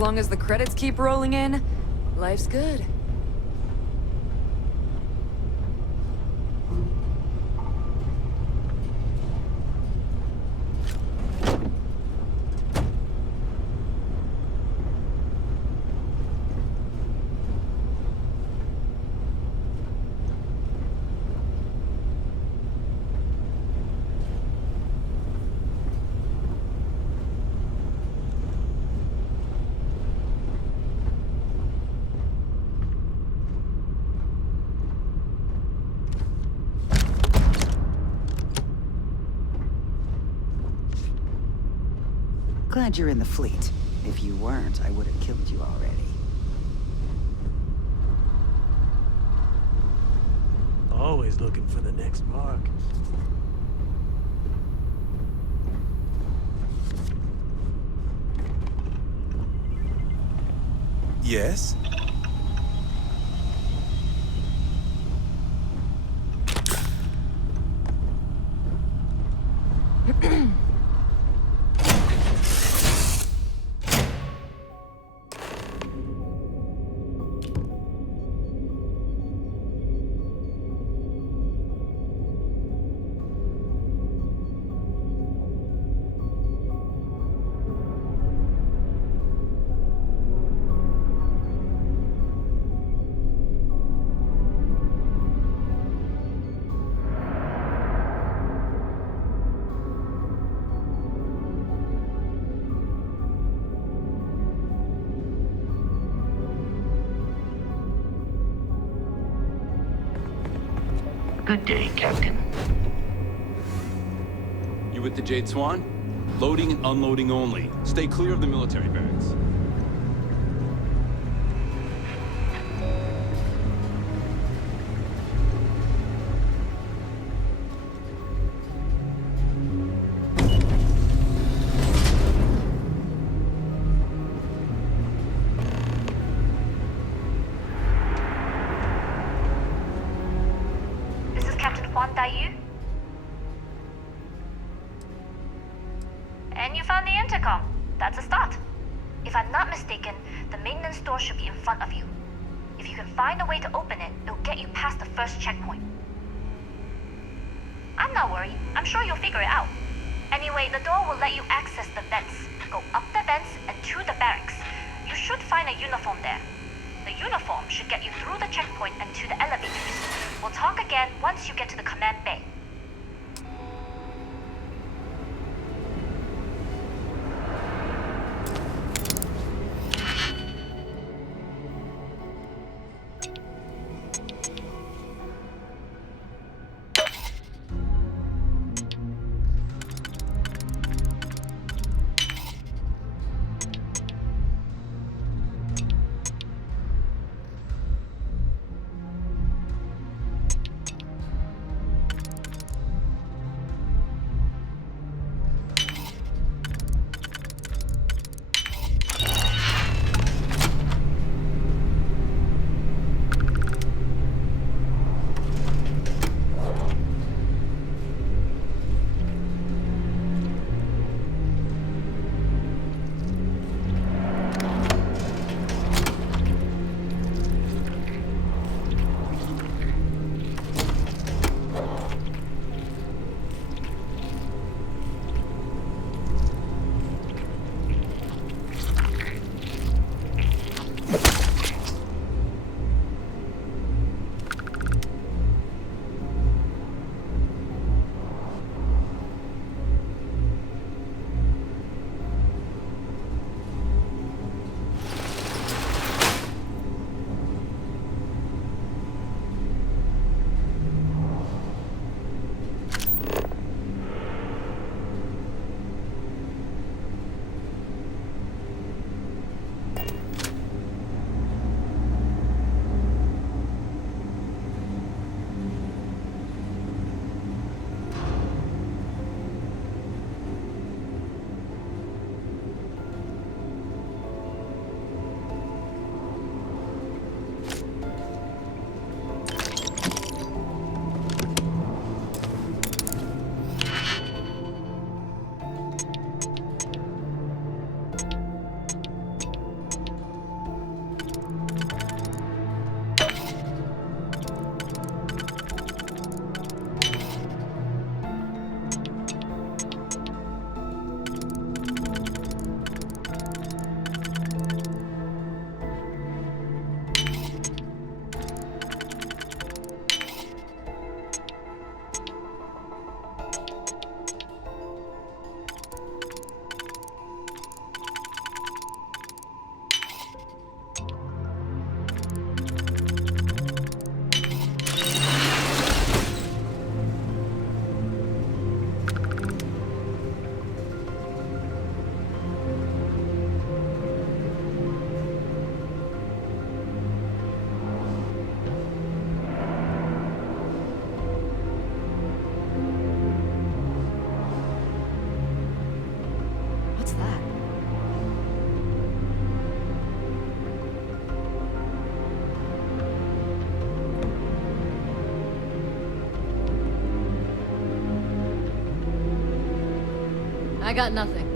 long as the credits keep rolling in, life's good. Glad you're in the fleet. If you weren't, I would have killed you already. Always looking for the next mark. Yes? Good day, Captain. You with the Jade Swan? Loading and unloading only. Stay clear of the military barracks. And you found the intercom. That's a start. If I'm not mistaken, the maintenance door should be in front of you. If you can find a way to open it, it'll get you past the first checkpoint. I'm not worried. I'm sure you'll figure it out. Anyway, the door will let you access the vents. Go up the vents and to the barracks. You should find a uniform there. The uniform should get you through the checkpoint and to the elevators. We'll talk again once you get to the command bay. I got nothing.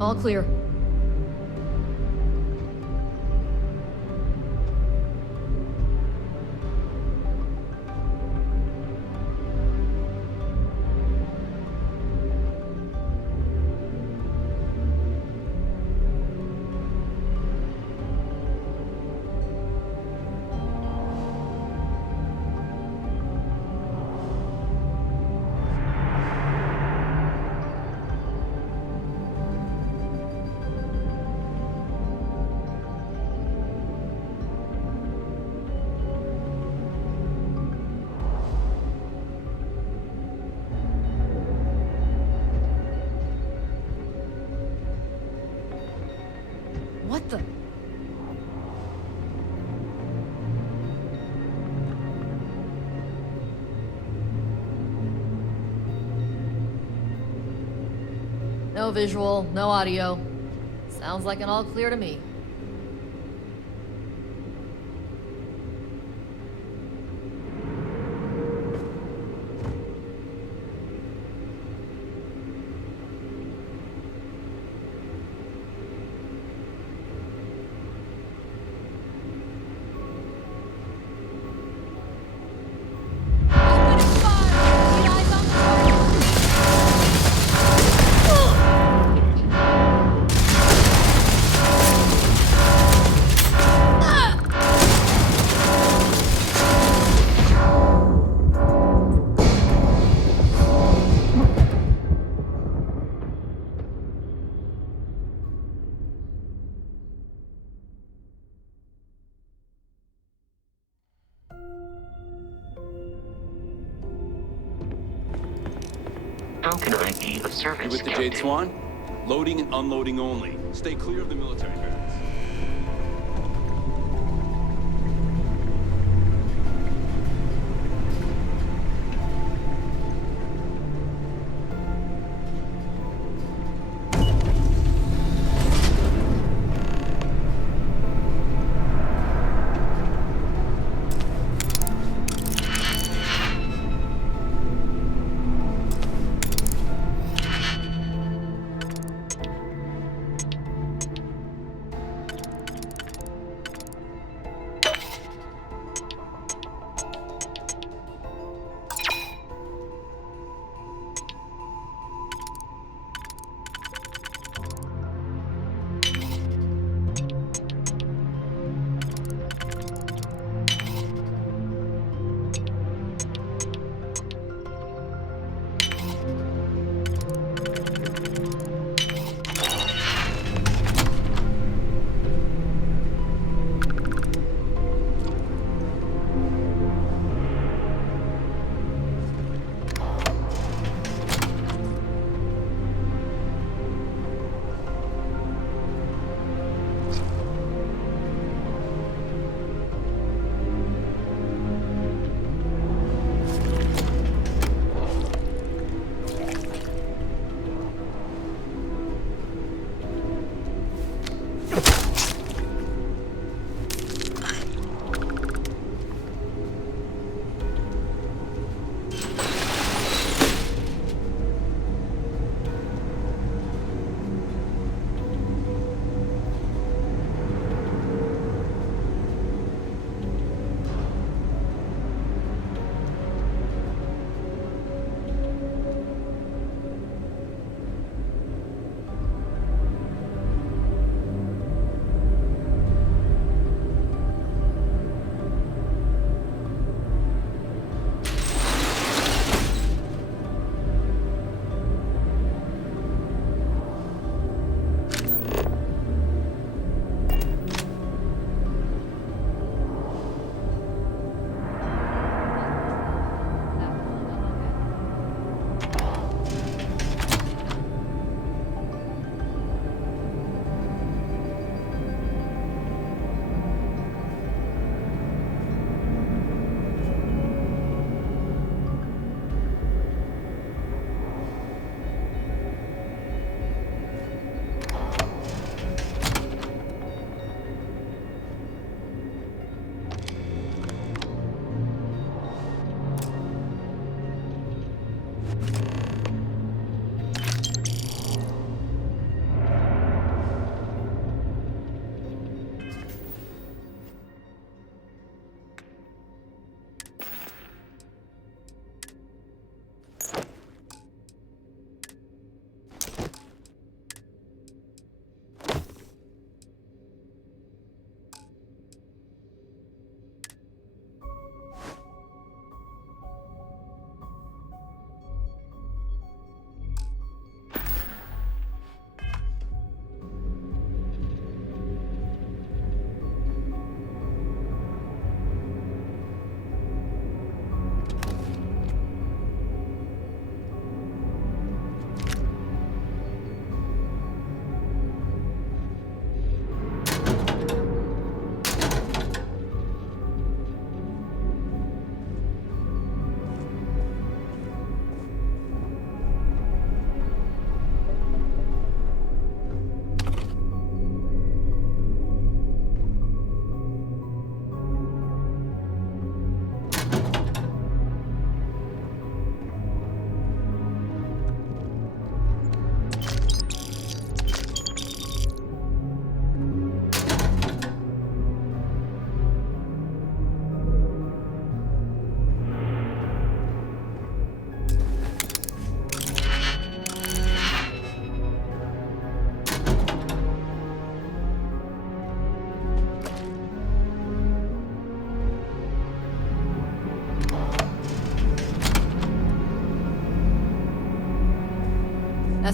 All clear. What the? No visual, no audio. Sounds like an all clear to me. How can I be of service, You with the Captain? Jade Swan? Loading and unloading only. Stay clear of the military barracks.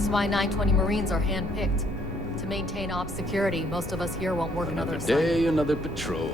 is why 920 Marines are handpicked. To maintain op security, most of us here won't work another Day, another patrol.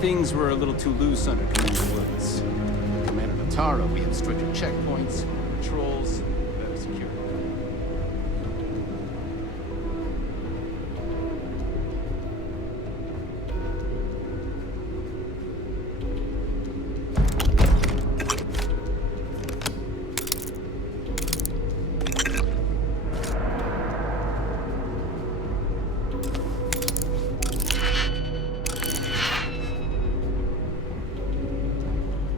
Things were a little too loose under Commander Woods. Commander Natara, we had stricter checkpoints, patrols, better security.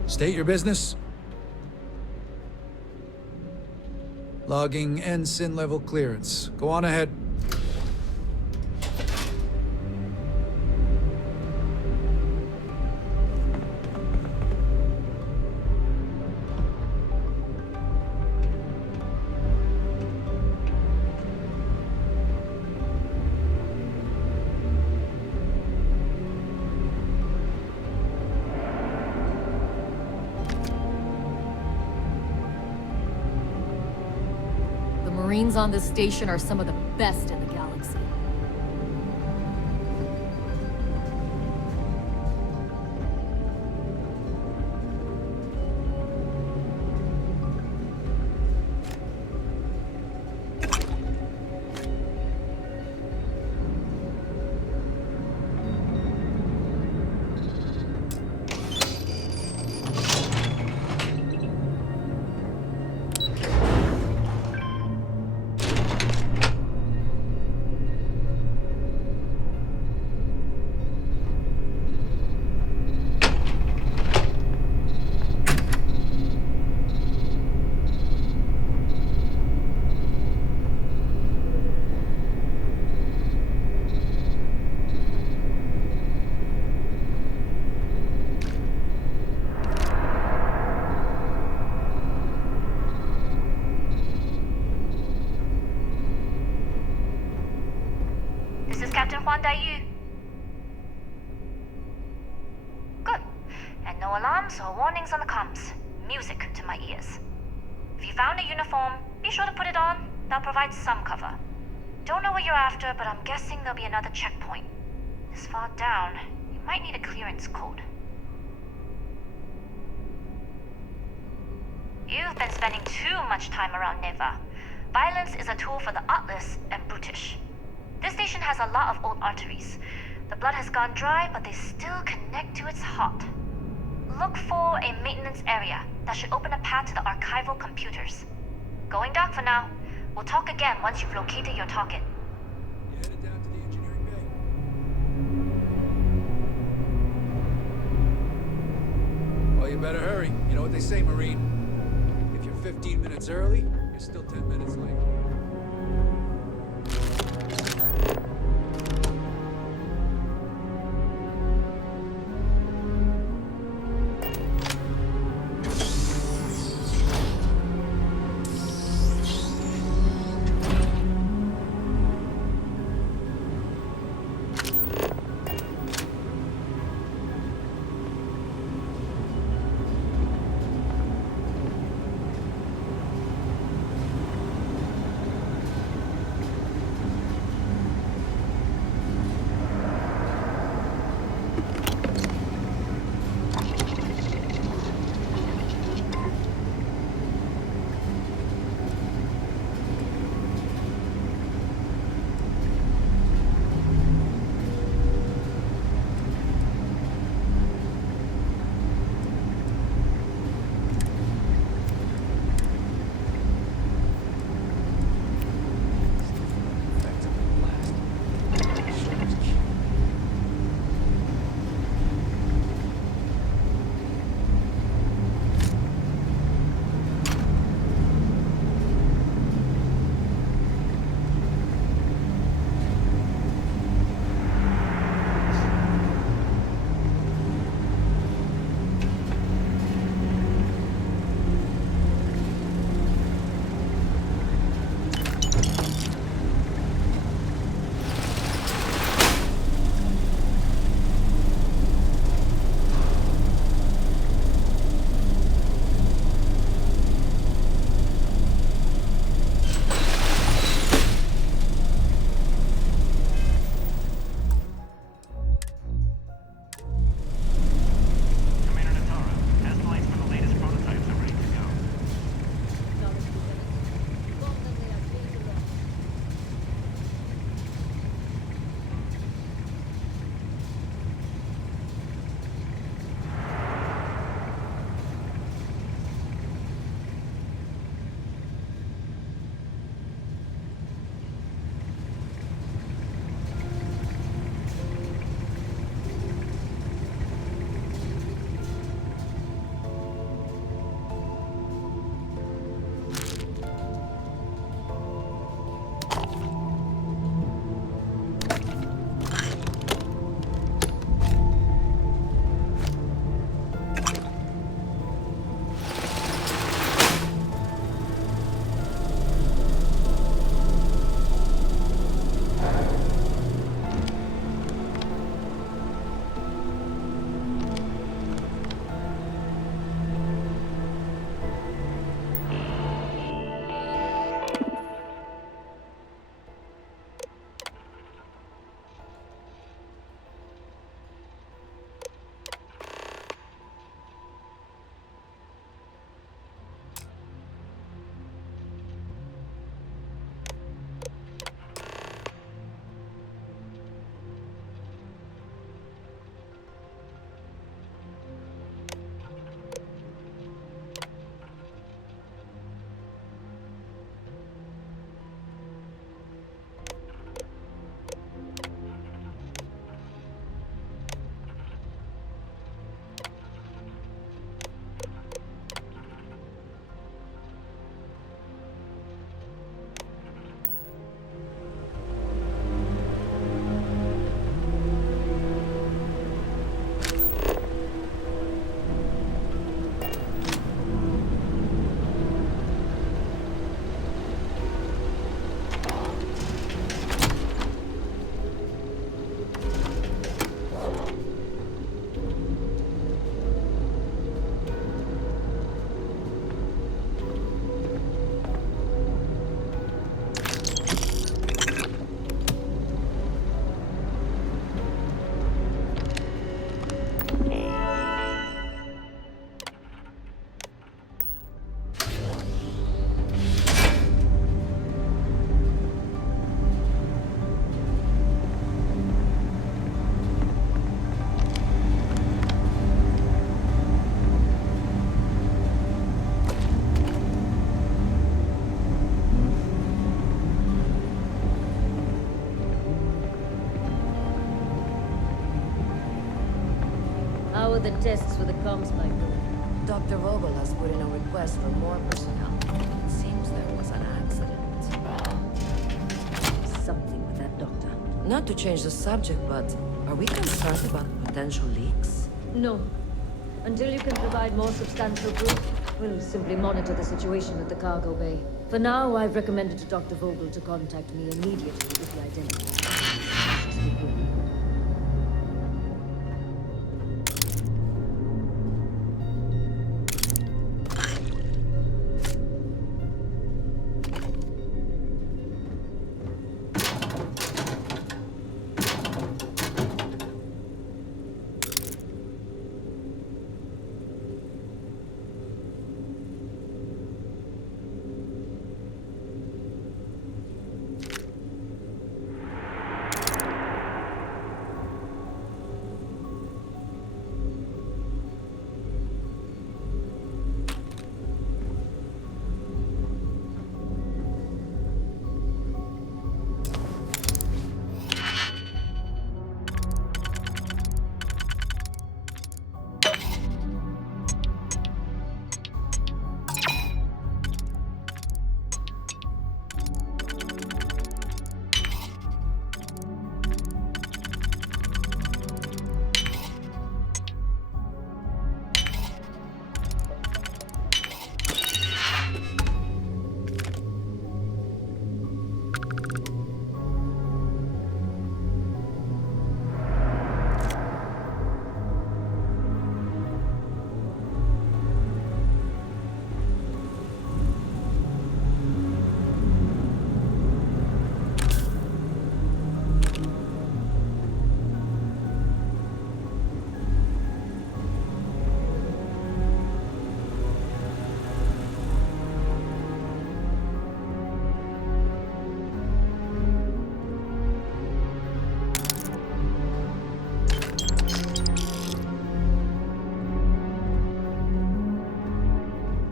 State your business. Logging ensign level clearance. Go on ahead. The Marines on this station are some of the best in the galaxy. No alarms or warnings on the comms. Music to my ears. If you found a uniform, be sure to put it on. That'll provide some cover. Don't know what you're after, but I'm guessing there'll be another checkpoint. This far down, you might need a clearance code. You've been spending too much time around Neva. Violence is a tool for the artless and brutish. This station has a lot of old arteries. The blood has gone dry, but they still connect to its heart. Look for a maintenance area that should open a path to the archival computers. Going dark for now. We'll talk again once you've located your target. You headed down to the engineering bay? Well, you better hurry. You know what they say, Marine. If you're 15 minutes early, you're still 10 minutes late. tests for the comms pipeline. Dr. Vogel has put in a request for more personnel. It seems there was an accident. Something with that doctor. Not to change the subject, but are we concerned about potential leaks? No. Until you can provide more substantial proof, we'll simply monitor the situation at the cargo bay. For now, I've recommended to Dr. Vogel to contact me immediately with the identity.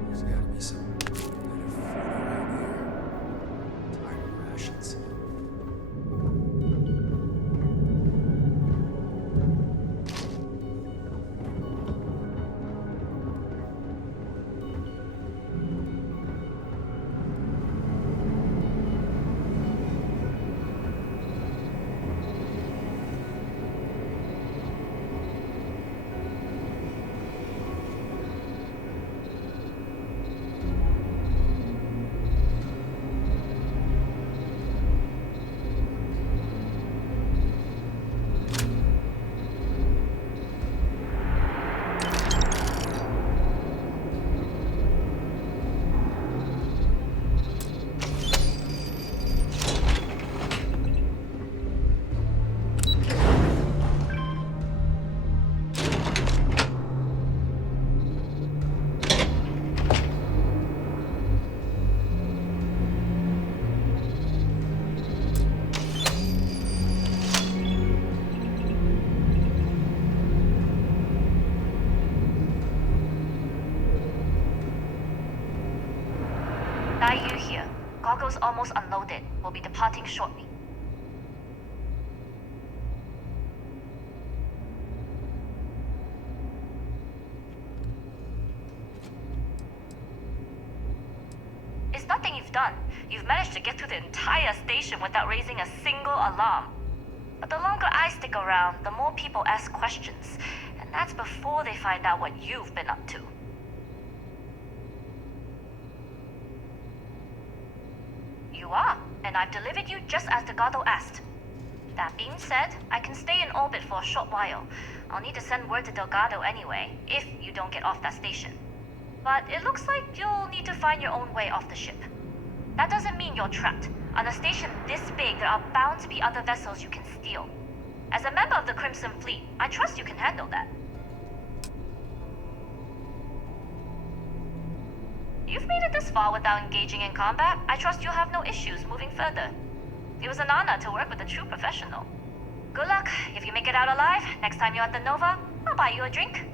There's gotta be some better food around here. Tired of rations. Ryu here. Goggles almost unloaded. We'll be departing shortly. It's nothing you've done. You've managed to get through the entire station without raising a single alarm. But the longer I stick around, the more people ask questions. And that's before they find out what you've been up to. You are, and I've delivered you just as Delgado asked. That being said, I can stay in orbit for a short while. I'll need to send word to Delgado anyway, if you don't get off that station. But it looks like you'll need to find your own way off the ship. That doesn't mean you're trapped. On a station this big, there are bound to be other vessels you can steal. As a member of the Crimson Fleet, I trust you can handle that. You've made it this far without engaging in combat. I trust you'll have no issues moving further. It was an honor to work with a true professional. Good luck. If you make it out alive, next time you're at the Nova, I'll buy you a drink.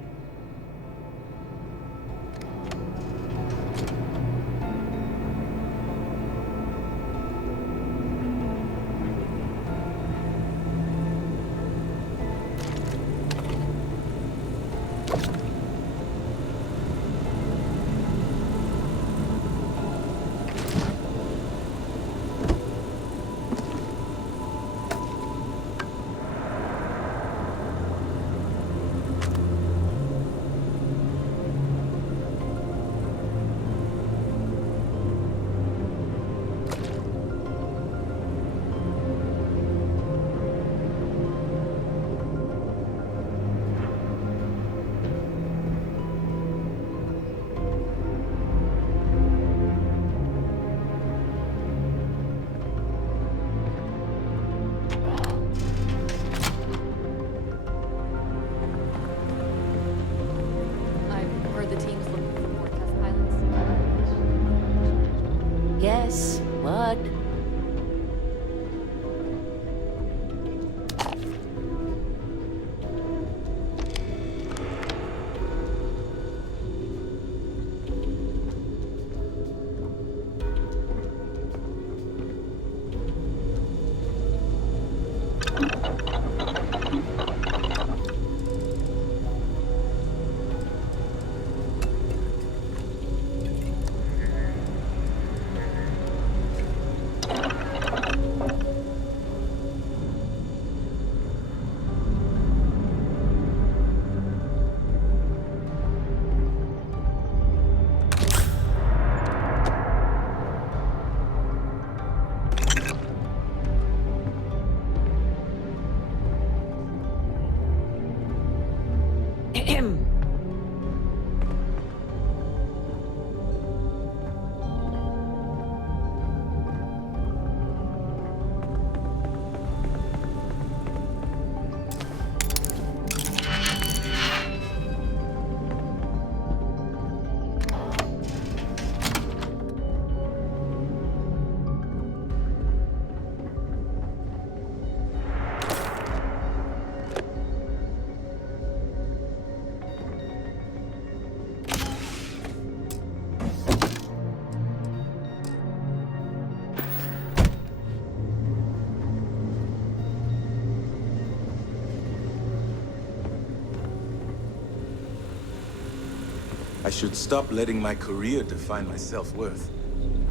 I should stop letting my career define my self-worth.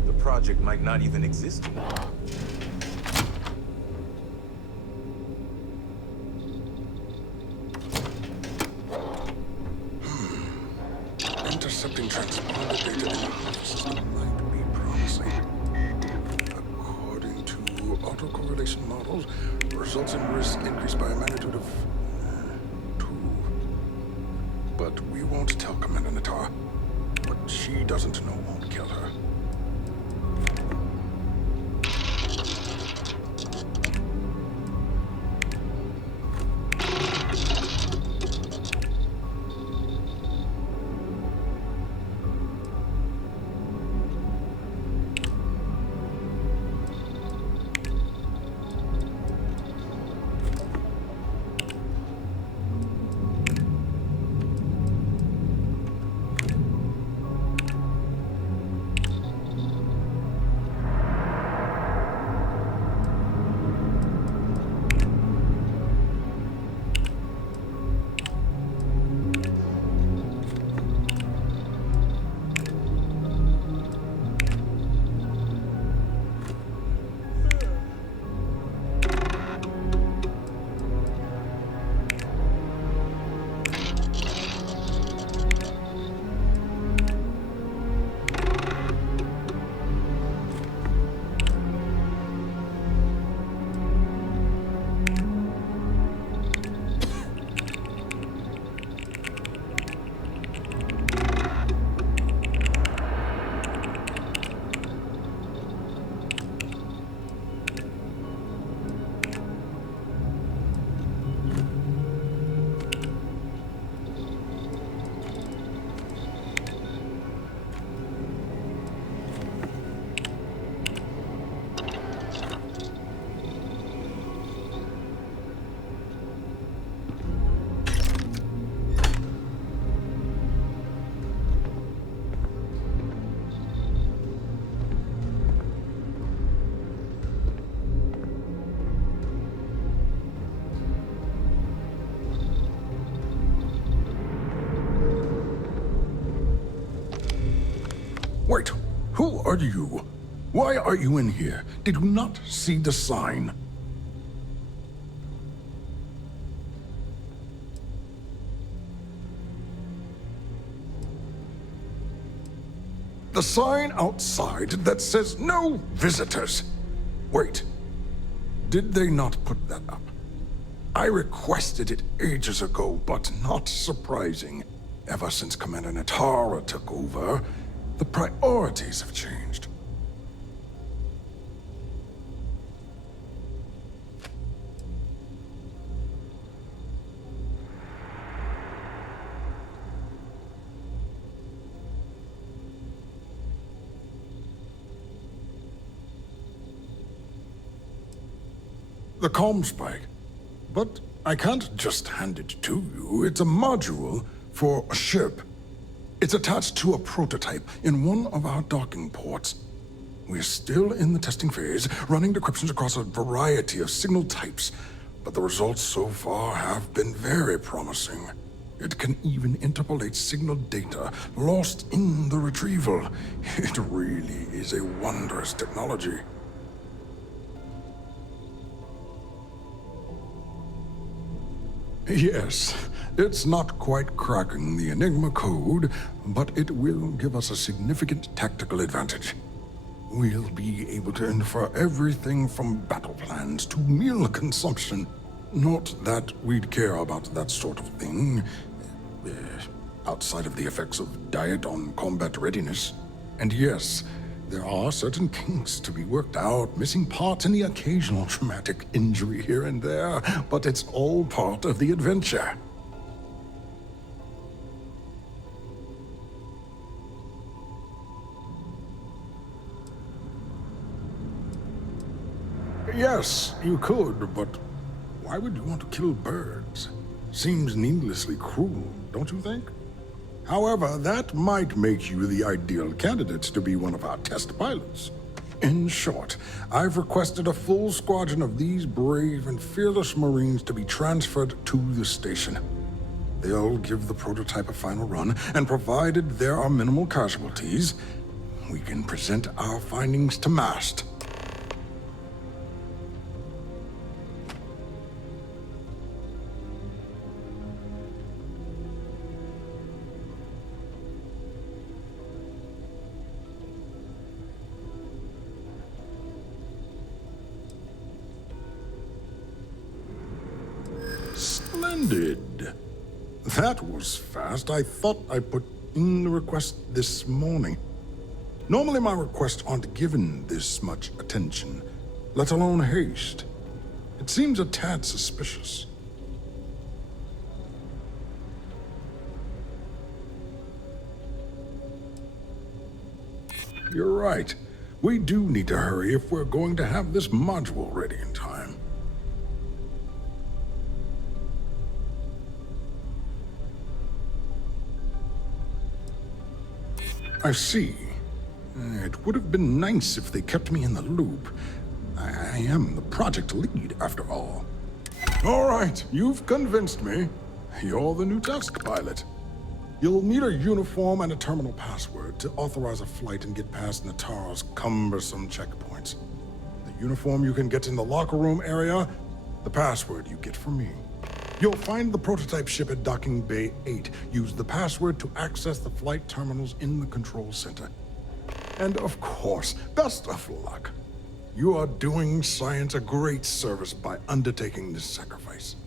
The project might not even exist anymore. Intercepting transponder data in the Huff system might be promising. According to autocorrelation models, results in risk increased by a magnitude of 2. But we won't tell Commander Natar. What she doesn't know won't kill her. Wait, who are you? Why are you in here? Did you not see the sign? The sign outside that says no visitors. Wait, did they not put that up? I requested it ages ago, but not surprising. Ever since Commander Natara took over, the priorities have changed. The comm spike. But I can't just hand it to you. It's a module for a ship. It's attached to a prototype in one of our docking ports. We're still in the testing phase, running decryptions across a variety of signal types, but the results so far have been very promising. It can even interpolate signal data lost in the retrieval. It really is a wondrous technology. Yes, it's not quite cracking the Enigma code, but it will give us a significant tactical advantage. We'll be able to infer everything from battle plans to meal consumption. Not that we'd care about that sort of thing. outside of the effects of diet on combat readiness. And yes, there are certain kinks to be worked out, missing parts and the occasional traumatic injury here and there, but it's all part of the adventure. Yes, you could, but why would you want to kill birds? Seems needlessly cruel, don't you think? However, that might make you the ideal candidate to be one of our test pilots. In short, I've requested a full squadron of these brave and fearless Marines to be transferred to the station. They'll give the prototype a final run, and provided there are minimal casualties, we can present our findings to MAST. Splendid. That was fast. I thought I put in the request this morning. Normally my requests aren't given this much attention, let alone haste. It seems a tad suspicious. You're right. We do need to hurry if we're going to have this module ready in time. I see. It would have been nice if they kept me in the loop. I am the project lead, after all. All right, you've convinced me. You're the new test pilot. You'll need a uniform and a terminal password to authorize a flight and get past Natara's cumbersome checkpoints. The uniform you can get in the locker room area, the password you get from me. You'll find the prototype ship at Docking Bay 8. Use the password to access the flight terminals in the control center. And of course, best of luck. You are doing science a great service by undertaking this sacrifice.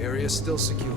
Area still secure.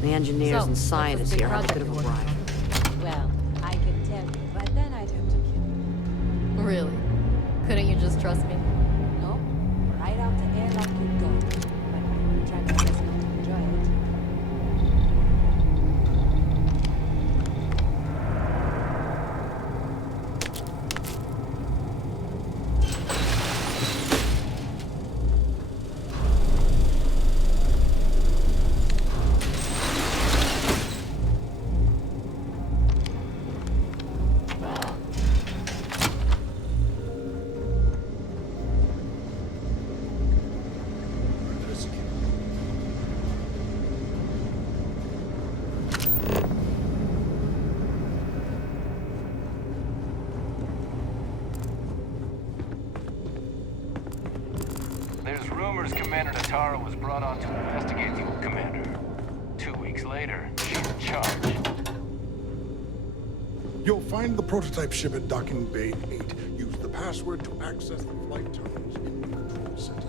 The engineers So, and scientists big here have a bit project of a you're working rival. Well, I can tell you, but then I'd have to kill you. Really? Couldn't you just trust me? No? Right out the airlock you go. But I'm trying my best not to enjoy it. There's rumors Commander Natara was brought on to investigate the old commander. 2 weeks later, she's in charge. You'll find the prototype ship at Docking Bay 8. Use the password to access the flight terminals in the control center.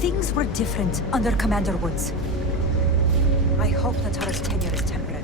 Things were different under Commander Woods. I hope Natara's tenure is temporary.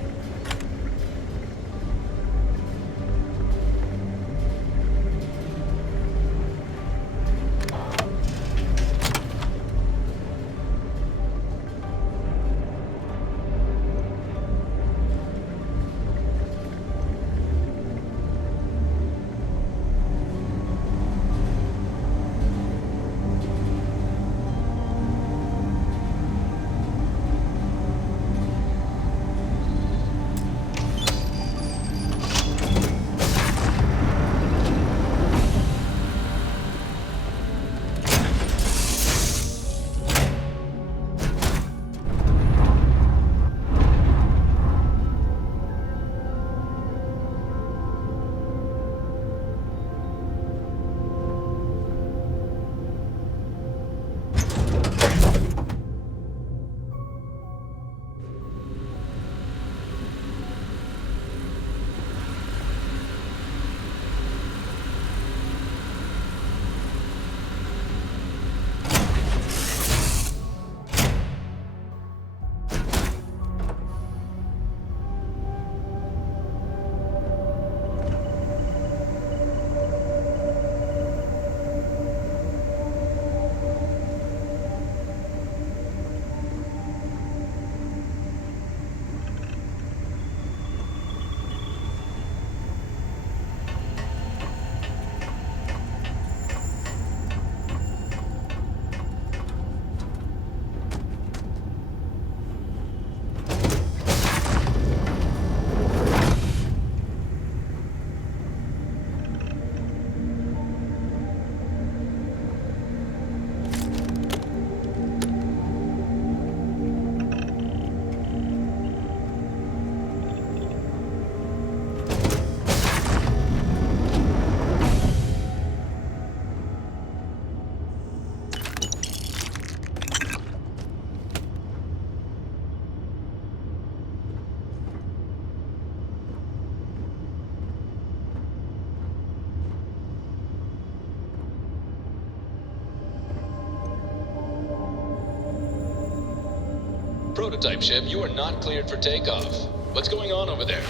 prototype ship, you are not cleared for takeoff. What's going on over there?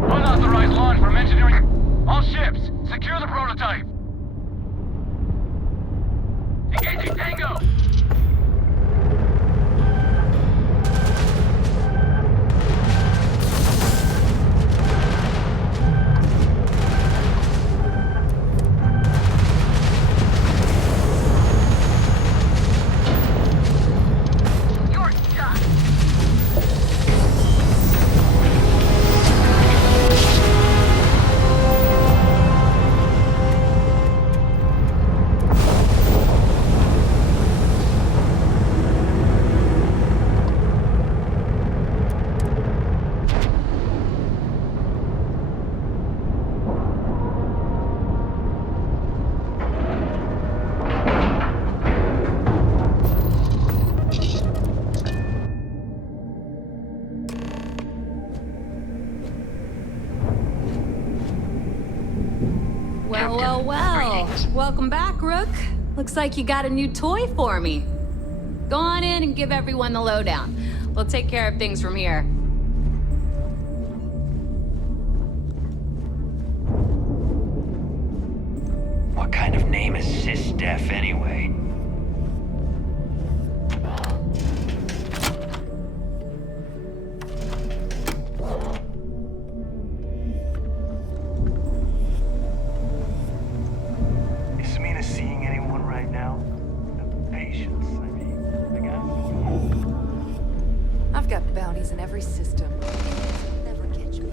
Unauthorized launch from engineering. All ships, secure the prototype. Engaging Tango. Well. Welcome back, Rook. Looks like you got a new toy for me. Go on in and give everyone the lowdown. We'll take care of things from here. What kind of name is Sysdef anyway? In every system. Never catch me.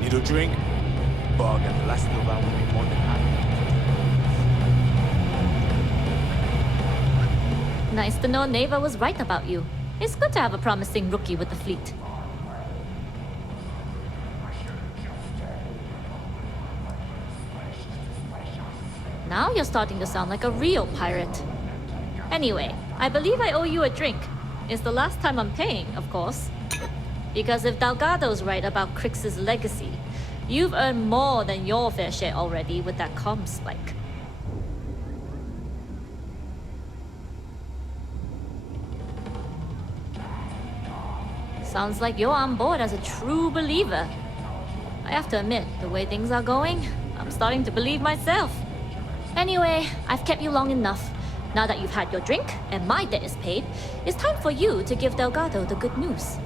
Need a drink? Bog and last of will be more than happy. Nice to know Neva was right about you. It's good to have a promising rookie with the fleet. Now you're starting to sound like a real pirate. Anyway, I believe I owe you a drink. It's the last time I'm paying, of course. Because if Delgado's right about Crix's legacy, you've earned more than your fair share already with that comm spike. Sounds like you're on board as a true believer. I have to admit, the way things are going, I'm starting to believe myself. Anyway, I've kept you long enough. Now that you've had your drink and my debt is paid, it's time for you to give Delgado the good news.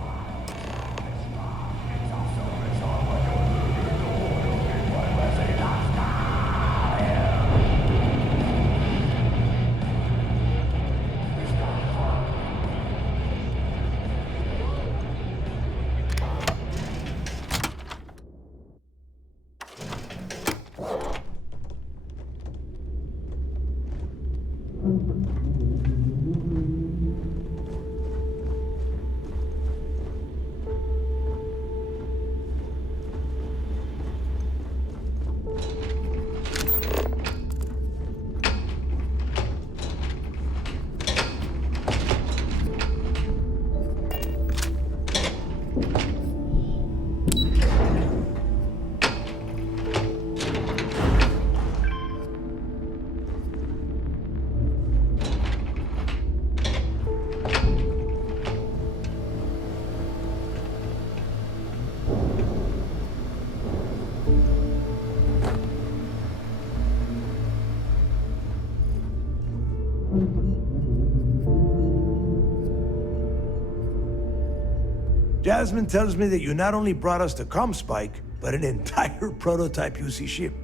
Jasmine tells me that you not only brought us the comm spike, but an entire prototype UC ship.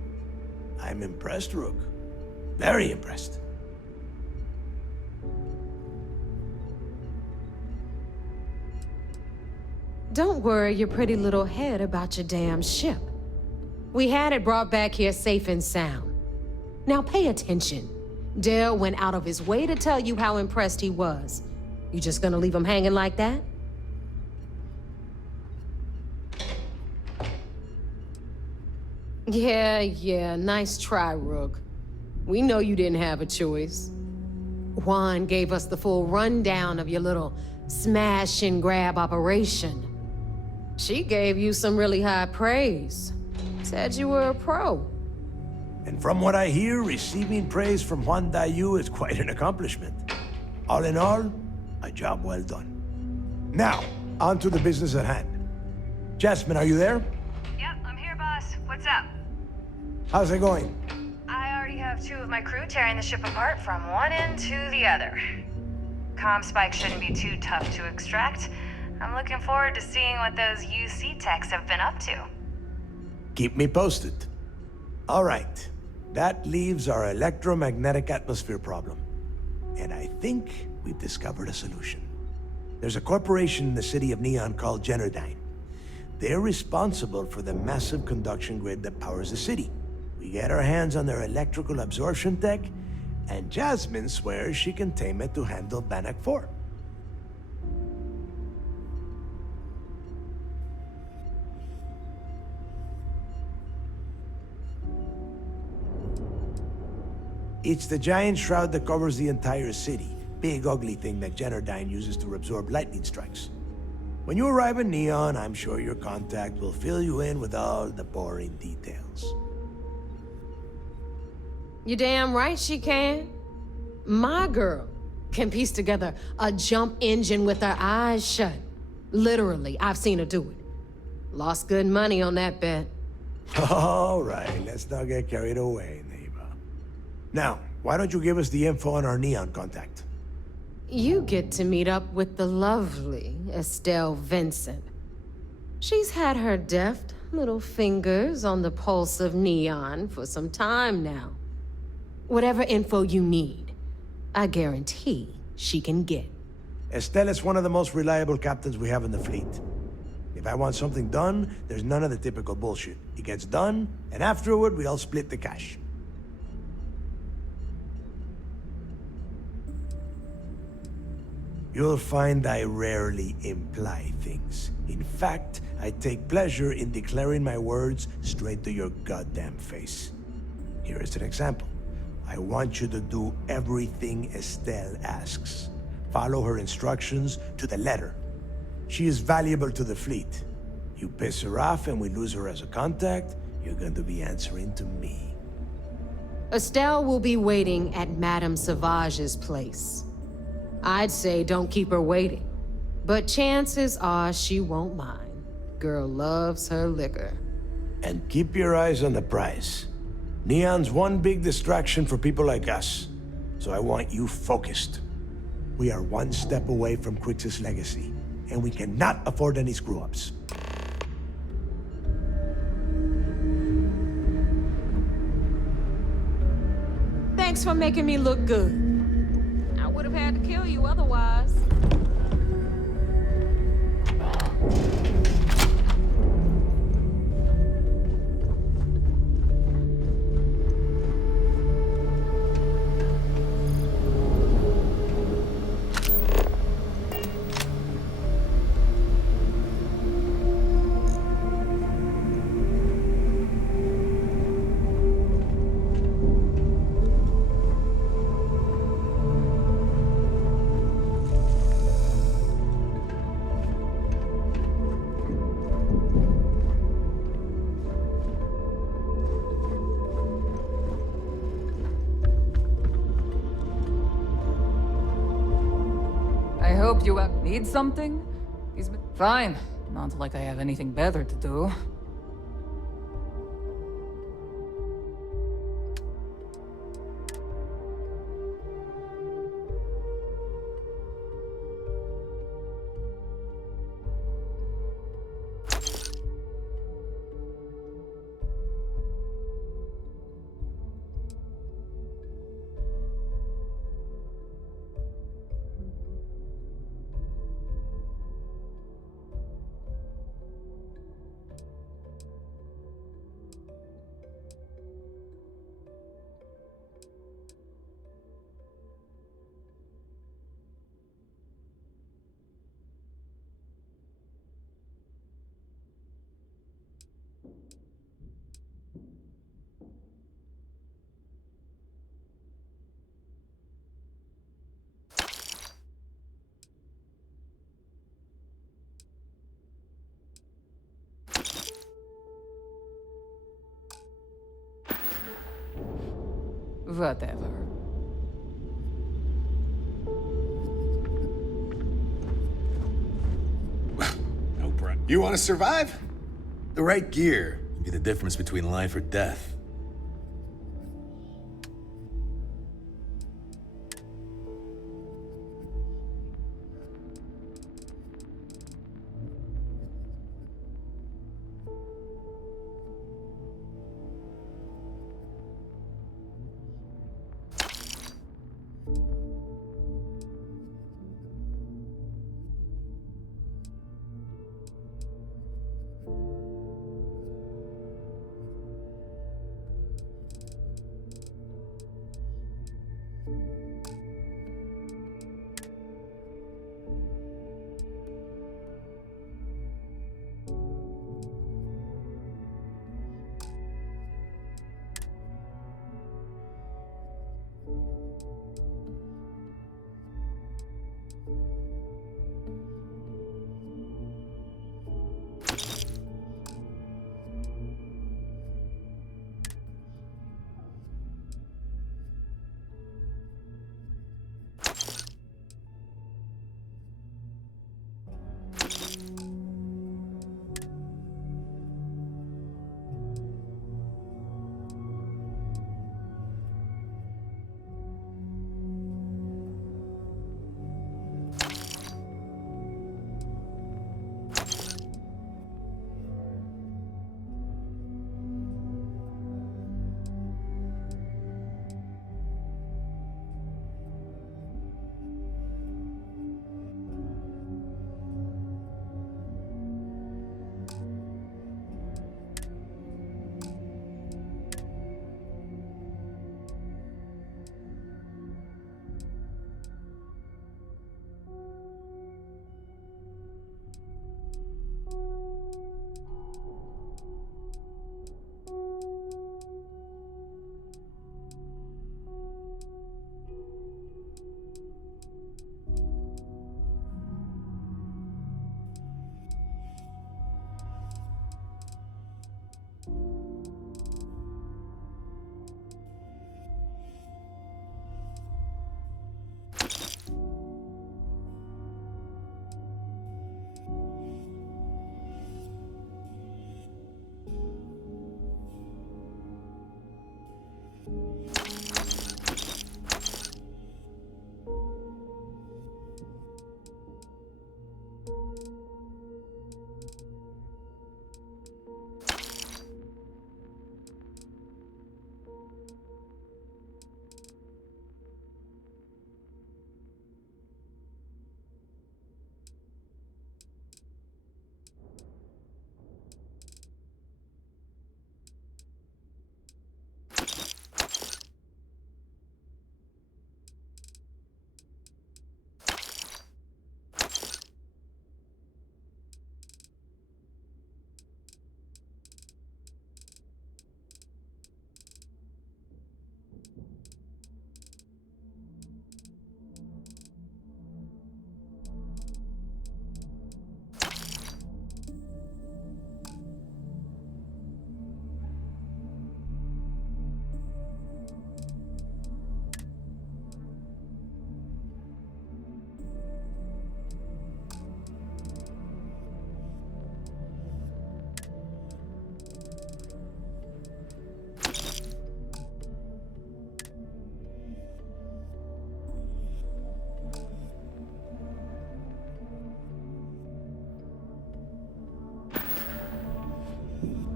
I'm impressed, Rook. Very impressed. Don't worry your pretty little head about your damn ship. We had it brought back here safe and sound. Now pay attention. Dale went out of his way to tell you how impressed he was. You just gonna leave him hanging like that? Yeah, nice try, Rook. We know you didn't have a choice. Juan gave us the full rundown of your little smash and grab operation. She gave you some really high praise. Said you were a pro. And from what I hear, receiving praise from Juan Dayu is quite an accomplishment. All in all, a job well done. Now, on to the business at hand. Jasmine, are you there? Yep, I'm here, boss. What's up? How's it going? I already have 2 of my crew tearing the ship apart from one end to the other. Comm spike shouldn't be too tough to extract. I'm looking forward to seeing what those UC techs have been up to. Keep me posted. All right. That leaves our electromagnetic atmosphere problem. And I think we've discovered a solution. There's a corporation in the city of Neon called Generdyne. They're responsible for the massive conduction grid that powers the city. We get our hands on their electrical absorption tech, and Jasmine swears she can tame it to handle Bannock 4. It's the giant shroud that covers the entire city. Big ugly thing that Generdyne uses to absorb lightning strikes. When you arrive in Neon, I'm sure your contact will fill you in with all the boring details. You damn right she can. My girl can piece together a jump engine with her eyes shut. Literally, I've seen her do it. Lost good money on that bet. All right, let's not get carried away, neighbor. Now, why don't you give us the info on our Neon contact? You get to meet up with the lovely Estelle Vincent. She's had her deft little fingers on the pulse of Neon for some time now. Whatever info you need, I guarantee she can get. Estelle is one of the most reliable captains we have in the fleet. If I want something done, there's none of the typical bullshit. It gets done, and afterward, we all split the cash. You'll find I rarely imply things. In fact, I take pleasure in declaring my words straight to your goddamn face. Here is an example. I want you to do everything Estelle asks. Follow her instructions to the letter. She is valuable to the fleet. You piss her off and we lose her as a contact, you're going to be answering to me. Estelle will be waiting at Madame Sauvage's place. I'd say don't keep her waiting, but chances are she won't mind. Girl loves her liquor. And keep your eyes on the prize. Neon's one big distraction for people like us, so I want you focused. We are one step away from Quix's legacy, and we cannot afford any screw-ups. Thanks for making me look good. I would have had to kill you otherwise. I hope you need something? Fine. Not like I have anything better to do. Whatever. No problem. You want to survive? The right gear will be the difference between life or death.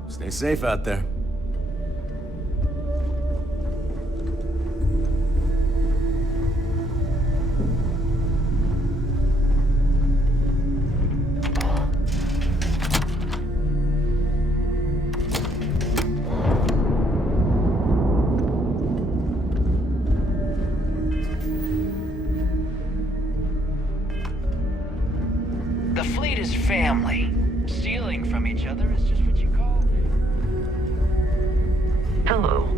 Stay safe out there. The fleet is family. Stealing from each other is just what you call... Hello.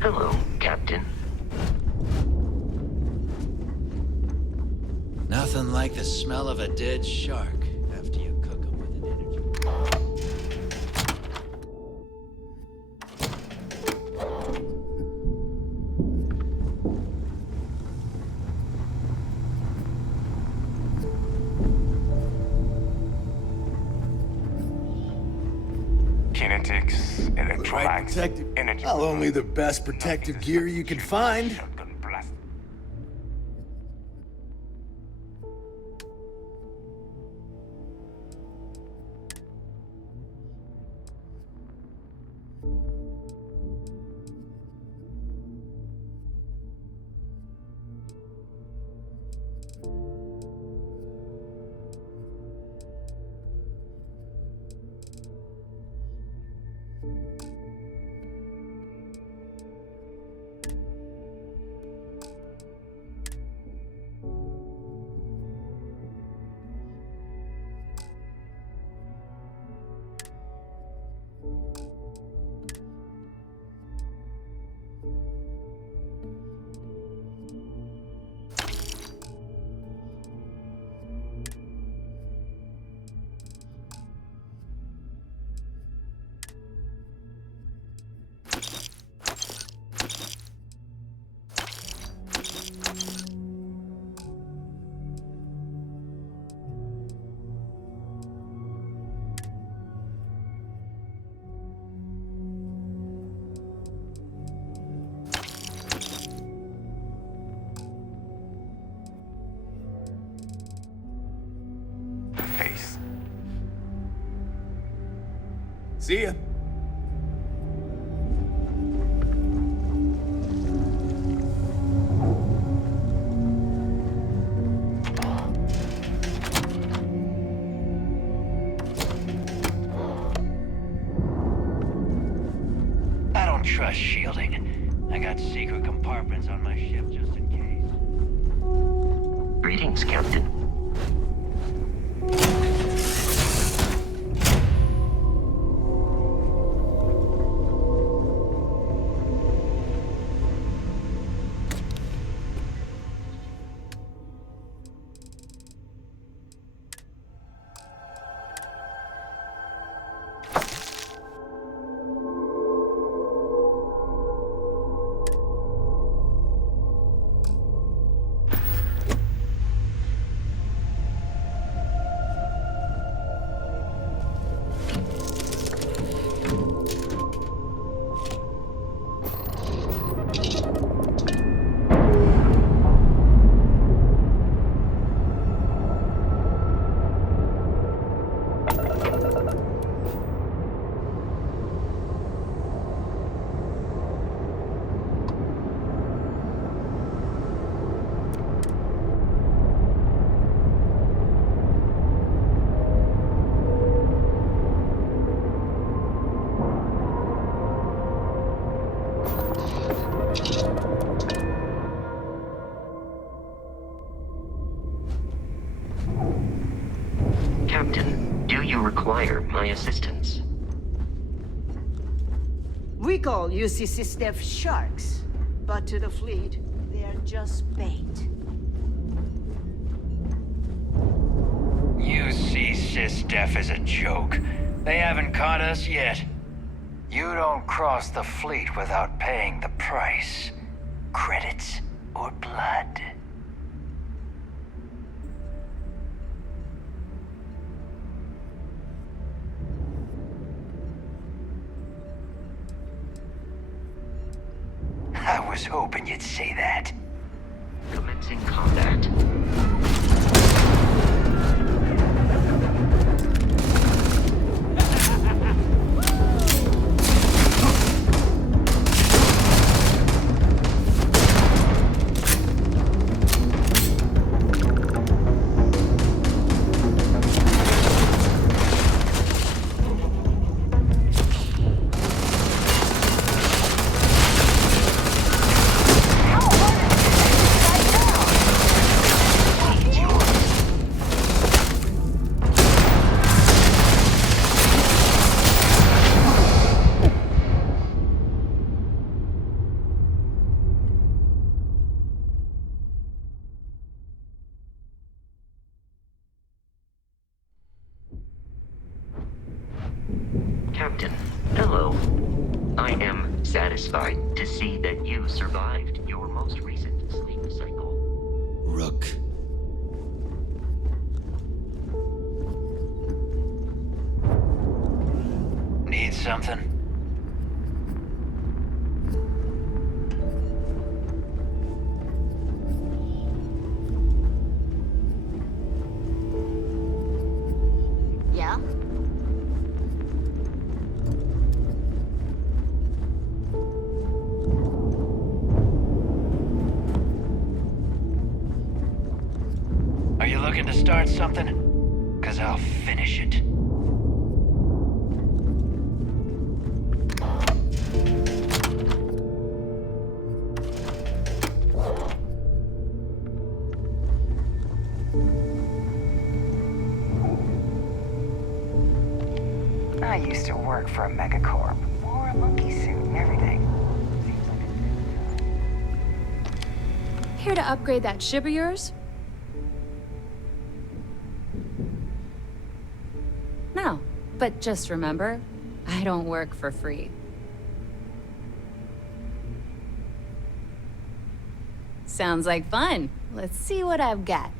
Hello, Captain. Nothing like the smell of a dead shark after you cook them with an energy. Kinetics, electrolytes, energy. Not only the best protective gear you can find. See ya. I don't trust shielding. I got secret compartments on my ship just in case. Greetings, Captain. Captain, do you require my assistance? We call UCC staff sharks, but to the fleet, they're just bait. UC SysDef is a joke. They haven't caught us yet. You don't cross the fleet without paying the price. Credits or blood. I was hoping you'd say that. Commencing combat. Captain, hello. I am satisfied to see that you survived your most recent sleep cycle. Rook. Need something? Yeah? Are you looking to start something? 'Cause I'll finish it. I used to work for a megacorp. Wore a monkey suit and everything. Here to upgrade that ship of yours? No, but just remember, I don't work for free. Sounds like fun. Let's see what I've got.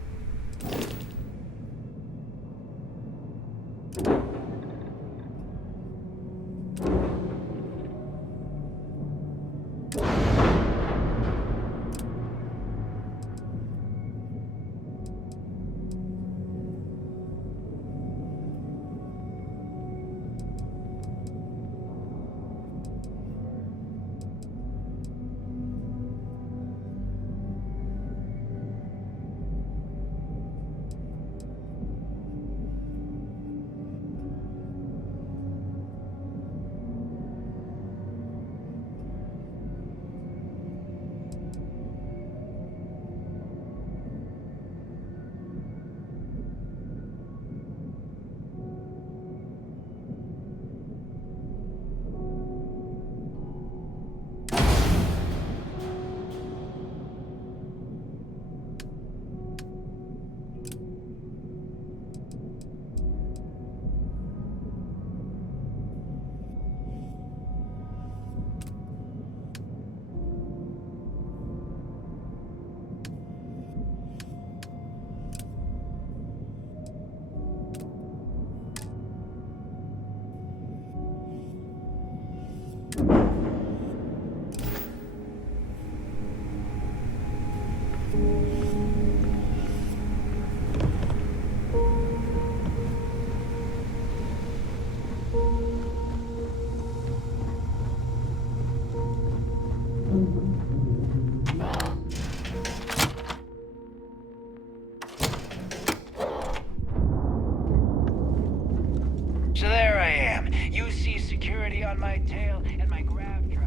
So there I am. You see security on my tail, and my grav drive.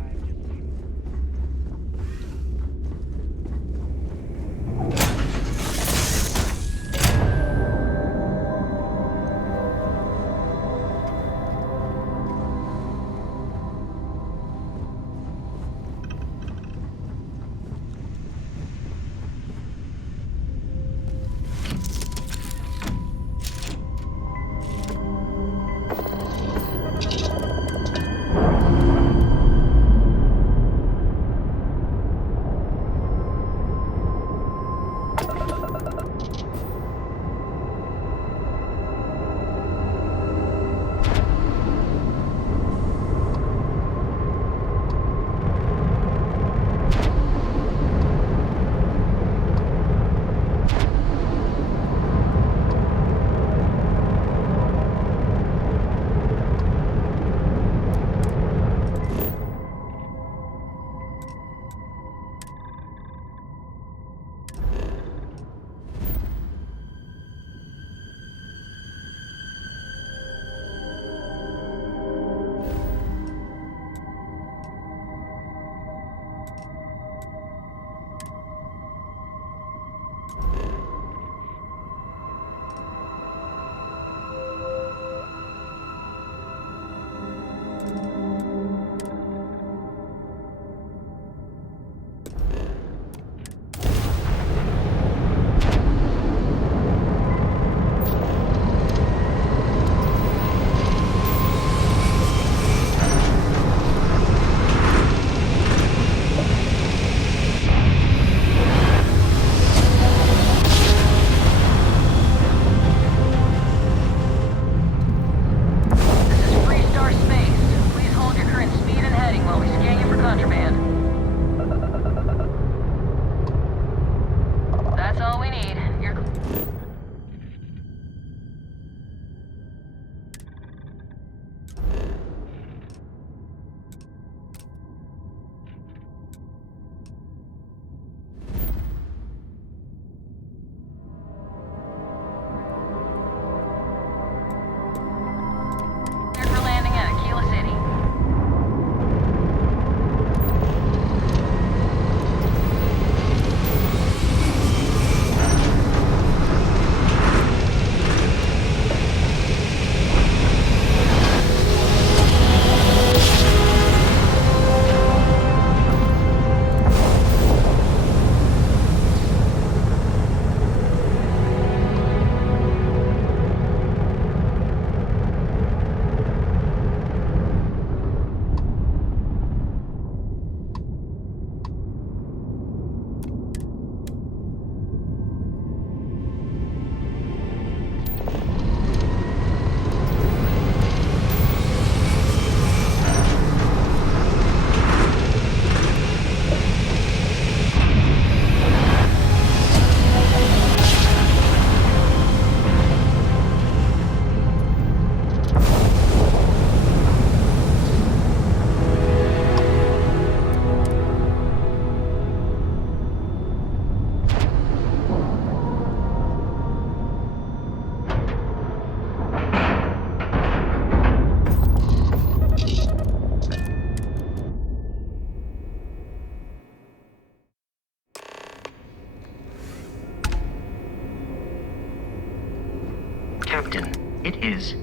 Captain, it is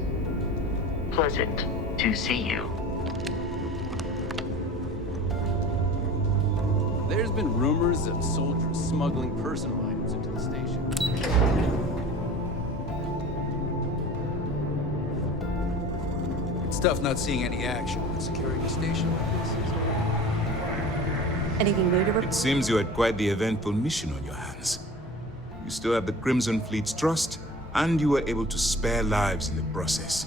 pleasant to see you. There's been rumors of soldiers smuggling personal items into the station. It's tough not seeing any action when securing a station like this. Anything new to report? It seems you had quite the eventful mission on your hands. You still have the Crimson Fleet's trust, and you were able to spare lives in the process.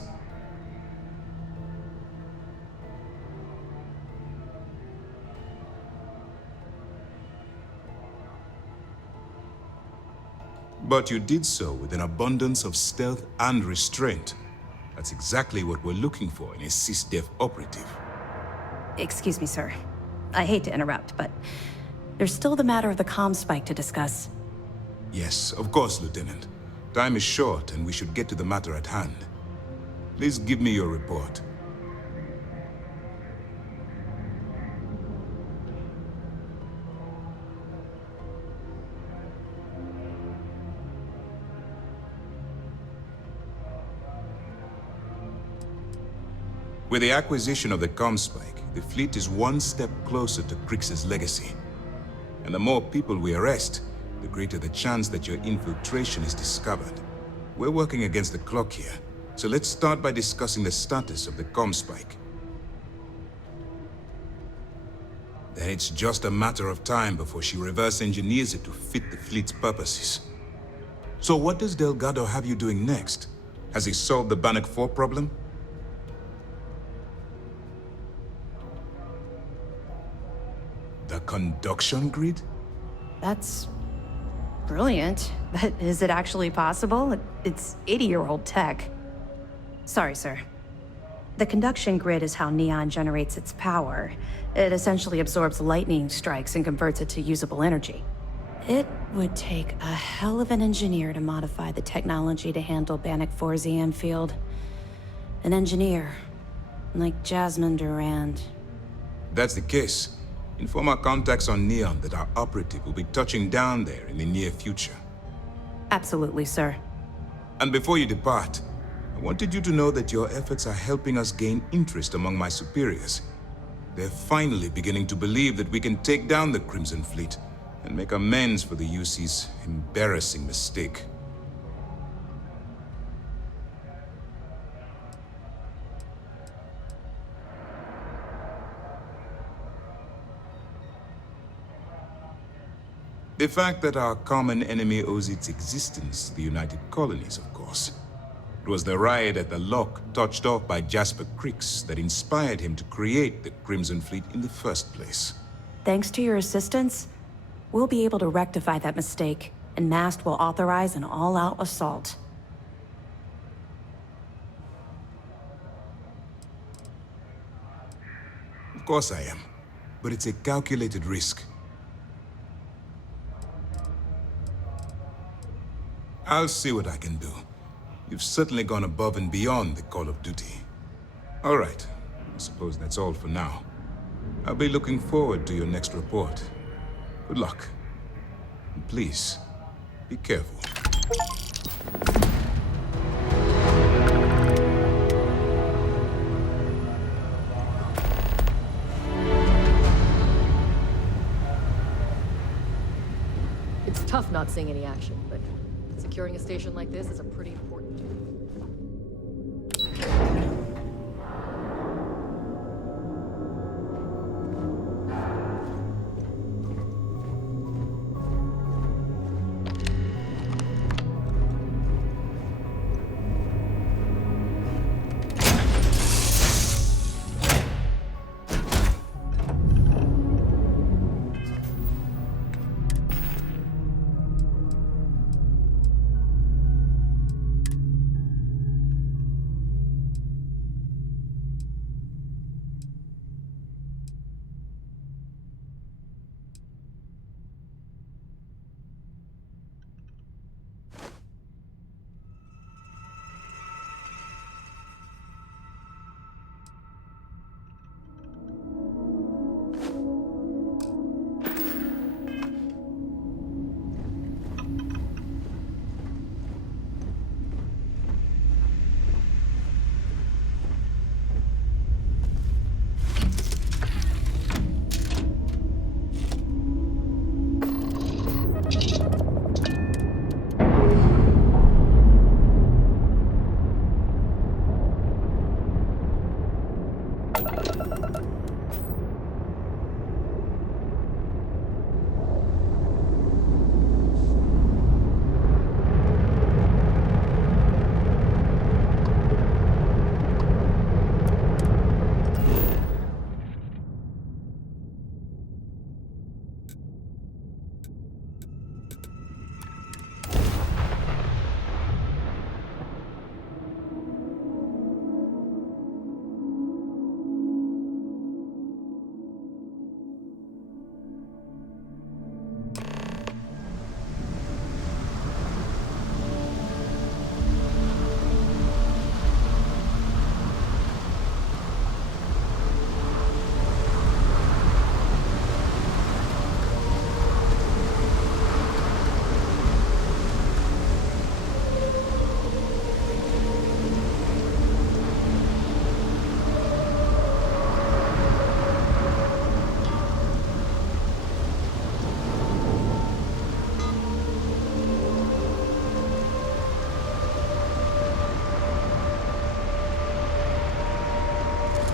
But you did so with an abundance of stealth and restraint. That's exactly what we're looking for in a SysDef operative. Excuse me, sir. I hate to interrupt, but there's still the matter of the comm spike to discuss. Yes, of course, Lieutenant. Time is short, and we should get to the matter at hand. Please give me your report. With the acquisition of the comm spike, the fleet is one step closer to Krix's legacy. And the more people we arrest, the greater the chance that your infiltration is discovered. We're working against the clock here, so let's start by discussing the status of the comm spike. Then it's just a matter of time before she reverse engineers it to fit the fleet's purposes. So what does Delgado have you doing next? Has he solved the Bannock 4 problem? The conduction grid? That's brilliant, but is it actually possible? It's 80-year-old tech. Sorry, sir. The conduction grid is how Neon generates its power. It essentially absorbs lightning strikes and converts it to usable energy. It would take a hell of an engineer to modify the technology to handle Bannock 4's EM field. An engineer, like Jasmine Durand. That's the case. Inform our contacts on Neon that our operative will be touching down there in the near future. Absolutely, sir. And before you depart, I wanted you to know that your efforts are helping us gain interest among my superiors. They're finally beginning to believe that we can take down the Crimson Fleet and make amends for the UC's embarrassing mistake. The fact that our common enemy owes its existence to the United Colonies, of course. It was the riot at the Lock, touched off by Jasper Krix, that inspired him to create the Crimson Fleet in the first place. Thanks to your assistance, we'll be able to rectify that mistake, and Mast will authorize an all-out assault. Of course I am, but it's a calculated risk. I'll see what I can do. You've certainly gone above and beyond the call of duty. All right, I suppose that's all for now. I'll be looking forward to your next report. Good luck. And please, be careful. It's tough not seeing any action, but securing a station like this is a pretty important job.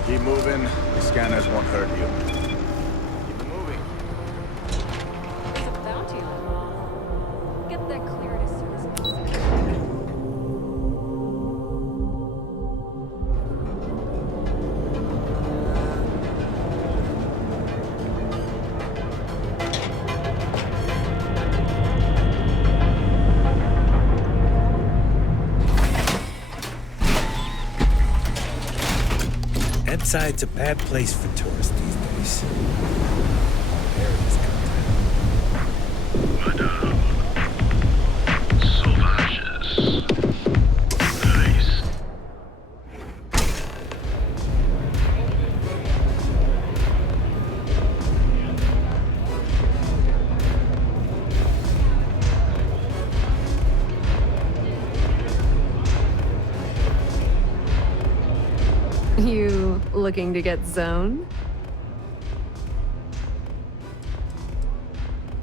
Keep moving. The scanners won't hurt you. Keep it moving. There's a bounty on. Get that cleared as soon as possible. Inside's a bad place for tourists these days. Madame. Sauvages. Nice. You looking to get zoned?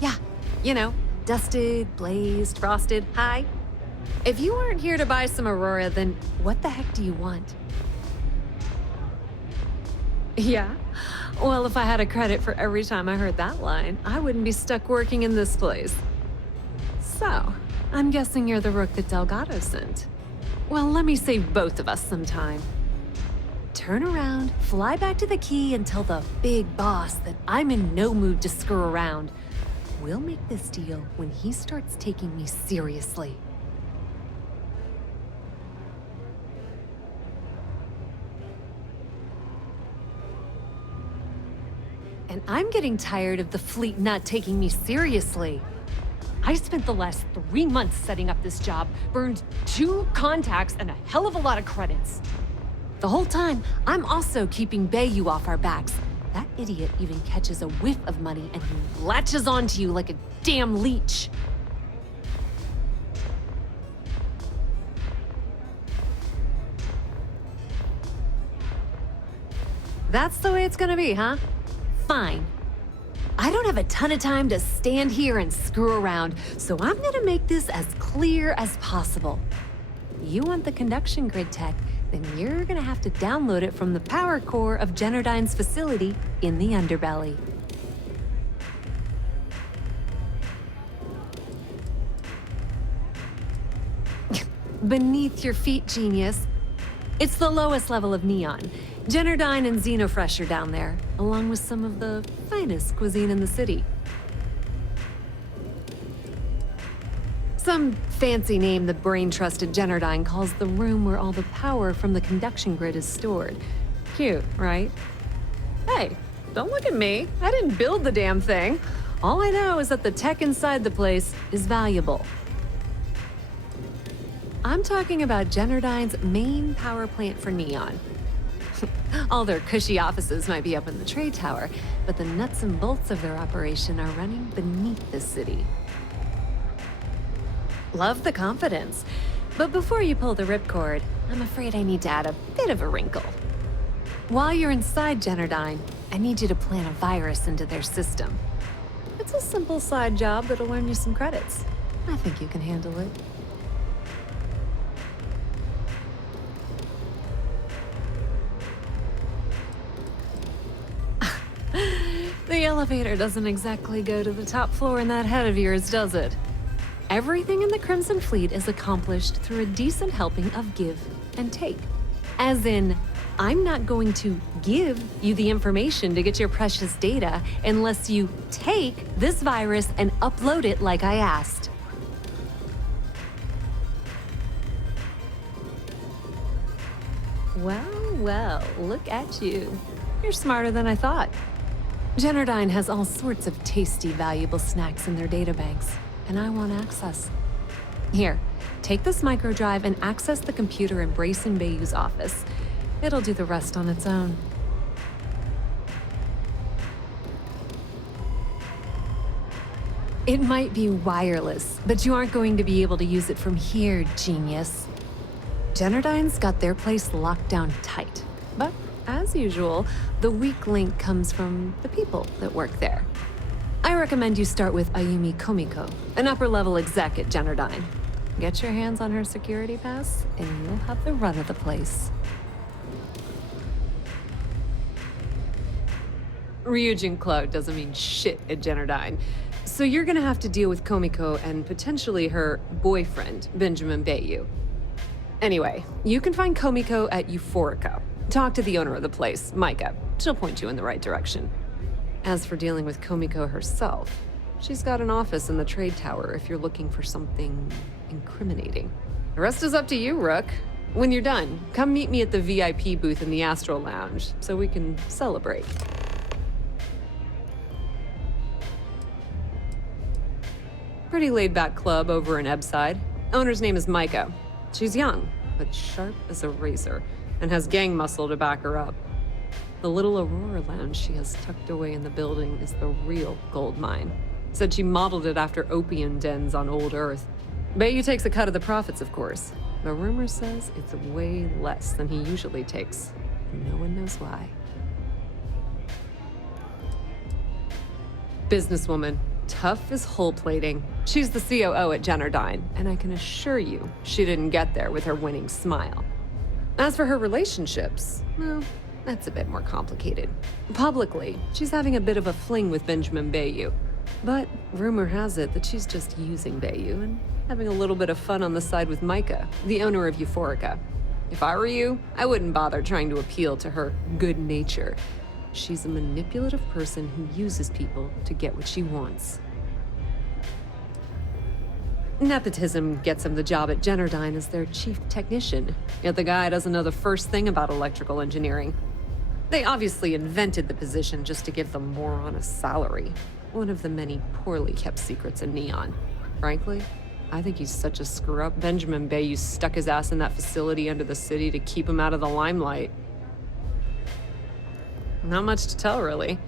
Yeah, you know, dusted, blazed, frosted, high. If you aren't here to buy some Aurora, then what the heck do you want? Yeah? Well, if I had a credit for every time I heard that line, I wouldn't be stuck working in this place. So, I'm guessing you're the rook that Delgado sent. Well, let me save both of us some time. Turn around, fly back to the key, and tell the big boss that I'm in no mood to screw around. We'll make this deal when he starts taking me seriously. And I'm getting tired of the fleet not taking me seriously. I spent the last 3 months setting up this job, burned 2 contacts and a hell of a lot of credits. The whole time, I'm also keeping Bayou off our backs. That idiot even catches a whiff of money and he latches onto you like a damn leech. That's the way it's gonna be, huh? Fine. I don't have a ton of time to stand here and screw around, so I'm gonna make this as clear as possible. You want the conduction grid tech, then you're gonna have to download it from the power core of Generdyne's facility in the underbelly. Beneath your feet, genius. It's the lowest level of neon. Generdyne and Xenofresh are down there, along with some of the finest cuisine in the city. Some fancy name the brain-trusted Generdyne calls the room where all the power from the conduction grid is stored. Cute, right? Hey, don't look at me. I didn't build the damn thing. All I know is that the tech inside the place is valuable. I'm talking about Generdyne's main power plant for Neon. All their cushy offices might be up in the trade tower, but the nuts and bolts of their operation are running beneath the city. Love the confidence. But before you pull the ripcord, I'm afraid I need to add a bit of a wrinkle. While you're inside Generdyne, I need you to plant a virus into their system. It's a simple side job that'll earn you some credits. I think you can handle it. The elevator doesn't exactly go to the top floor in that head of yours, does it? Everything in the Crimson Fleet is accomplished through a decent helping of give and take. As in, I'm not going to give you the information to get your precious data unless you take this virus and upload it like I asked. Well, look at you. You're smarter than I thought. Generdyne has all sorts of tasty, valuable snacks in their databanks, and I want access. Here, take this microdrive and access the computer in Brayson Bayou's office. It'll do the rest on its own. It might be wireless, but you aren't going to be able to use it from here, genius. Generdyne's got their place locked down tight, but as usual, the weak link comes from the people that work there. I recommend you start with Ayumi Komiko, an upper-level exec at Generdyne. Get your hands on her security pass, and you'll have the run of the place. Ryujin Cloud doesn't mean shit at Generdyne. So you're gonna have to deal with Komiko and potentially her boyfriend, Benjamin Bayou. Anyway, you can find Komiko at Euphorica. Talk to the owner of the place, Micah. She'll point you in the right direction. As for dealing with Komiko herself, she's got an office in the trade tower if you're looking for something incriminating. The rest is up to you, Rook. When you're done, come meet me at the VIP booth in the Astral Lounge so we can celebrate. Pretty laid-back club over in Ebside. Owner's name is Micah. She's young, but sharp as a razor, and has gang muscle to back her up. The little Aurora Lounge she has tucked away in the building is the real gold mine. Said she modeled it after opium dens on old Earth. Bayou takes a cut of the profits, of course, but rumor says it's way less than he usually takes, and no one knows why. Businesswoman. Tough as hull plating. She's the COO at Generdyne, and I can assure you she didn't get there with her winning smile. As for her relationships, well, that's a bit more complicated. Publicly, she's having a bit of a fling with Benjamin Bayou. But rumor has it that she's just using Bayou and having a little bit of fun on the side with Micah, the owner of Euphorica. If I were you, I wouldn't bother trying to appeal to her good nature. She's a manipulative person who uses people to get what she wants. Nepotism gets him the job at Generdyne as their chief technician, yet the guy doesn't know the first thing about electrical engineering. They obviously invented the position just to give the moron a salary, one of the many poorly kept secrets in Neon. Frankly, I think he's such a screw-up Benjamin Bayou stuck his ass in that facility under the city to keep him out of the limelight. Not much to tell, really.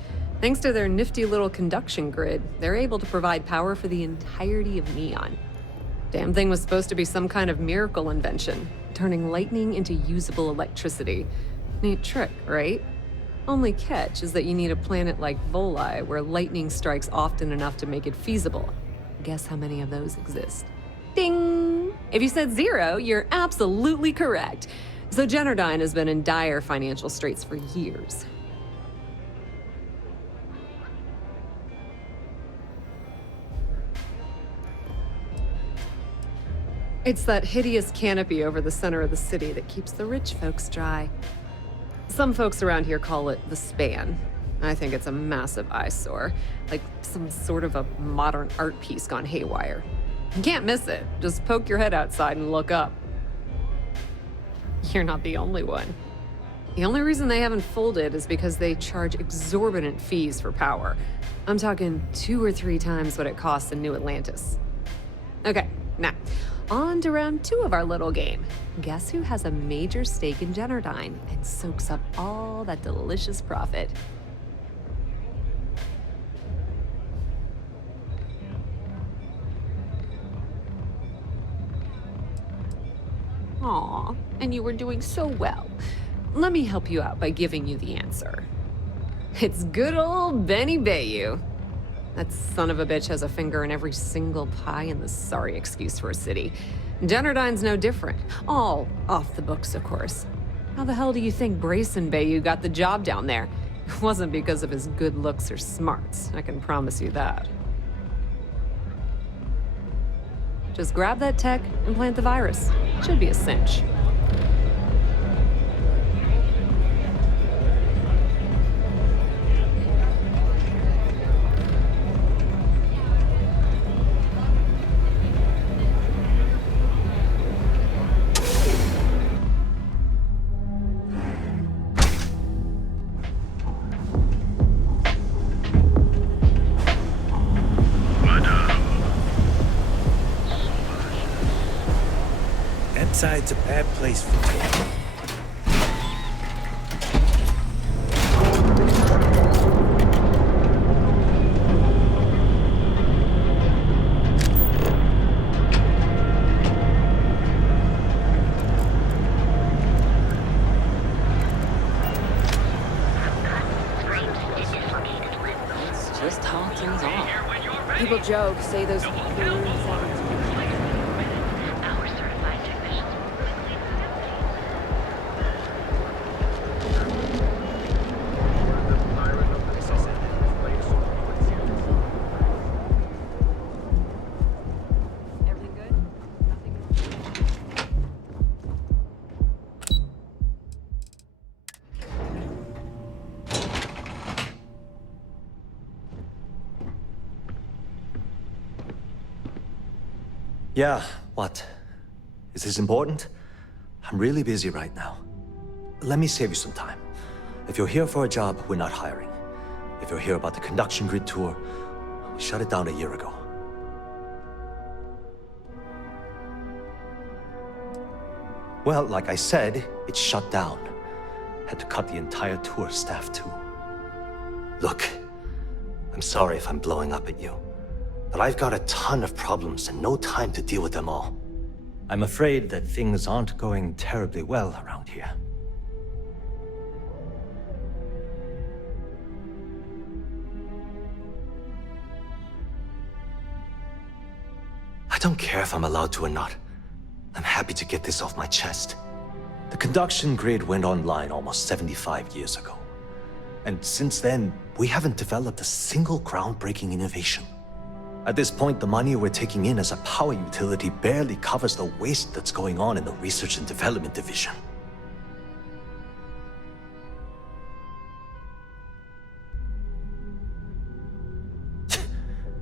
Thanks to their nifty little conduction grid, they're able to provide power for the entirety of Neon. Damn thing was supposed to be some kind of miracle invention, turning lightning into usable electricity. Neat trick, right? Only catch is that you need a planet like Voli, where lightning strikes often enough to make it feasible. Guess how many of those exist? Ding! If you said 0, you're absolutely correct. So Generdyne has been in dire financial straits for years. It's that hideous canopy over the center of the city that keeps the rich folks dry. Some folks around here call it the Span. I think it's a massive eyesore, like some sort of a modern art piece gone haywire. You can't miss it. Just poke your head outside and look up. You're not the only one. The only reason they haven't folded is because they charge exorbitant fees for power. I'm talking 2 or 3 times what it costs in New Atlantis. Okay, now, on to round 2 of our little game. Guess who has a major stake in Generdyne and soaks up all that delicious profit? Aw, and you were doing so well. Let me help you out by giving you the answer. It's good old Benny Bayou. That son of a bitch has a finger in every single pie in the sorry excuse for a city. Generdyne's no different. All off the books, of course. How the hell do you think Brayson Bayou got the job down there? It wasn't because of his good looks or smarts, I can promise you that. Just grab that tech and plant the virus. Should be a cinch. Side's a bad place for tourists. It's just how things are. People joke, say those Yeah, what? Is this important? I'm really busy right now. Let me save you some time. If you're here for a job, we're not hiring. If you're here about the conduction grid tour, we shut it down a year ago. Well, like I said, it's shut down. Had to cut the entire tour staff too. Look, I'm sorry if I'm blowing up at you, but I've got a ton of problems and no time to deal with them all. I'm afraid that things aren't going terribly well around here. I don't care if I'm allowed to or not. I'm happy to get this off my chest. The conduction grid went online almost 75 years ago. And since then, we haven't developed a single groundbreaking innovation. At this point, the money we're taking in as a power utility barely covers the waste that's going on in the research and development division.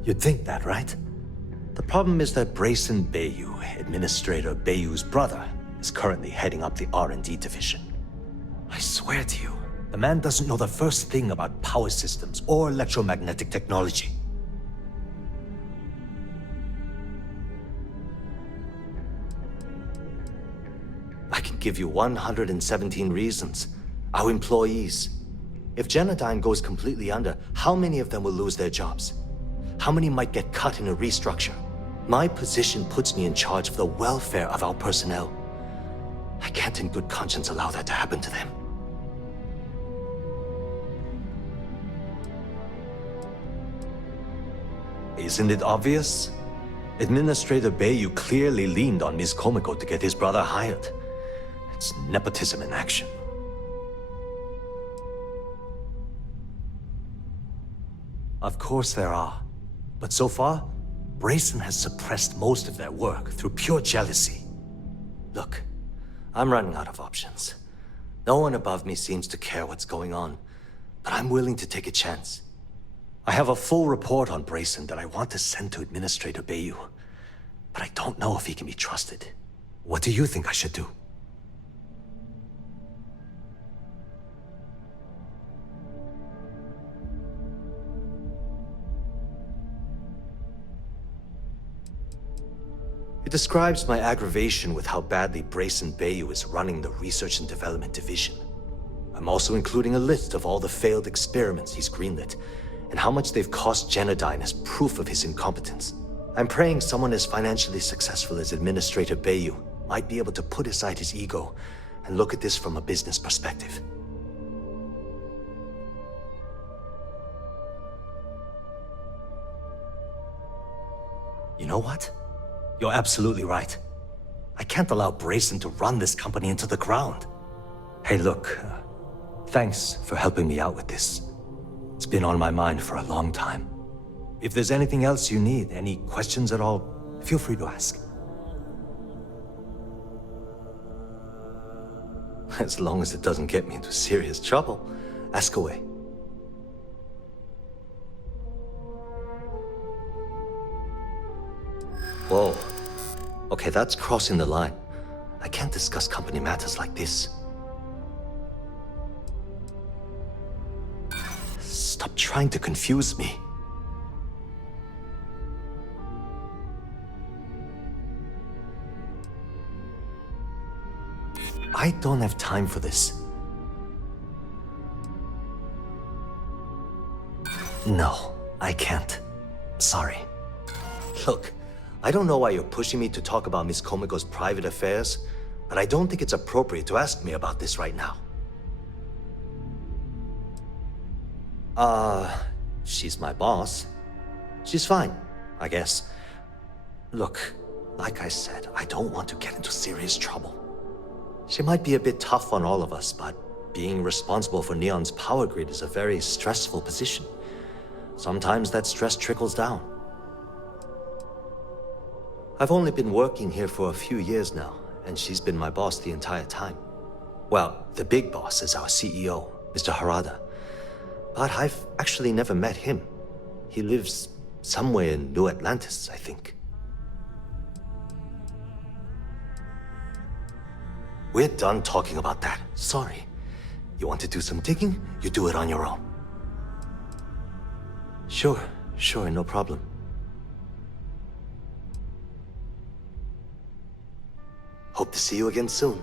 You'd think that, right? The problem is that Brayson Bayou, Administrator Bayou's brother, is currently heading up the R&D division. I swear to you, the man doesn't know the first thing about power systems or electromagnetic technology. I can give you 117 reasons. Our employees. If Genodyne goes completely under, how many of them will lose their jobs? How many might get cut in a restructure? My position puts me in charge of the welfare of our personnel. I can't in good conscience allow that to happen to them. Isn't it obvious? Administrator Bayou clearly leaned on Ms. Komiko to get his brother hired. It's nepotism in action. Of course there are. But so far, Brayson has suppressed most of their work through pure jealousy. Look, I'm running out of options. No one above me seems to care what's going on, but I'm willing to take a chance. I have a full report on Brayson that I want to send to Administrator Bayou, but I don't know if he can be trusted. What do you think I should do? It describes my aggravation with how badly Brayson Bayou is running the Research and Development Division. I'm also including a list of all the failed experiments he's greenlit, and how much they've cost Genodyne as proof of his incompetence. I'm praying someone as financially successful as Administrator Bayou might be able to put aside his ego and look at this from a business perspective. You know what? You're absolutely right. I can't allow Brayson to run this company into the ground. Hey, look, thanks for helping me out with this. It's been on my mind for a long time. If there's anything else you need, any questions at all, feel free to ask. As long as it doesn't get me into serious trouble, ask away. Whoa. Okay, that's crossing the line. I can't discuss company matters like this. Stop trying to confuse me. I don't have time for this. No, I can't. Sorry. Look, I don't know why you're pushing me to talk about Miss Komiko's private affairs, but I don't think it's appropriate to ask me about this right now. She's my boss. She's fine, I guess. Look, like I said, I don't want to get into serious trouble. She might be a bit tough on all of us, but being responsible for Neon's power grid is a very stressful position. Sometimes that stress trickles down. I've only been working here for a few years now, and she's been my boss the entire time. Well, the big boss is our CEO, Mr. Harada. But I've actually never met him. He lives somewhere in New Atlantis, I think. We're done talking about that. Sorry. You want to do some digging? You do it on your own. Sure, no problem. Hope to see you again soon.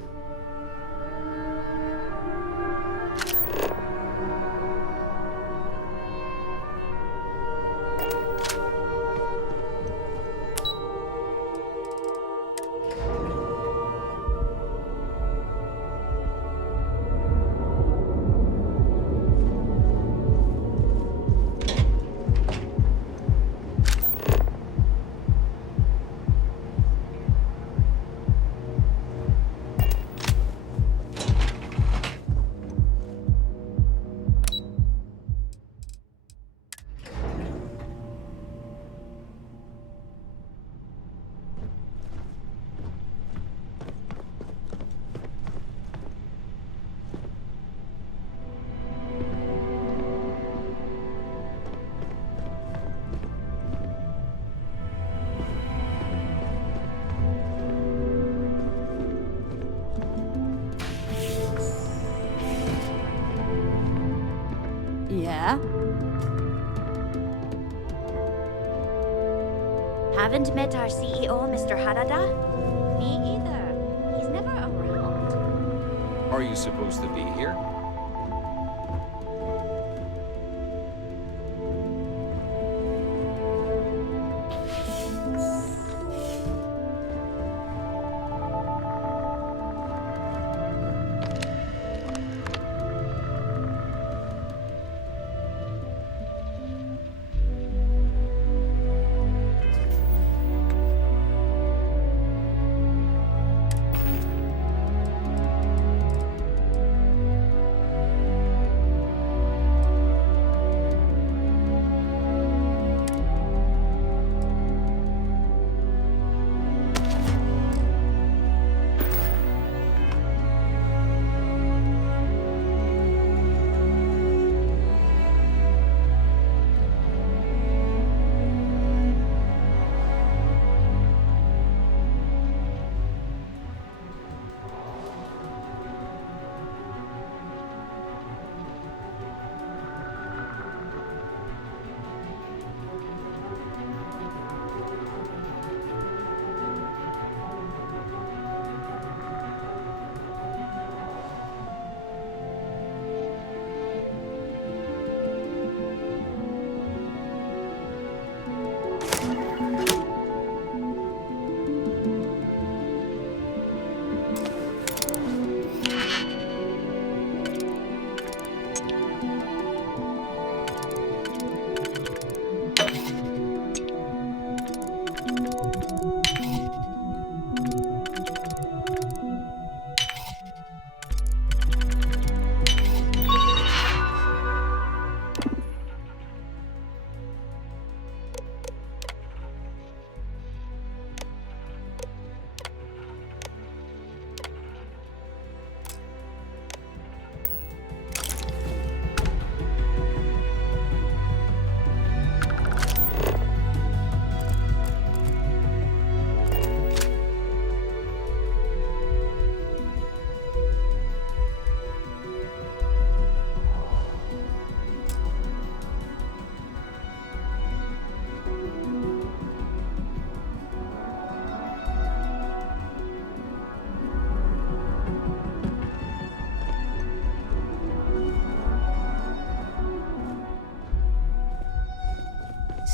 Yeah? Haven't met our CEO, Mr. Harada? Me either. He's never around. Are you supposed to be here?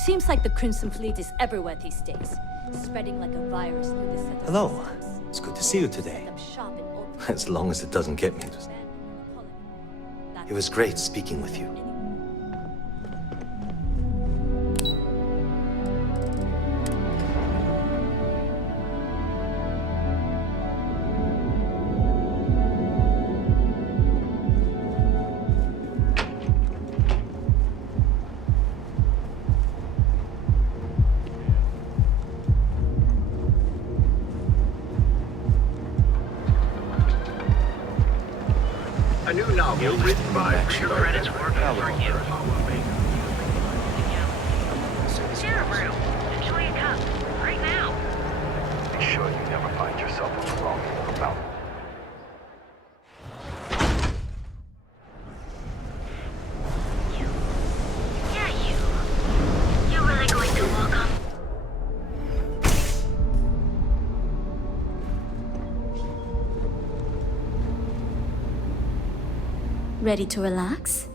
Seems like the Crimson Fleet is everywhere these days, spreading like a virus through the center. Hello. It's good to see you today. As long as it doesn't get me. It was great speaking with you. A new novel written by credits working for you. Share a room. Enjoy a cup. Right now. Be sure you never find yourself on the wrong end of the mountain. Ready to relax?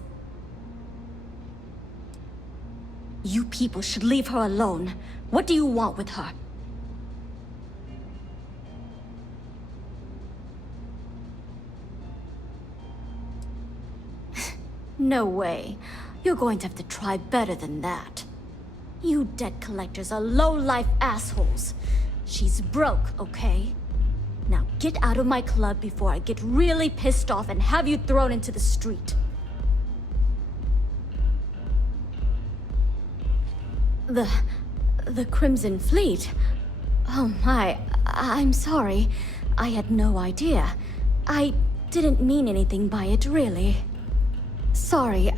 You people should leave her alone. What do you want with her? No way. You're going to have to try better than that. You debt collectors are low-life assholes. She's broke, okay? Now get out of my club before I get really pissed off and have you thrown into the street. The Crimson Fleet? Oh my, I'm sorry. I had no idea. I didn't mean anything by it, really. Sorry,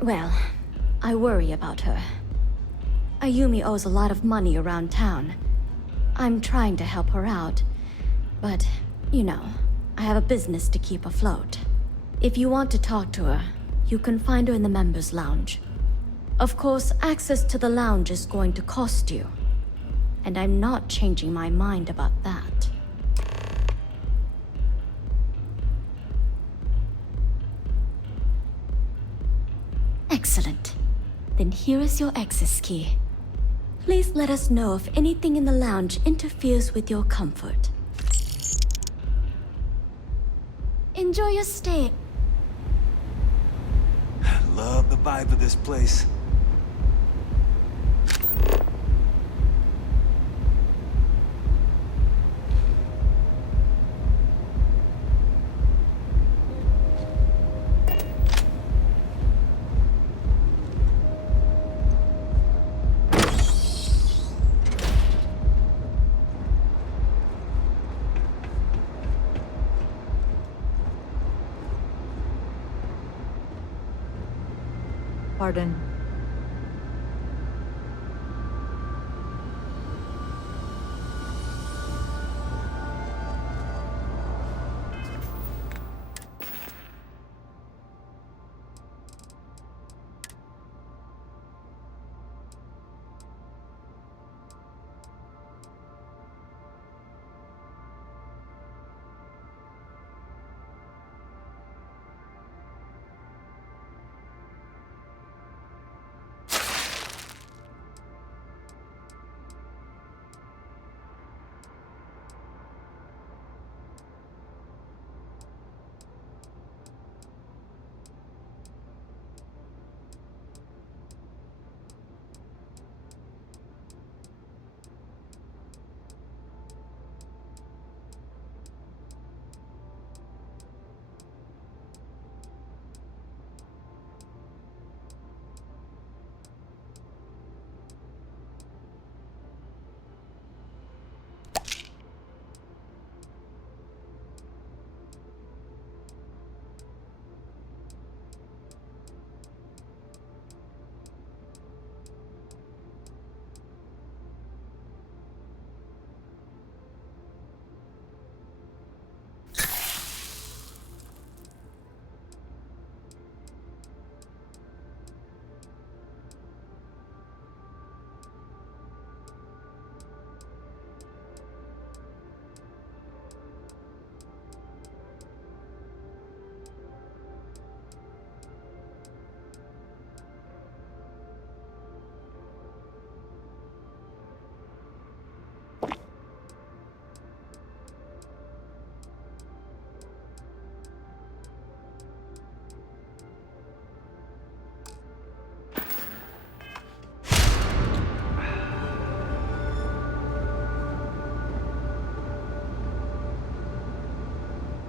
well, I worry about her. Ayumi owes a lot of money around town. I'm trying to help her out, but, you know, I have a business to keep afloat. If you want to talk to her, you can find her in the members' lounge. Of course, access to the lounge is going to cost you, and I'm not changing my mind about that. Excellent. Then here is your access key. Please let us know if anything in the lounge interferes with your comfort. Enjoy your stay. Love the vibe of this place. Pardon.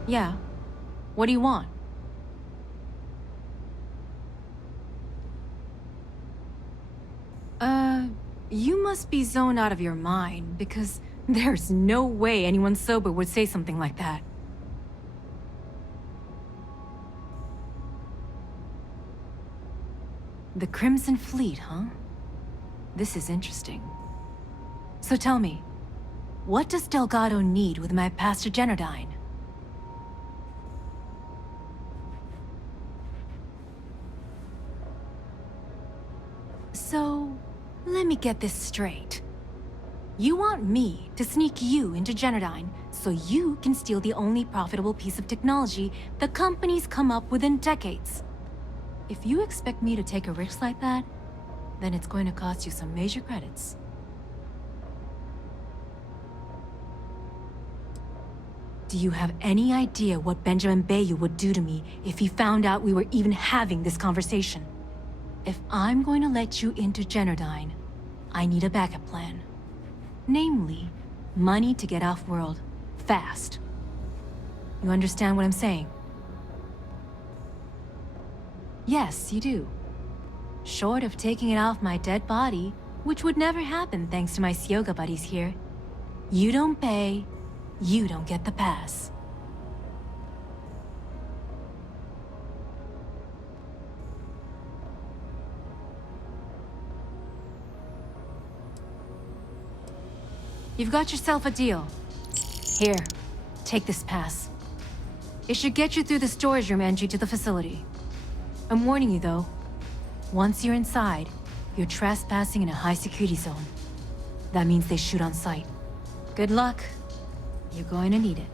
Yeah. What do you want? You must be zoned out of your mind, because there's no way anyone sober would say something like that. The Crimson Fleet, huh? This is interesting. So tell me, what does Delgado need with my Pastor Genardine? So, let me get this straight. You want me to sneak you into Generdyne so you can steal the only profitable piece of technology the company's come up with in decades. If you expect me to take a risk like that, then it's going to cost you some major credits. Do you have any idea what Benjamin Bayou would do to me if he found out we were even having this conversation? If I'm going to let you into Generdyne, I need a backup plan. Namely, money to get off-world, fast. You understand what I'm saying? Yes, you do. Short of taking it off my dead body, which would never happen thanks to my Syoga buddies here. You don't pay, you don't get the pass. You've got yourself a deal. Here, take this pass. It should get you through the storage room entry to the facility. I'm warning you though, once you're inside, you're trespassing in a high-security zone. That means they shoot on sight. Good luck. You're going to need it.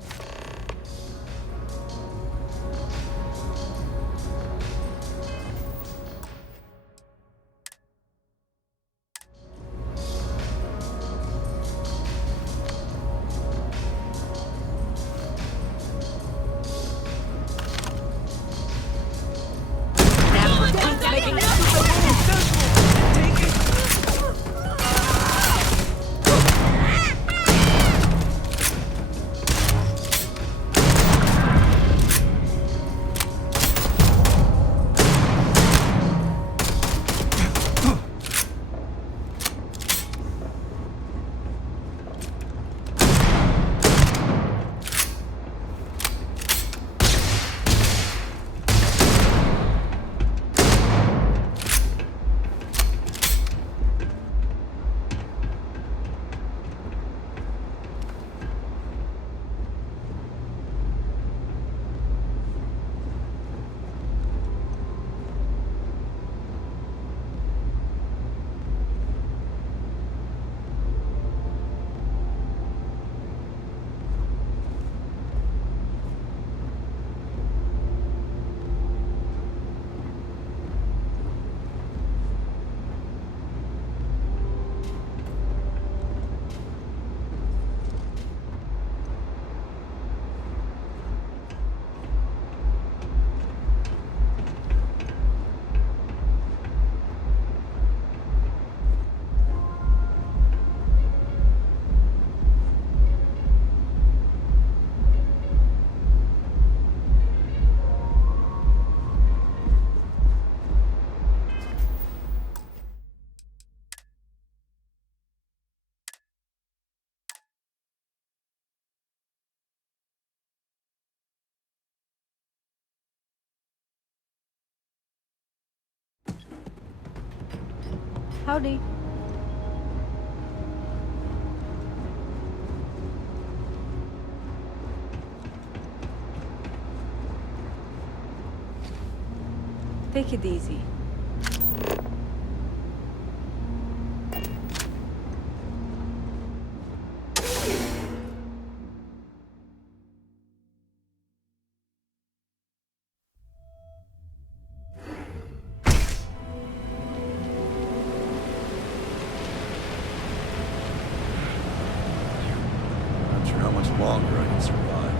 Howdy. Take it easy. Not sure how much longer I can survive.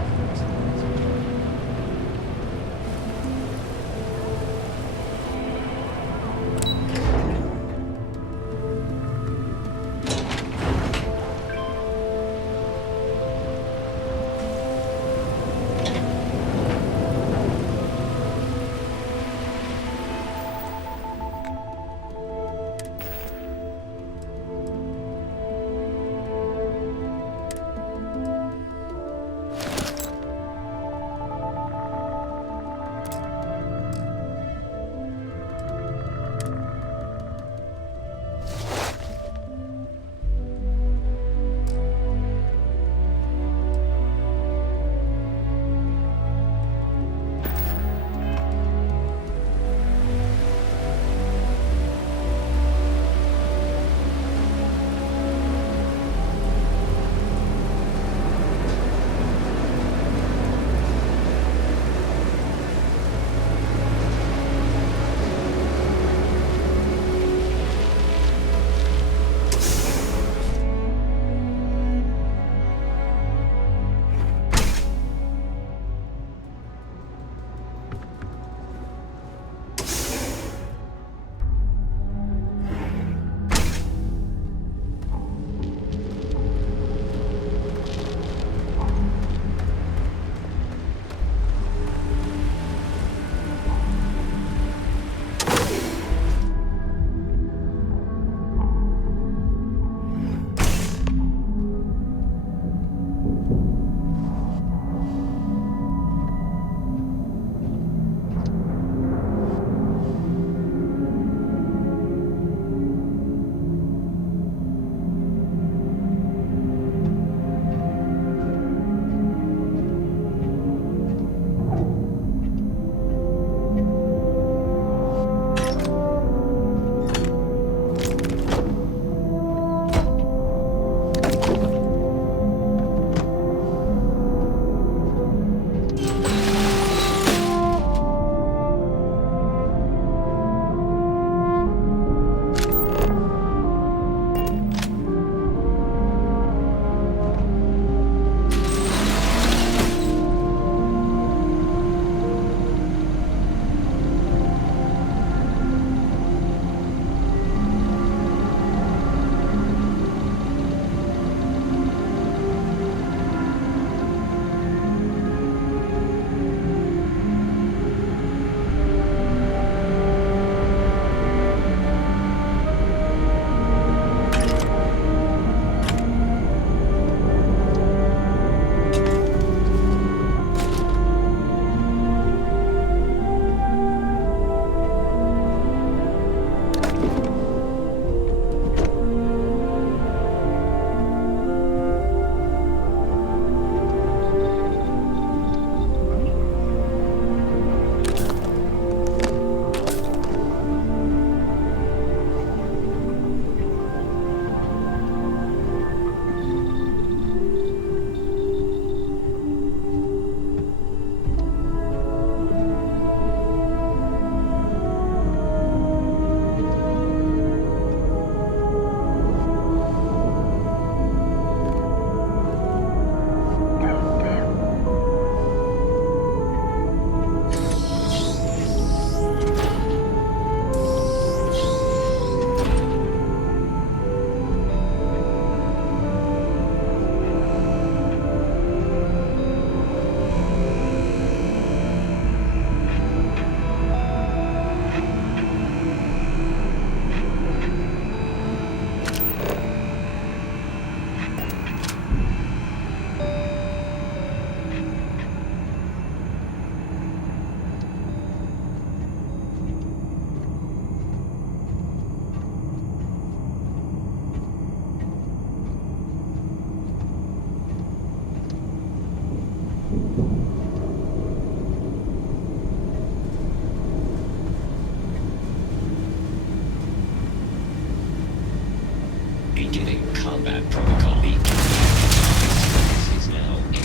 combat protocol. The device is now in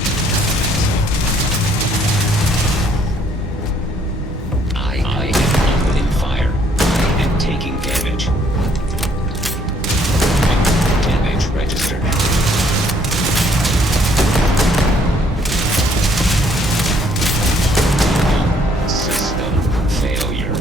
I am opening fire. I am taking damage. Damage registered. System failure.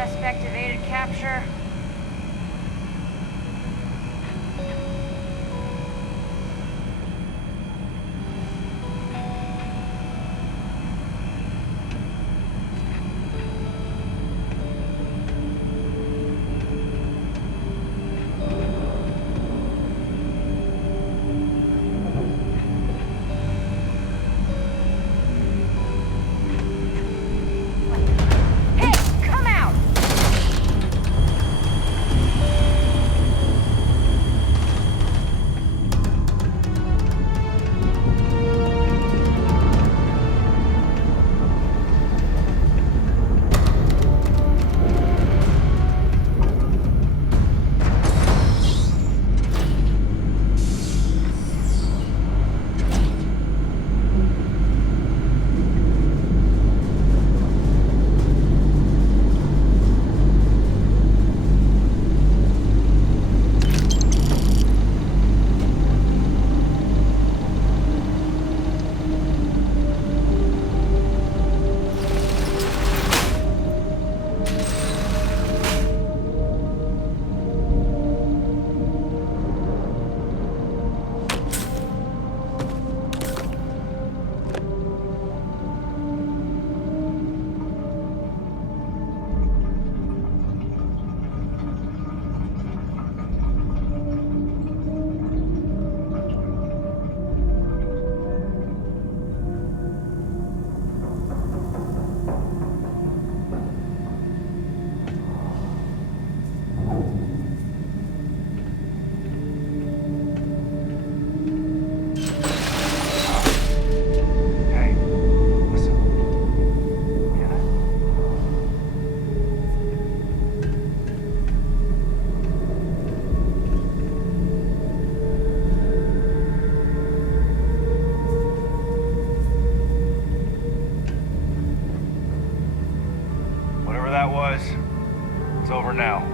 Suspect evaded capture. It's over now.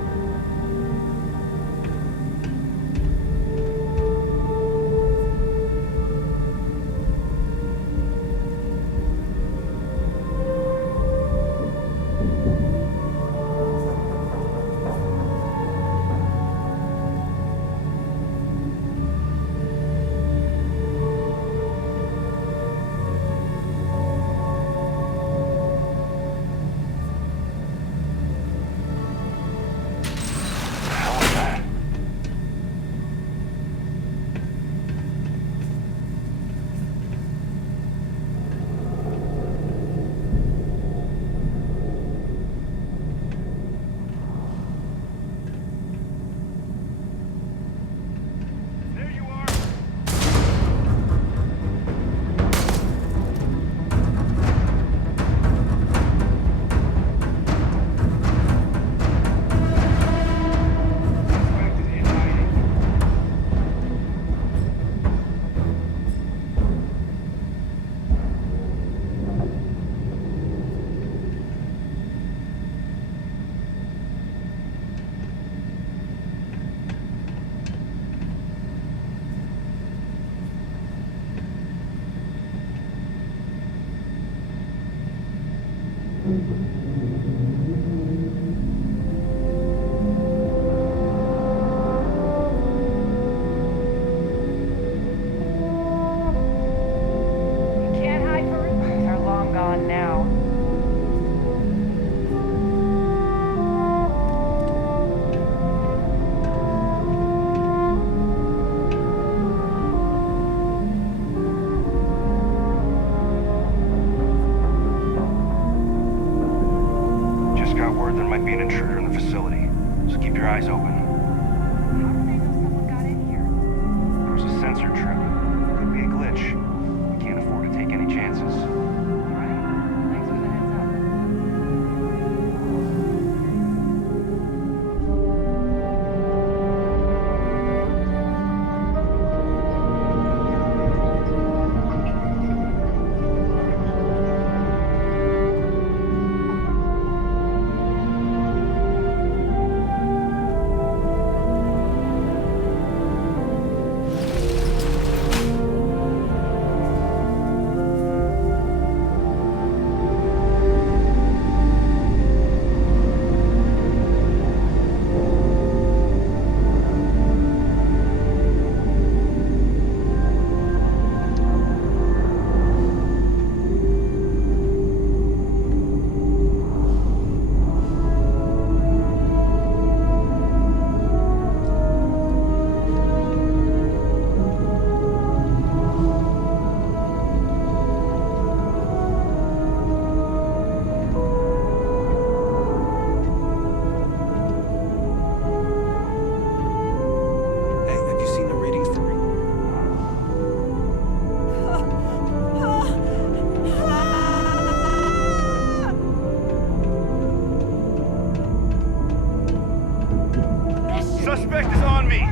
Suspect is on me.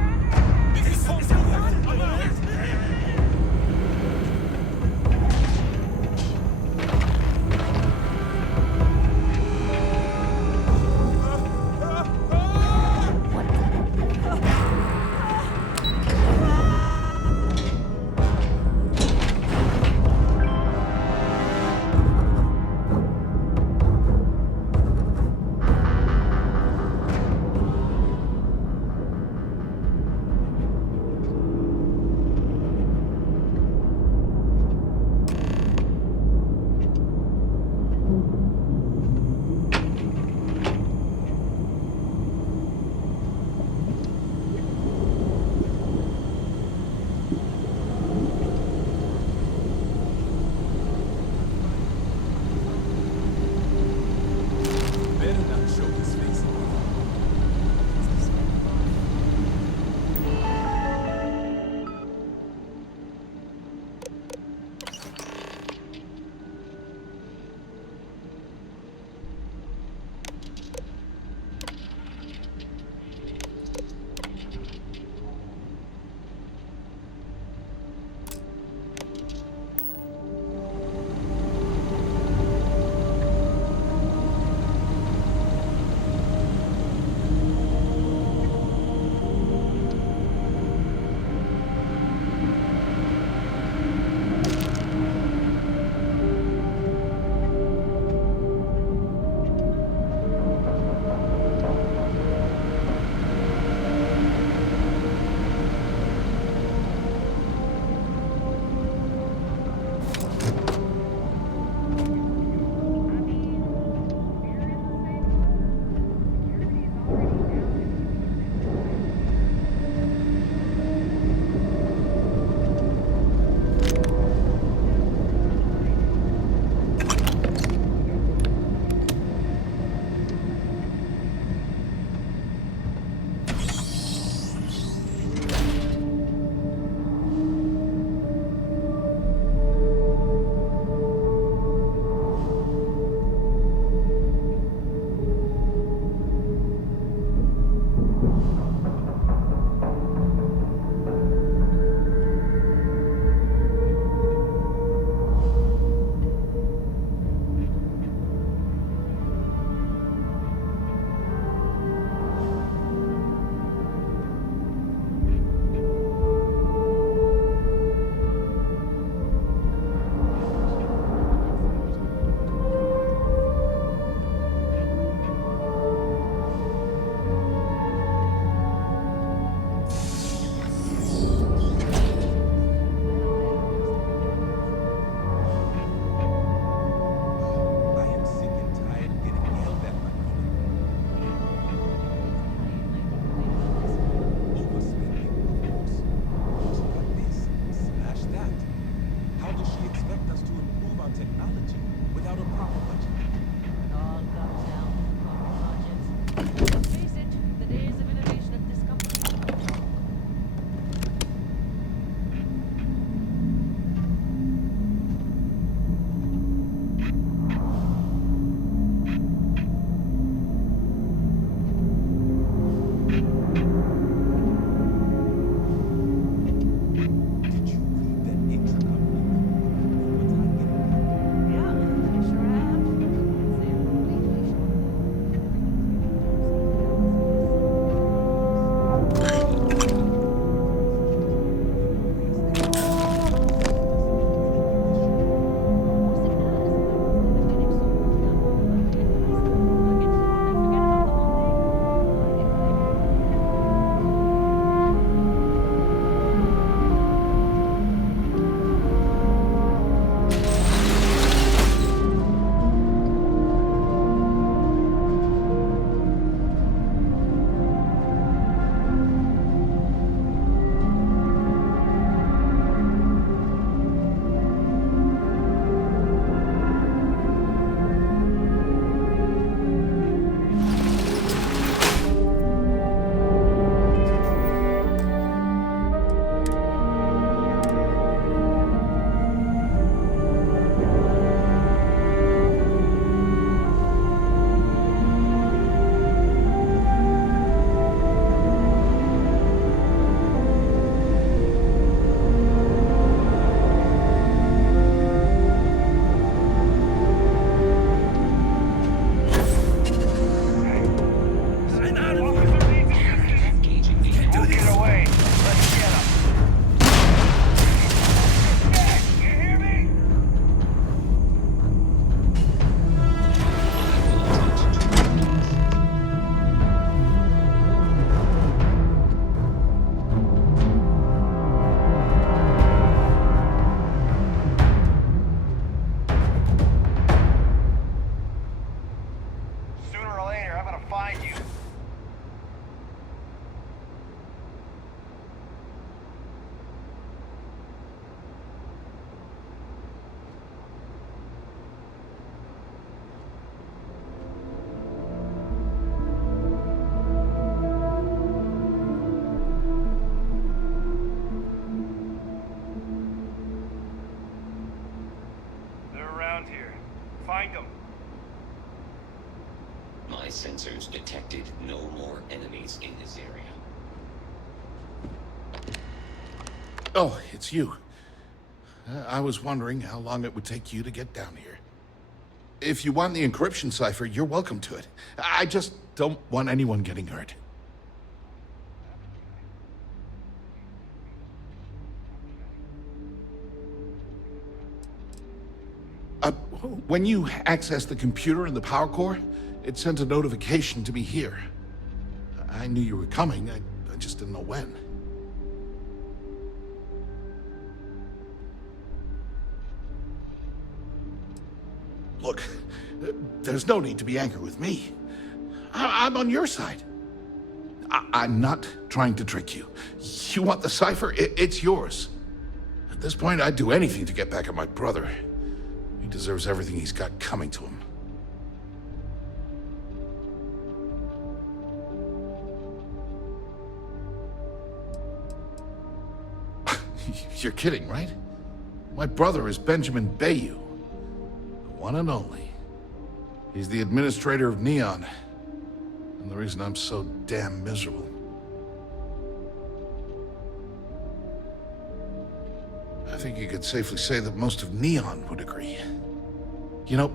behind you. They're around here. Find them. My sensors detected no more enemies in this area. Oh, it's you. I was wondering how long it would take you to get down here. If you want the encryption cipher, you're welcome to it. I just don't want anyone getting hurt. When you access the computer in the power core, it sends a notification to me here. I knew you were coming, I just didn't know when. Look, there's no need to be angry with me. I'm on your side. I'm not trying to trick you. You want the cipher? It's yours. At this point, I'd do anything to get back at my brother. He deserves everything he's got coming to him. You're kidding, right? My brother is Benjamin Bayou. The one and only. He's the administrator of Neon. And the reason I'm so damn miserable. I think you could safely say that most of Neon would agree. You know,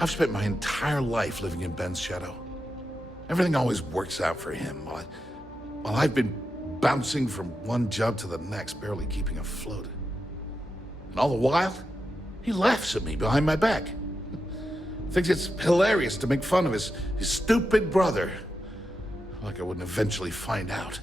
I've spent my entire life living in Ben's shadow. Everything always works out for him, while I've been bouncing from one job to the next, barely keeping afloat. And all the while, he laughs at me behind my back. Thinks it's hilarious to make fun of his stupid brother. Like I wouldn't eventually find out.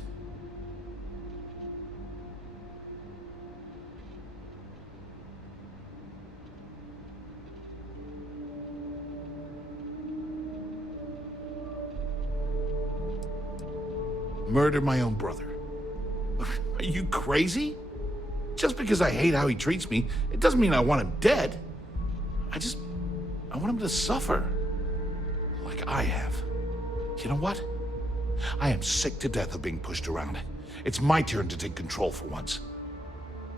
Murder my own brother. Are you crazy? Just because I hate how he treats me, it doesn't mean I want him dead. I want him to suffer. Like I have. You know what? I am sick to death of being pushed around. It's my turn to take control for once.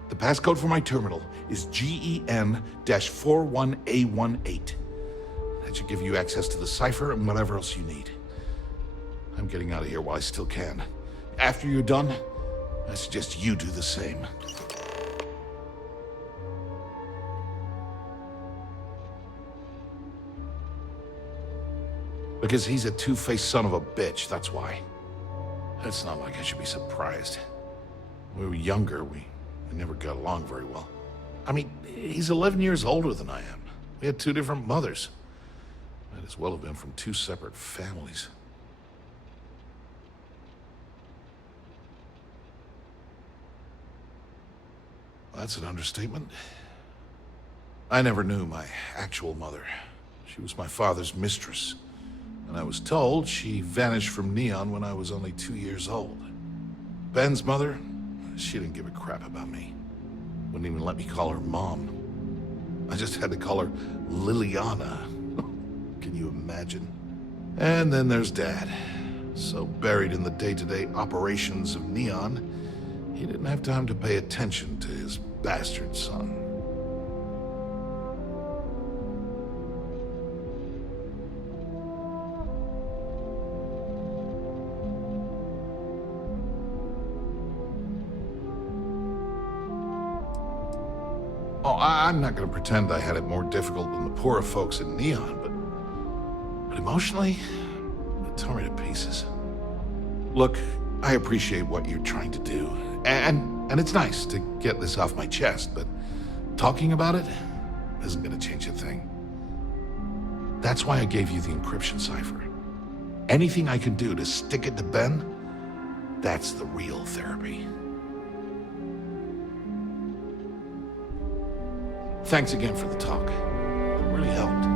The passcode for my terminal is GEN-41A18. That should give you access to the cipher and whatever else you need. I'm getting out of here while I still can. After you're done, I suggest you do the same. Because he's a two-faced son of a bitch, that's why. It's not like I should be surprised. When we were younger, we never got along very well. I mean, he's 11 years older than I am. We had two different mothers. Might as well have been from two separate families. That's an understatement. I never knew my actual mother. She was my father's mistress. And I was told she vanished from Neon when I was only 2 years old. Ben's mother, she didn't give a crap about me. Wouldn't even let me call her Mom. I just had to call her Liliana. Can you imagine? And then there's Dad. So buried in the day-to-day operations of Neon, he didn't have time to pay attention to his bastard son. Oh, I'm not gonna pretend I had it more difficult than the poorer folks in Neon, but emotionally, it tore me to pieces. Look, I appreciate what you're trying to do, and it's nice to get this off my chest, but talking about it isn't gonna change a thing. That's why I gave you the encryption cipher. Anything I can do to stick it to Ben, that's the real therapy. Thanks again for the talk. It really helped.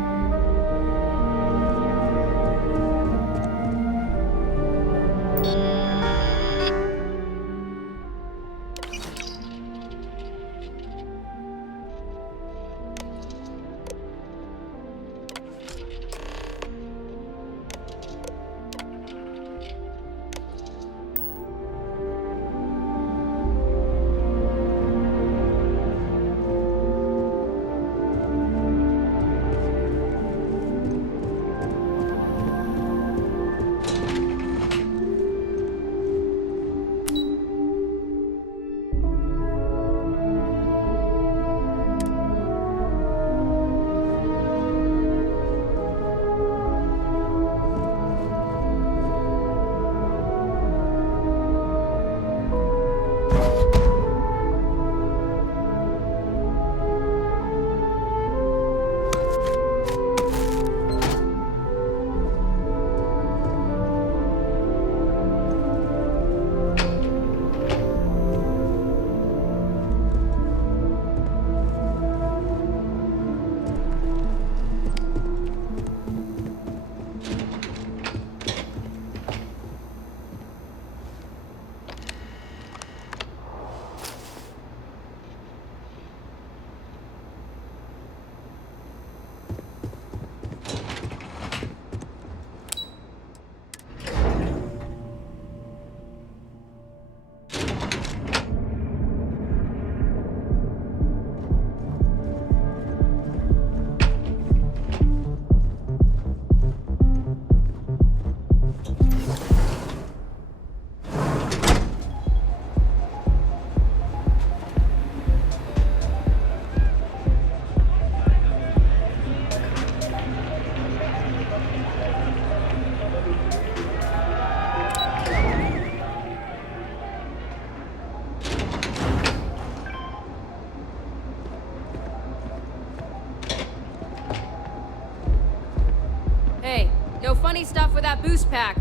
stuff with that boost pack.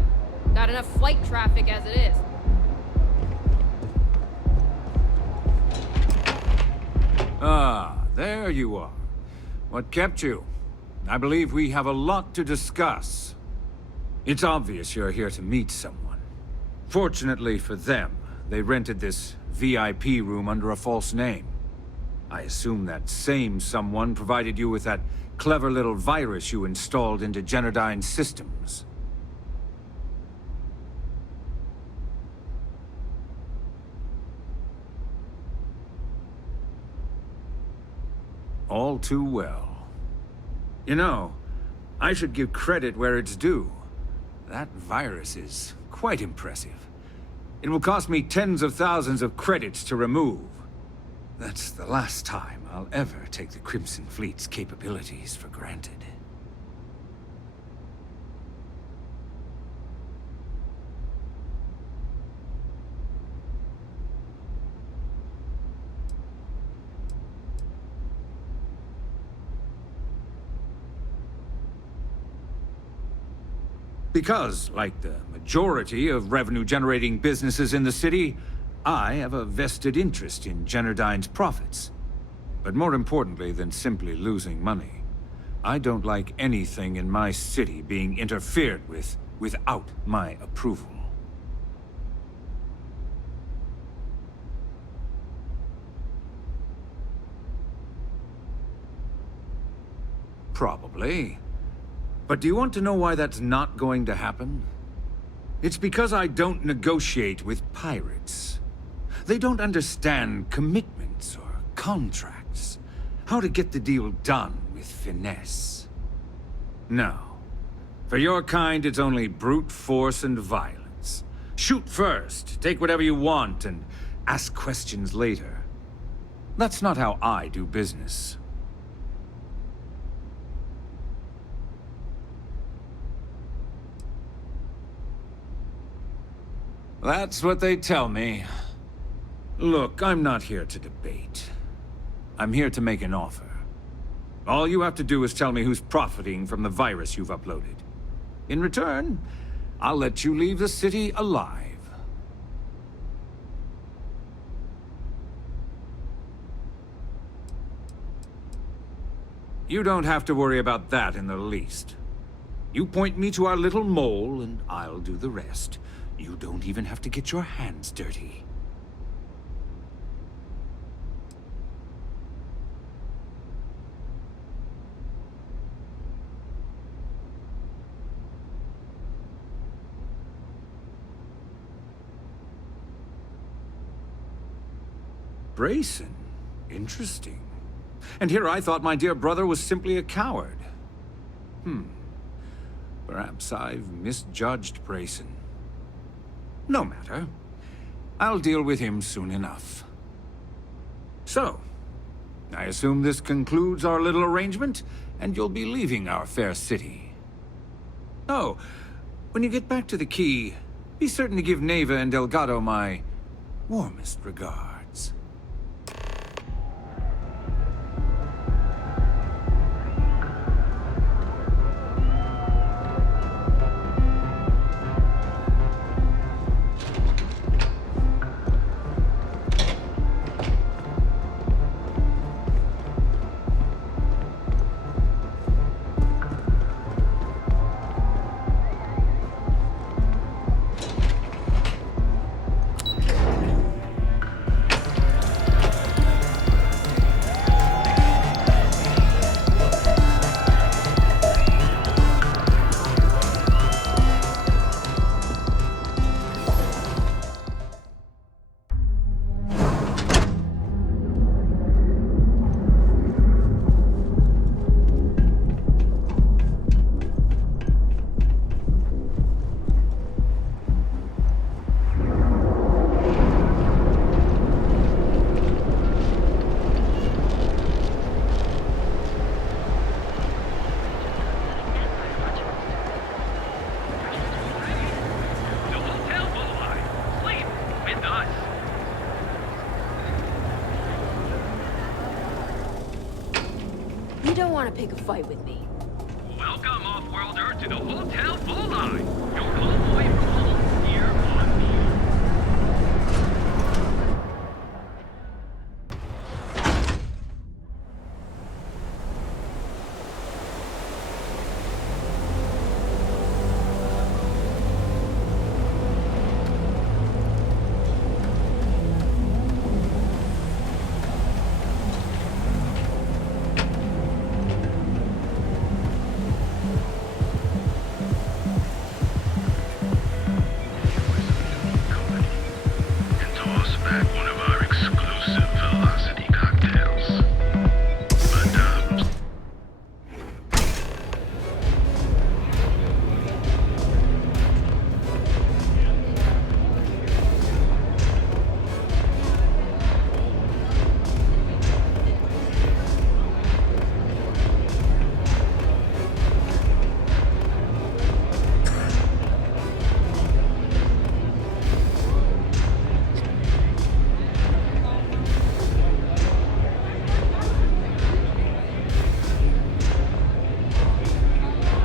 Got enough flight traffic as it is. Ah, there you are. What kept you? I believe we have a lot to discuss. It's obvious you're here to meet someone. Fortunately for them, they rented this VIP room under a false name. I assume that same someone provided you with that clever little virus you installed into Genodyne's systems. All too well. You know, I should give credit where it's due. That virus is quite impressive. It will cost me tens of thousands of credits to remove. That's the last time I'll ever take the Crimson Fleet's capabilities for granted. Because, like the majority of revenue-generating businesses in the city, I have a vested interest in Genodyne's profits. But more importantly than simply losing money, I don't like anything in my city being interfered with without my approval. Probably. But do you want to know why that's not going to happen? It's because I don't negotiate with pirates. They don't understand commitments or contracts. How to get the deal done with finesse. No. For your kind, it's only brute force and violence. Shoot first, take whatever you want, and ask questions later. That's not how I do business. That's what they tell me. Look, I'm not here to debate. I'm here to make an offer. All you have to do is tell me who's profiting from the virus you've uploaded. In return, I'll let you leave the city alive. You don't have to worry about that in the least. You point me to our little mole, and I'll do the rest. You don't even have to get your hands dirty. Brayson? Interesting. And here I thought my dear brother was simply a coward. Perhaps I've misjudged Brayson. No matter. I'll deal with him soon enough. So, I assume this concludes our little arrangement, and you'll be leaving our fair city. Oh, when you get back to the Key, be certain to give Neva and Delgado my warmest regards. You don't want to pick a fight with me. Welcome, Off-Worlder, to the Hotel Bullseye. back one of our exclusive velocity cocktails. But,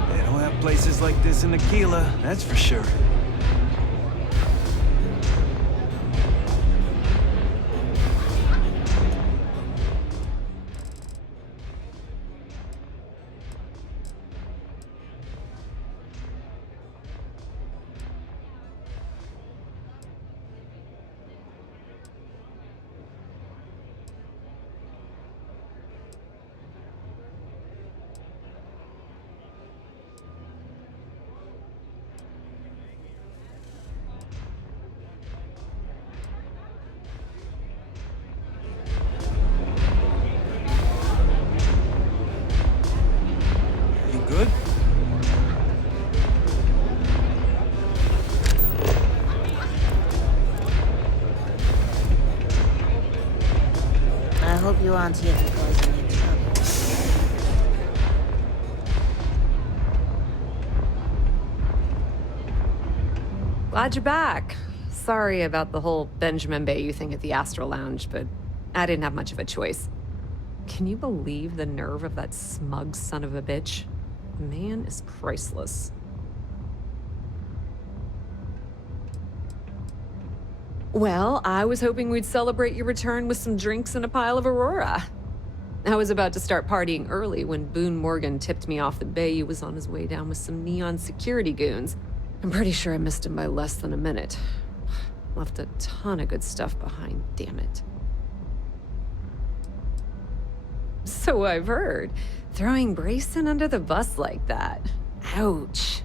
They don't have places like this in Aquila, that's for sure. You good? I hope you aren't here to cause any trouble. Glad you're back. Sorry about the whole Benjamin Bayou thing at the Astral Lounge, but I didn't have much of a choice. Can you believe the nerve of that smug son of a bitch? The man is priceless. Well, I was hoping we'd celebrate your return with some drinks and a pile of Aurora. I was about to start partying early when Boone Morgan tipped me off that Bayou was on his way down with some neon security goons. I'm pretty sure I missed him by less than a minute. Left a ton of good stuff behind, damn it. So I've heard. Throwing Brayson under the bus like that. Ouch.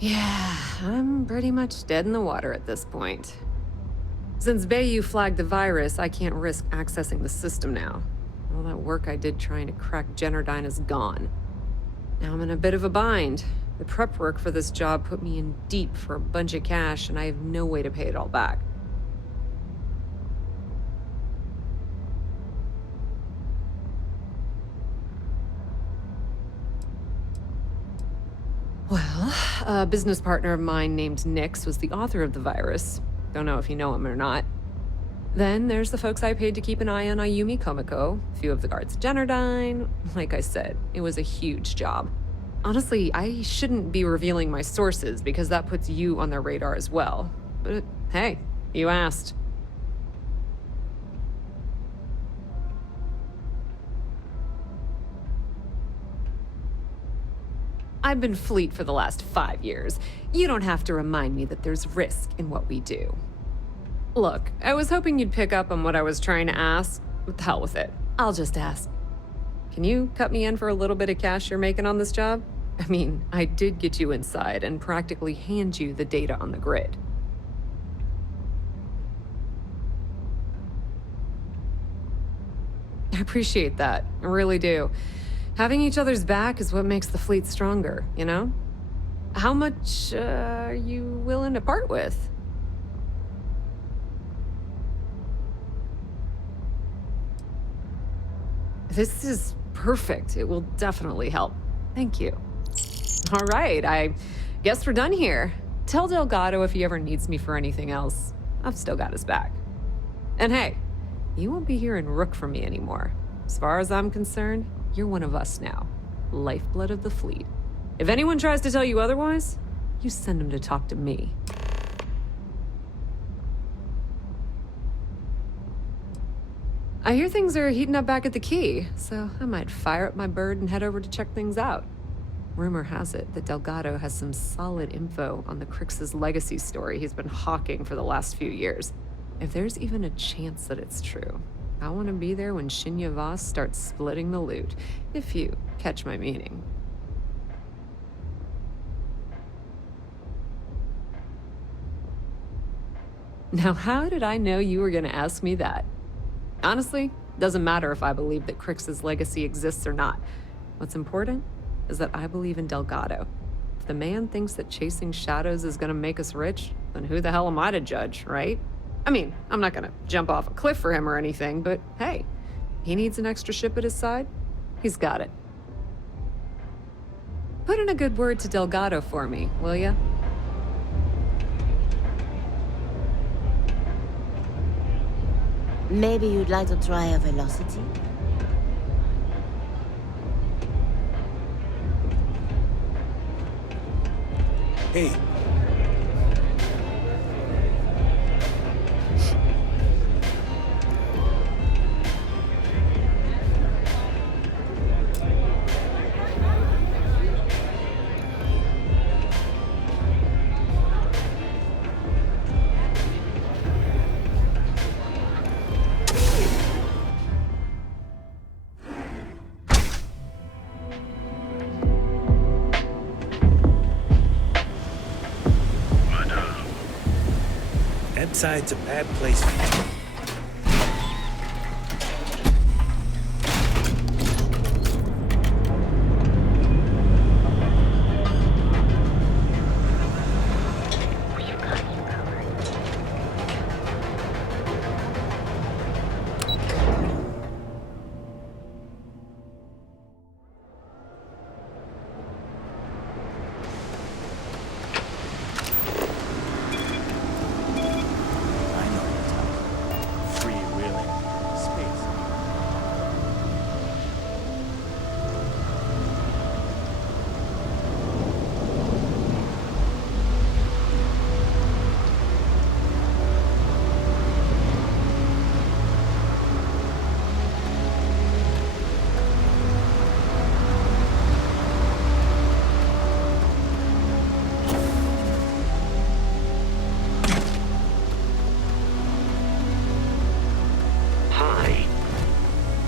Yeah, I'm pretty much dead in the water at this point. Since Bayou flagged the virus, I can't risk accessing the system now. All that work I did trying to crack Generdyne is gone. Now I'm in a bit of a bind. The prep work for this job put me in deep for a bunch of cash, and I have no way to pay it all back. Well, a business partner of mine named Nix was the author of the virus. Don't know if you know him or not. Then there's the folks I paid to keep an eye on Ayumi Komiko, a few of the guards at Generdyne. Like I said, it was a huge job. Honestly, I shouldn't be revealing my sources because that puts you on their radar as well. But hey, you asked. I've been Fleet for the last 5 years. You don't have to remind me that there's risk in what we do. Look, I was hoping you'd pick up on what I was trying to ask. What the hell with it? I'll just ask. Can you cut me in for a little bit of cash you're making on this job? I mean, I did get you inside and practically hand you the data on the grid. I appreciate that. I really do. Having each other's back is what makes the Fleet stronger, you know? How much are you willing to part with? This is perfect. It will definitely help. Thank you. All right, I guess we're done here. Tell Delgado if he ever needs me for anything else. I've still got his back. And hey, you won't be hearing Rook from me anymore. As far as I'm concerned, you're one of us now. Lifeblood of the Fleet. If anyone tries to tell you otherwise, you send them to talk to me. I hear things are heating up back at the Key, so I might fire up my bird and head over to check things out. Rumor has it that Delgado has some solid info on the Crix's legacy story he's been hawking for the last few years. If there's even a chance that it's true, I want to be there when Shinya Voss starts splitting the loot, if you catch my meaning. Now, how did I know you were gonna ask me that? Honestly, doesn't matter if I believe that Crix's legacy exists or not. What's important is that I believe in Delgado. If the man thinks that chasing shadows is gonna make us rich, then who the hell am I to judge, right? I mean, I'm not gonna jump off a cliff for him or anything, but hey, he needs an extra ship at his side, he's got it. Put in a good word to Delgado for me, will ya? Maybe you'd like to try a velocity? Hey. Side's a bad place for you.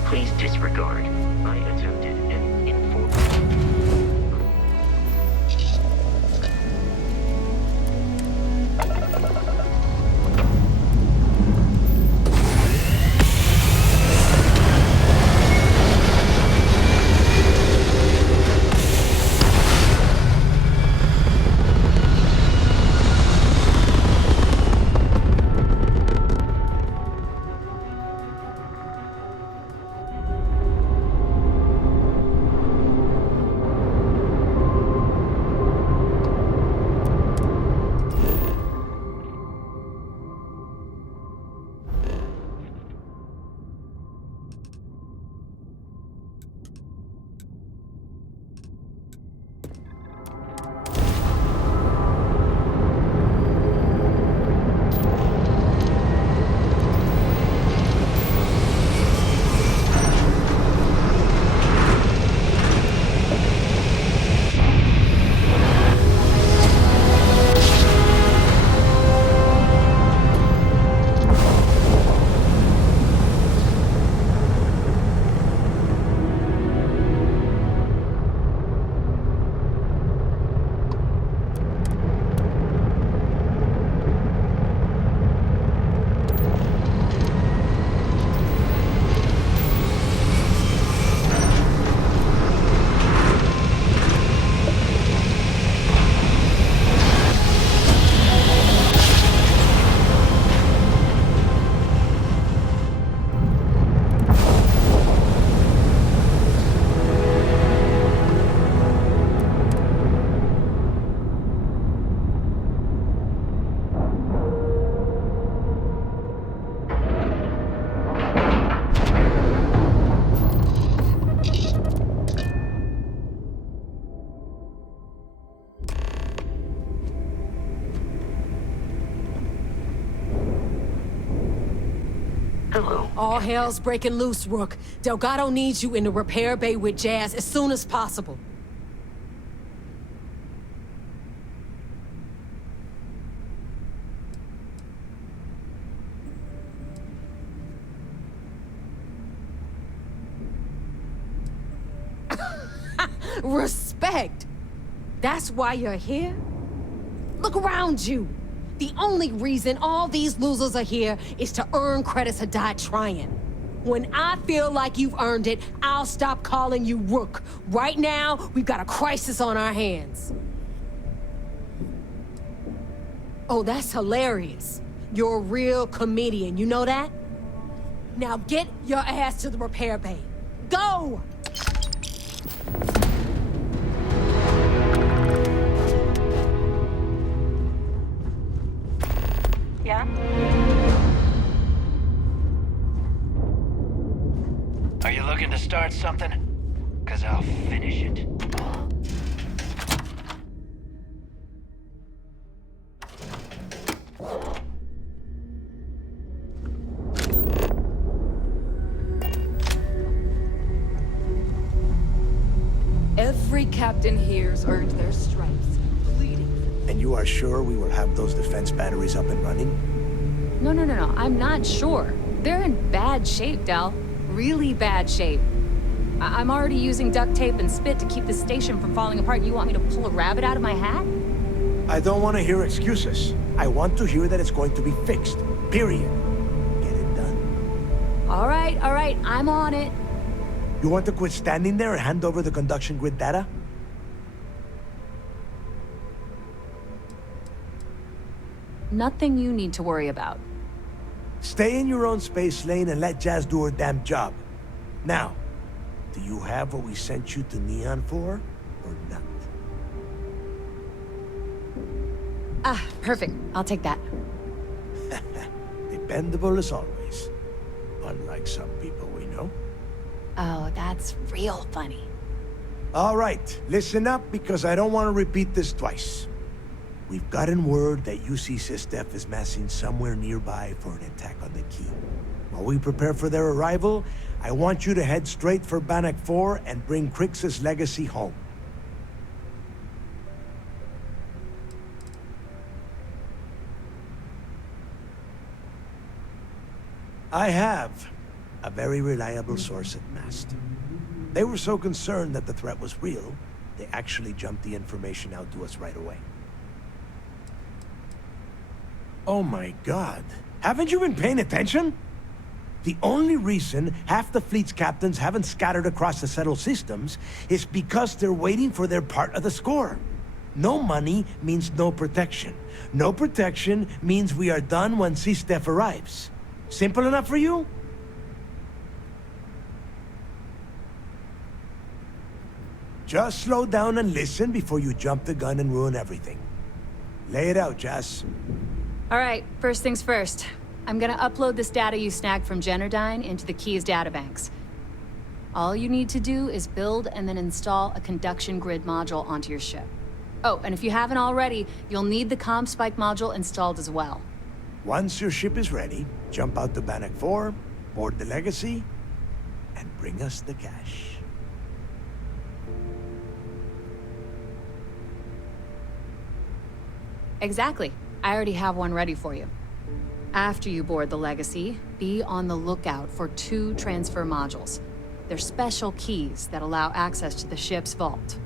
Please disregard. I attempted an informal... All hell's breaking loose, Rook. Delgado needs you in the repair bay with Jazz as soon as possible. Respect. That's why you're here? Look around you. The only reason all these losers are here is to earn credits or die trying. When I feel like you've earned it, I'll stop calling you Rook. Right now, we've got a crisis on our hands. Oh, that's hilarious. You're a real comedian, you know that? Now get your ass to the repair bay. Go! Yeah? Are you looking to start something? 'Cause I'll finish it. Every captain here's earned their stripes, bleeding. And you are sure we will have those defense batteries up and running? No. I'm not sure. They're in bad shape, Del. Really bad shape. I'm already using duct tape and spit to keep the station from falling apart. You want me to pull a rabbit out of my hat? I don't want to hear excuses. I want to hear that it's going to be fixed. Period. Get it done. All right. I'm on it. You want to quit standing there and hand over the conduction grid data? Nothing you need to worry about. Stay in your own space lane and let Jazz do her damn job. Now, do you have what we sent you to Neon for, or not? Ah, perfect. I'll take that. Dependable as always. Unlike some people we know. Oh, that's real funny. All right, listen up because I don't want to repeat this twice. We've gotten word that UC Systef is massing somewhere nearby for an attack on the key. While we prepare for their arrival, I want you to head straight for Bannock 4 and bring Crix's legacy home. I have a very reliable source at Mast. They were so concerned that the threat was real, they actually jumped the information out to us right away. Oh my God. Haven't you been paying attention? The only reason half the fleet's captains haven't scattered across the settled systems is because they're waiting for their part of the score. No money means no protection. No protection means we are done when Systef arrives. Simple enough for you? Just slow down and listen before you jump the gun and ruin everything. Lay it out, Jazz. All right, first things first. I'm gonna upload this data you snagged from Generdyne into the Key's databanks. All you need to do is build and then install a conduction grid module onto your ship. Oh, and if you haven't already, you'll need the comm spike module installed as well. Once your ship is ready, jump out to Bannock 4, board the Legacy, and bring us the cash. Exactly. I already have one ready for you. After you board the Legacy, be on the lookout for 2 transfer modules. They're special keys that allow access to the ship's vault.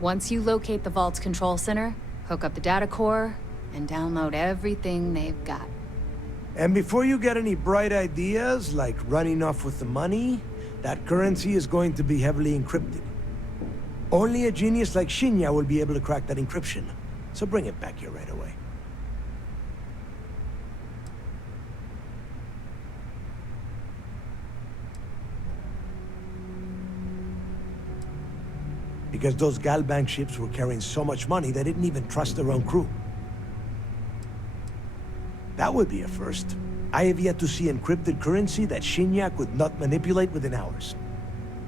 Once you locate the vault's control center, hook up the data core, and download everything they've got. And before you get any bright ideas, like running off with the money, that currency is going to be heavily encrypted. Only a genius like Shinya will be able to crack that encryption. So bring it back here right away. Because those Galbank ships were carrying so much money, they didn't even trust their own crew. That would be a first. I have yet to see encrypted currency that Shinya could not manipulate within hours.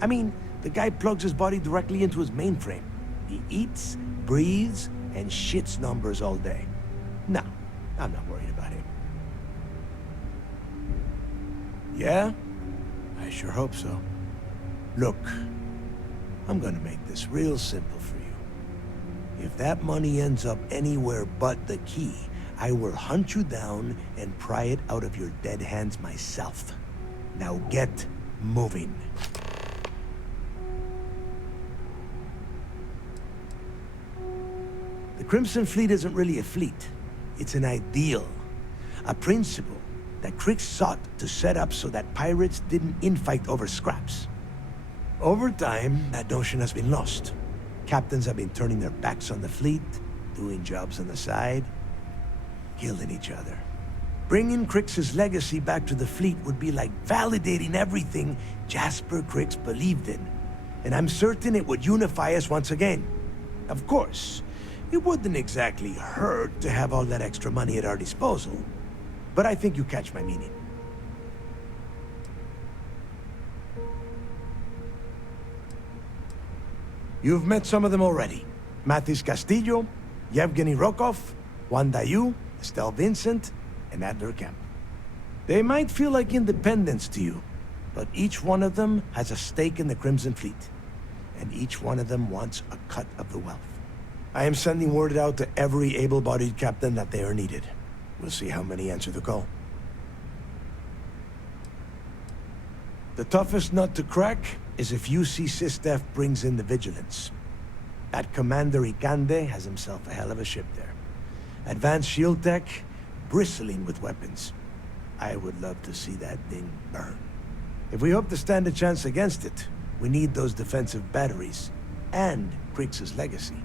I mean, the guy plugs his body directly into his mainframe. He eats, breathes, and shits numbers all day. No, I'm not worried about him. Yeah? I sure hope so. Look, I'm gonna make this real simple for you. If that money ends up anywhere but the key, I will hunt you down and pry it out of your dead hands myself. Now get moving. Crimson Fleet isn't really a fleet. It's an ideal. A principle that Crix sought to set up so that pirates didn't infight over scraps. Over time, that notion has been lost. Captains have been turning their backs on the fleet, doing jobs on the side, killing each other. Bringing Crix's legacy back to the fleet would be like validating everything Jasper Crix believed in. And I'm certain it would unify us once again. Of course, it wouldn't exactly hurt to have all that extra money at our disposal. But I think you catch my meaning. You've met some of them already. Mathis Castillo, Yevgeny Rokov, Juan Dayu, Estelle Vincent, and Adler Kemp. They might feel like independents to you, but each one of them has a stake in the Crimson Fleet, and each one of them wants a cut of the wealth. I am sending word out to every able-bodied captain that they are needed. We'll see how many answer the call. The toughest nut to crack is if UC Sistef brings in the Vigilance. That Commander Ikande has himself a hell of a ship there. Advanced shield tech, bristling with weapons. I would love to see that thing burn. If we hope to stand a chance against it, we need those defensive batteries, and Crix's legacy.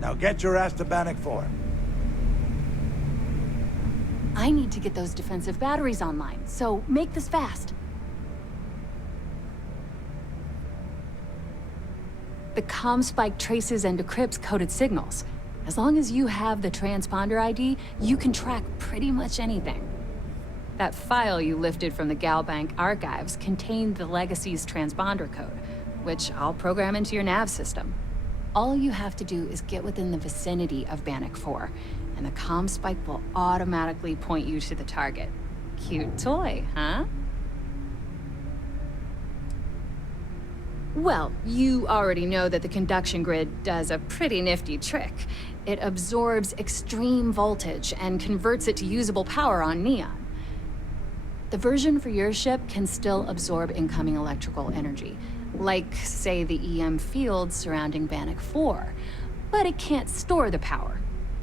Now get your ass to Bannock 4. I need to get those defensive batteries online, so make this fast. The comm spike traces and decrypts coded signals. As long as you have the transponder ID, you can track pretty much anything. That file you lifted from the Galbank archives contained the Legacy's transponder code, which I'll program into your nav system. All you have to do is get within the vicinity of Bannock 4, and the comm spike will automatically point you to the target. Cute toy, huh? Well, you already know that the conduction grid does a pretty nifty trick. It absorbs extreme voltage and converts it to usable power on Neon. The version for your ship can still absorb incoming electrical energy, like, say, the EM field surrounding Bannock 4, but it can't store the power.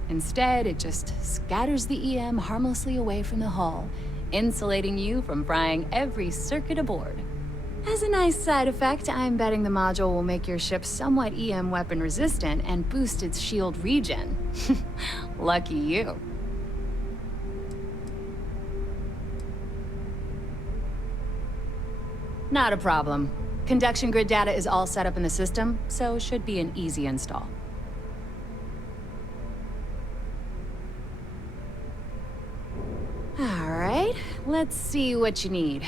Instead, it just scatters the EM harmlessly away from the hull, insulating you from frying every circuit aboard. As a nice side effect, I'm betting the module will make your ship somewhat EM weapon resistant and boost its shield regen. Lucky you. Not a problem. Conduction grid data is all set up in the system, so should be an easy install. All right, let's see what you need.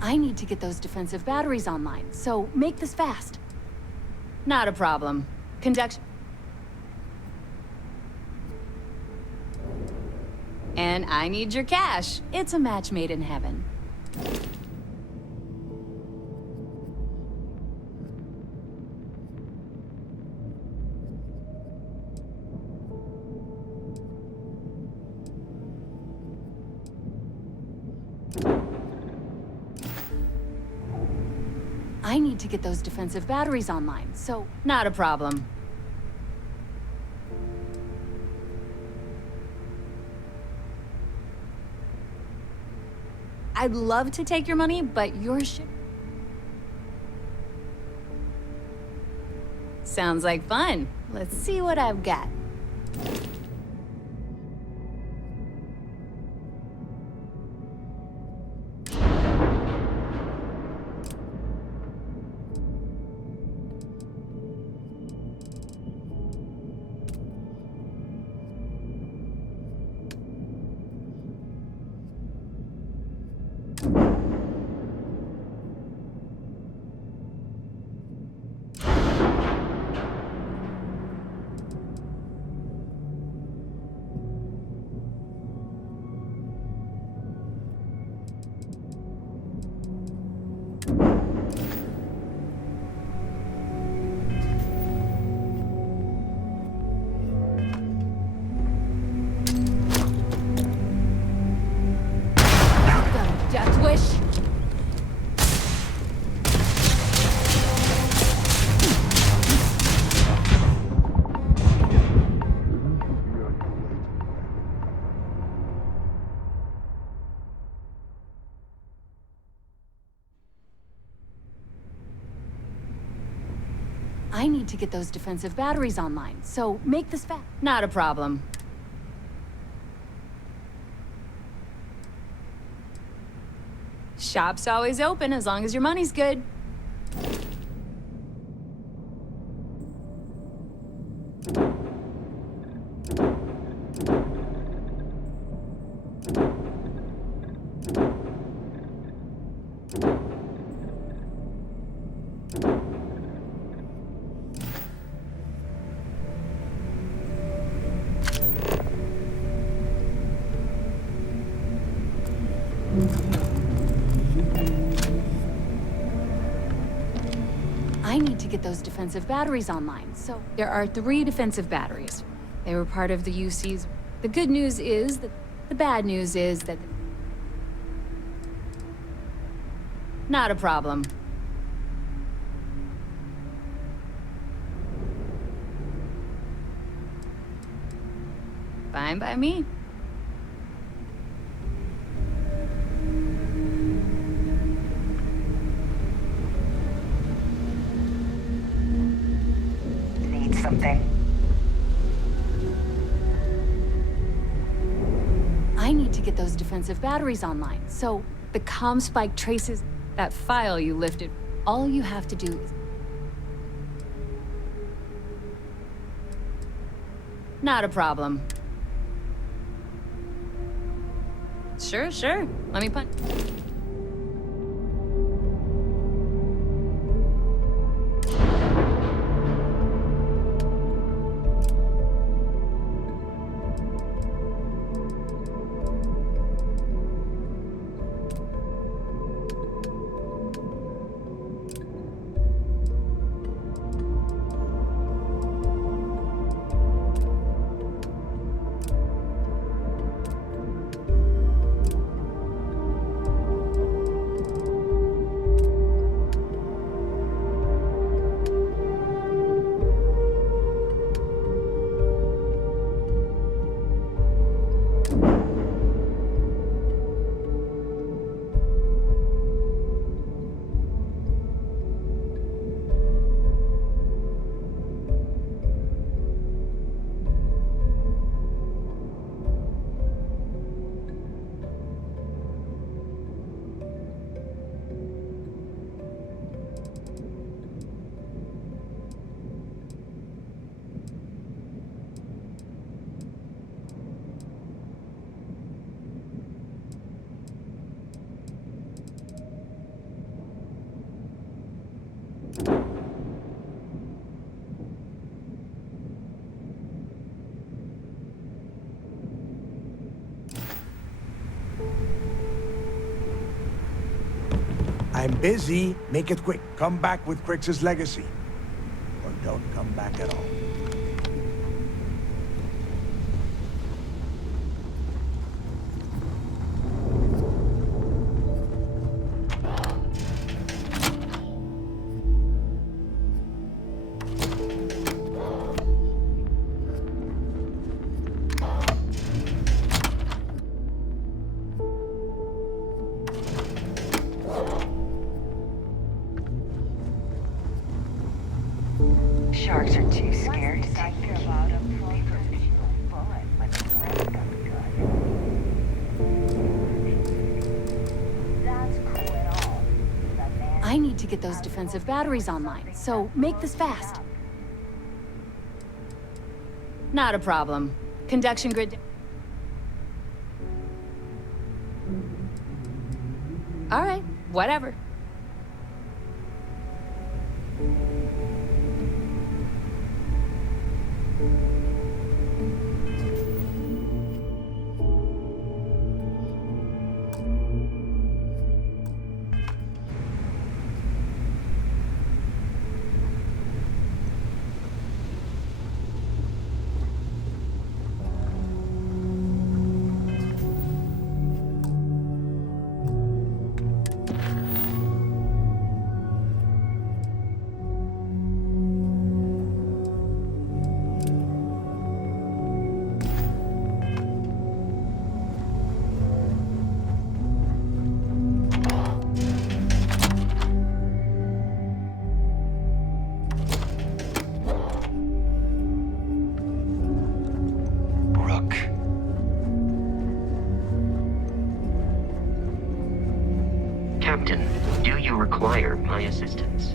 I need to get those defensive batteries online, so make this fast. Not a problem. Conduction... And I need your cash. It's a match made in heaven. I need to get those defensive batteries online, so... Not a problem. I'd love to take your money, but your ship... Sounds like fun. Let's see what I've got. Death wish? I need to get those defensive batteries online, so make this fast. Not a problem. Shop's always open as long as your money's good. I need to get those defensive batteries online, so... There are 3 defensive batteries. They were part of the UC's... The good news is that... The bad news is that... Not a problem. Fine by me. Something. I need to get those defensive batteries online, so the comm spike traces that file you lifted. All you have to do is... Not a problem. Sure. Let me punch. I'm busy. Make it quick. Come back with Crix's legacy. Or don't come back at all. sharks are too scared to take the key. I need to get those defensive batteries online, so make this fast. Not a problem. Conduction grid... All right, whatever. Captain, do you require my assistance?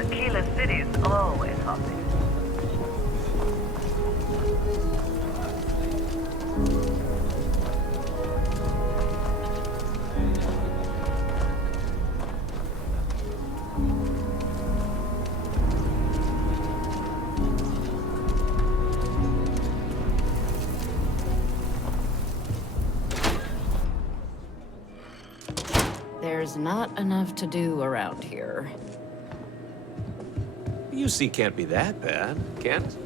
Aquila City's always hopping. There's not enough to do around here. UC can't be that bad, can it?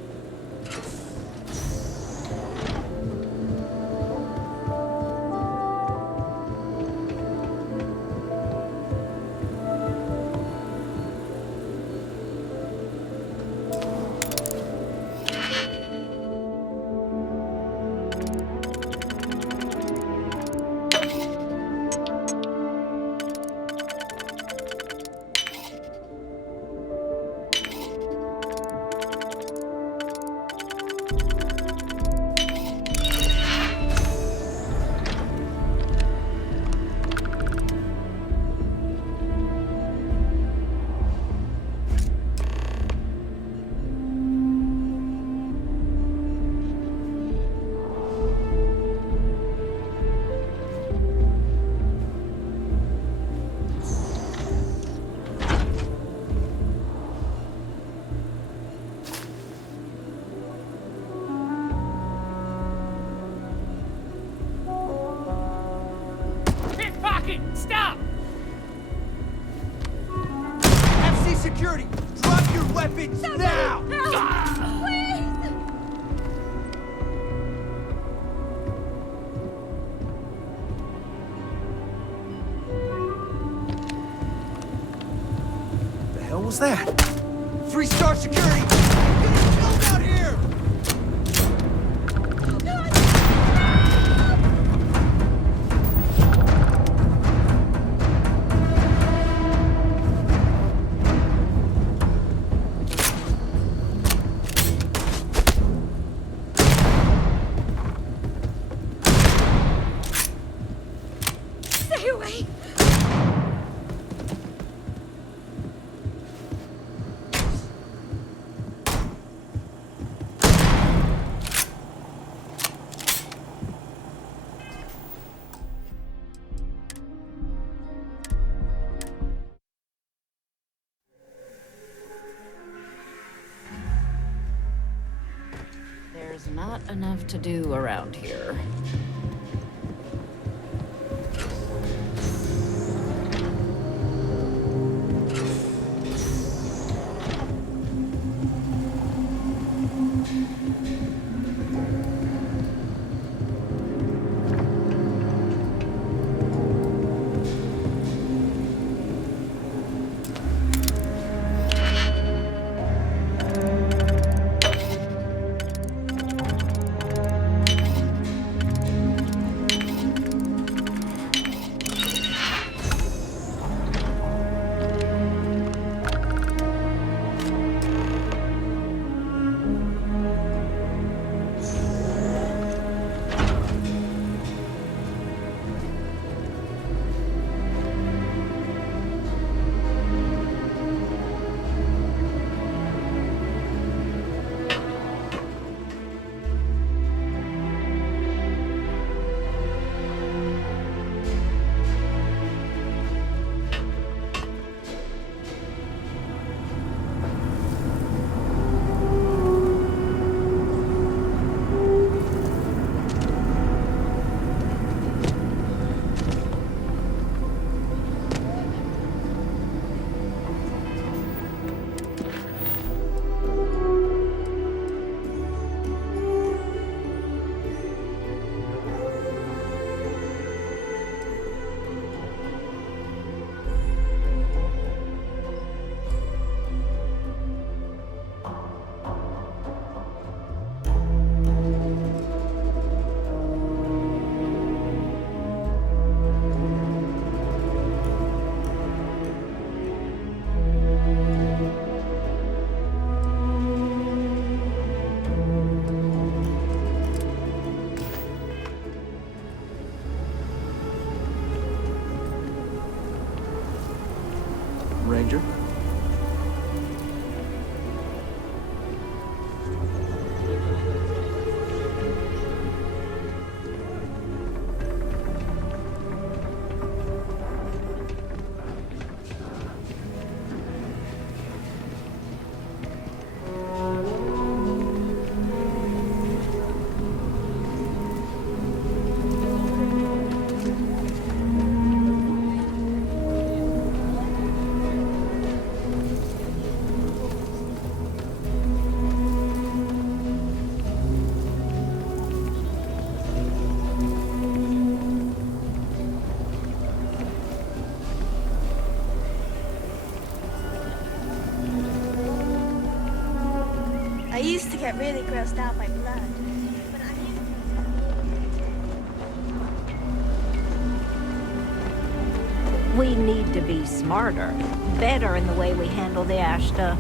that? 3-star security! Getting killed out here! Stay away! There's not enough to do around here. Ranger? I used to get really grossed out by blood. But We need to be smarter, better in the way we handle the ash stuff.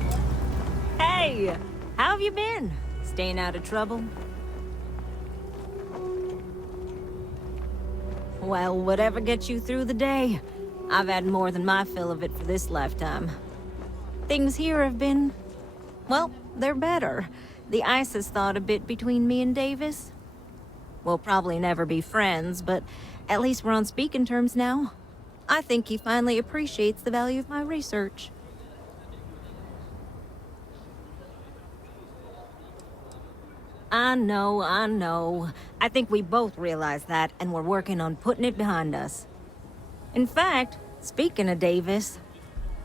Hey, how have you been? Staying out of trouble? Well, whatever gets you through the day. I've had more than my fill of it for this lifetime. Things here have been... well, they're better. The ice has thawed a bit between me and Davis. We'll probably never be friends, but at least we're on speaking terms now. I think he finally appreciates the value of my research. I know. I think we both realize that, and we're working on putting it behind us. In fact, speaking of Davis,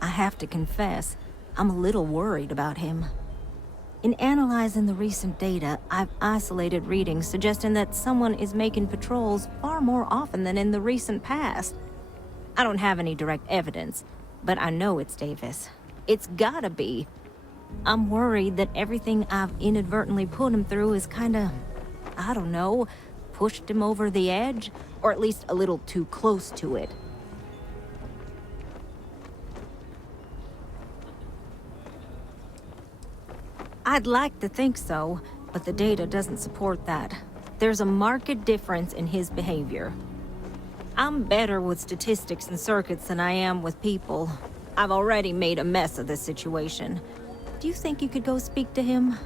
I have to confess, I'm a little worried about him. In analyzing the recent data, I've isolated readings suggesting that someone is making patrols far more often than in the recent past. I don't have any direct evidence, but I know it's Davis. It's gotta be. I'm worried that everything I've inadvertently put him through is kinda, I don't know, pushed him over the edge, or at least a little too close to it. I'd like to think so, but the data doesn't support that. There's a marked difference in his behavior. I'm better with statistics and circuits than I am with people. I've already made a mess of this situation. Do you think you could go speak to him?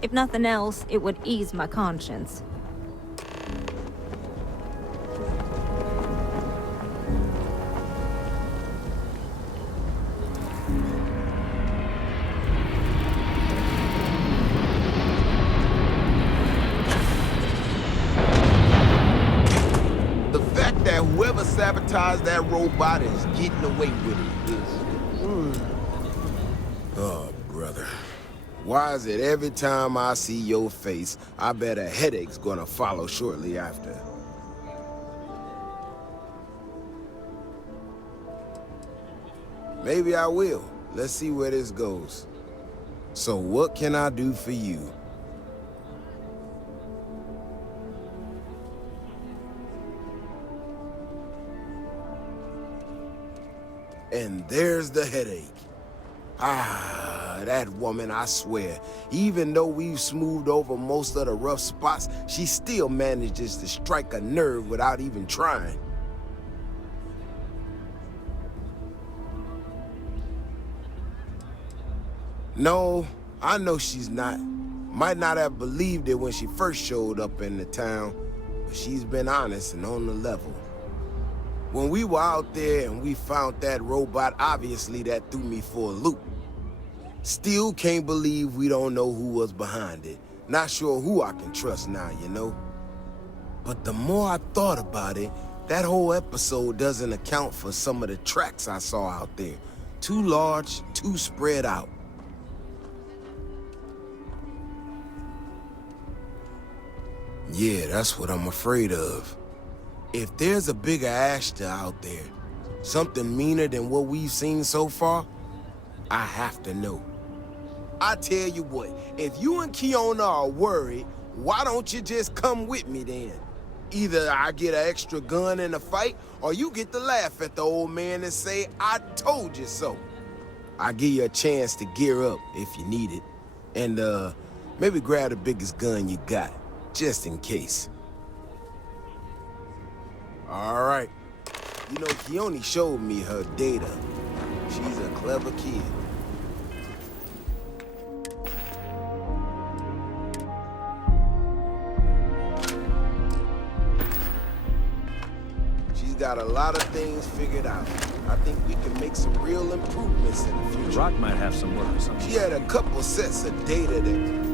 If nothing else, it would ease my conscience. The fact that whoever sabotaged that robot is getting away with it is... Oh, brother. Why is it every time I see your face, I bet a headache's gonna follow shortly after? Maybe I will. Let's see where this goes. So what can I do for you? And there's the headache. Ah, that woman, I swear. Even though we've smoothed over most of the rough spots, she still manages to strike a nerve without even trying. No, I know she's not. Might not have believed it when she first showed up in the town, but she's been honest and on the level. When we were out there and we found that robot, obviously that threw me for a loop. Still can't believe we don't know who was behind it. Not sure who I can trust now, you know? But the more I thought about it, that whole episode doesn't account for some of the tracks I saw out there. Too large, too spread out. Yeah, that's what I'm afraid of. If there's a bigger Ashta out there, something meaner than what we've seen so far, I have to know. I tell you what, if you and Kiona are worried, why don't you just come with me then? Either I get an extra gun in the fight, or you get to laugh at the old man and say, I told you so. I'll give you a chance to gear up if you need it. And, maybe grab the biggest gun you got, just in case. All right. You know, Keone showed me her data. She's a clever kid. She's got a lot of things figured out. I think we can make some real improvements in the future. Rock might have some work or something. She had a couple sets of data that...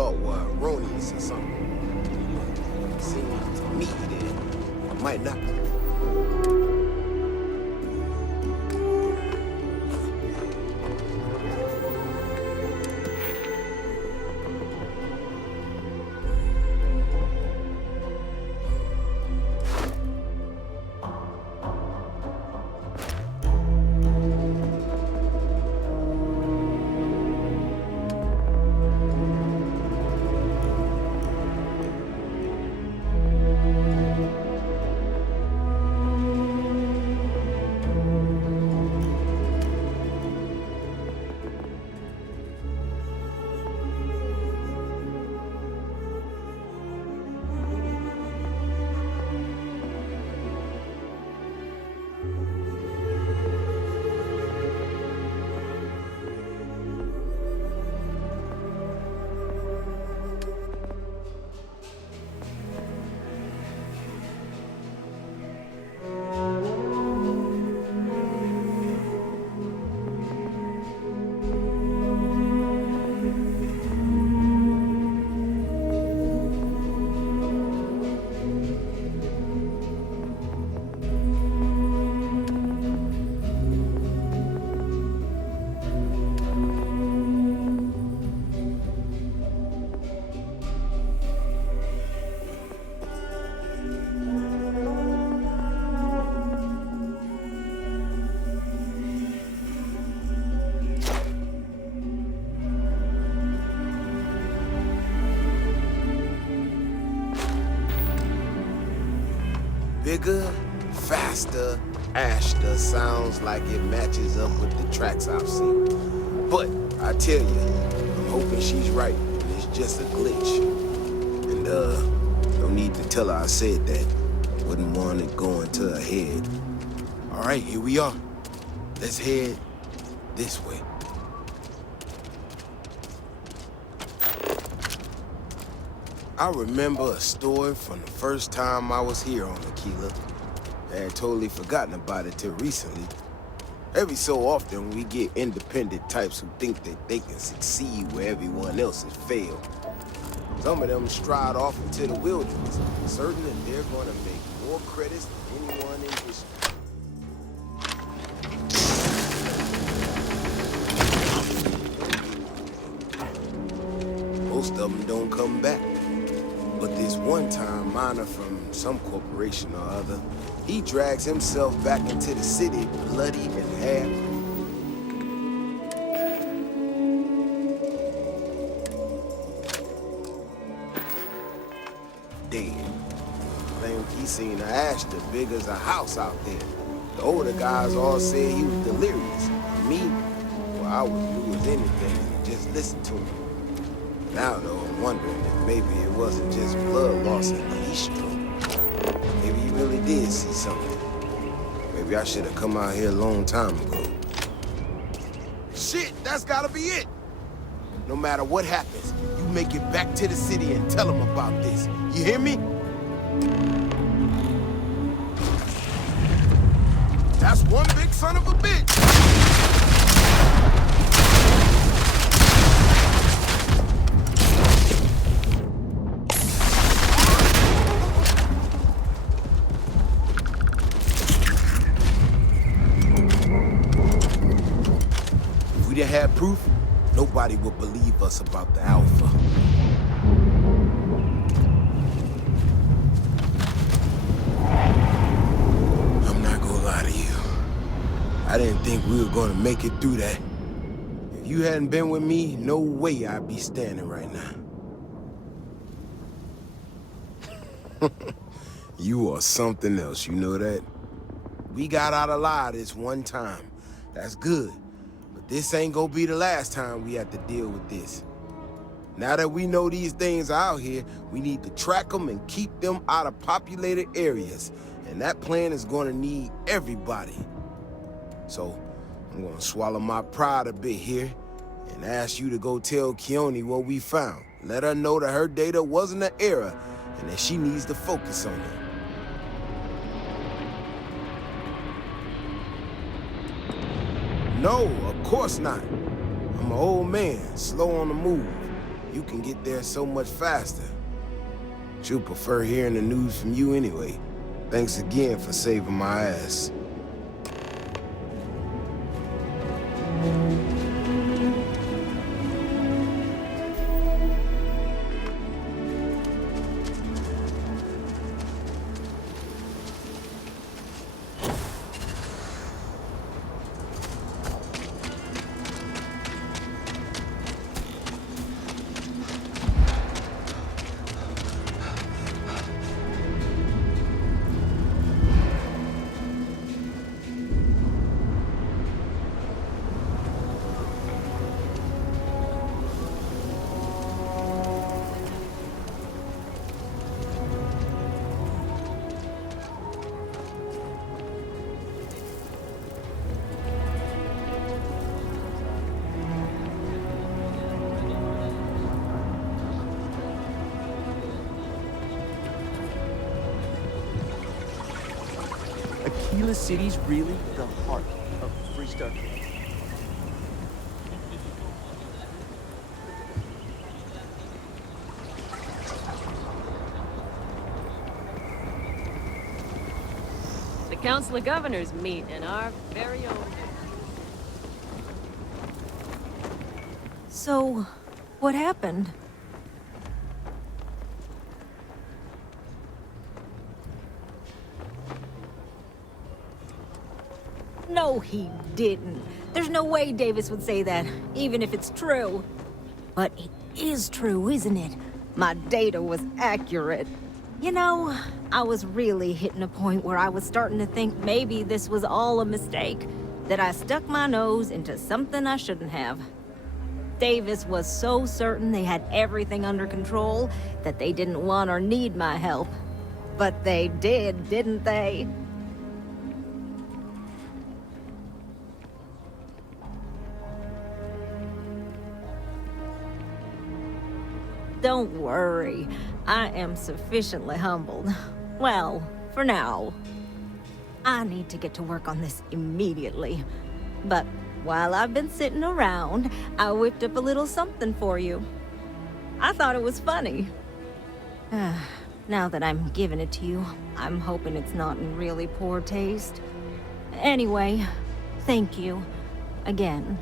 thought were erroneous or something. It seems to me that it might not. Bigger, faster, Ashta sounds like it matches up with the tracks I've seen. But I tell you, I'm hoping she's right. It's just a glitch. And no need to tell her I said that. Wouldn't want it going to her head. All right, here we are. Let's head this way. I remember a story from the first time I was here on Aquila. I had totally forgotten about it till recently. Every so often, we get independent types who think that they can succeed where everyone else has failed. Some of them stride off into the wilderness, certain that they're gonna make more credits than anyone in history. Most of them don't come back. But this one-time miner from some corporation or other, he drags himself back into the city bloody and half. Dead. Claimed he seen a Ashta big as a house out there. The older guys all said he was delirious. And me, well, I was blue as anything and just listened to him. Now, though, I'm wondering if maybe it wasn't just blood loss and heat stroke. Maybe he really did see something. Maybe I should have come out here a long time ago. Shit, that's gotta be it! No matter what happens, you make it back to the city and tell them about this. You hear me? That's one big son of a bitch! If we didn't have proof, nobody would believe us about the Alpha. I'm not gonna lie to you. I didn't think we were gonna make it through that. If you hadn't been with me, no way I'd be standing right now. You are something else, you know that? We got out alive this one time. That's good. But this ain't gonna be the last time we have to deal with this. Now that we know these things are out here, we need to track them and keep them out of populated areas. And that plan is gonna need everybody. So, I'm gonna swallow my pride a bit here and ask you to go tell Keone what we found. Let her know that her data wasn't an error and that she needs to focus on it. No, of course not. I'm an old man, slow on the move. you can get there so much faster. She'll prefer hearing the news from you anyway. Thanks again for saving my ass. Aquila City's really the heart of Free Starfield. The Council of Governors meet in our very own. So, what happened? No, he didn't. There's no way Davis would say that, even if it's true. But it is true, isn't it? My data was accurate. You know, I was really hitting a point where I was starting to think maybe this was all a mistake, that I stuck my nose into something I shouldn't have. Davis was so certain they had everything under control that they didn't want or need my help. But they did, didn't they? Don't worry, I am sufficiently humbled. Well, for now. I need to get to work on this immediately. But while I've been sitting around, I whipped up a little something for you. I thought it was funny. Now that I'm giving it to you, I'm hoping it's not in really poor taste. Anyway, thank you. Again.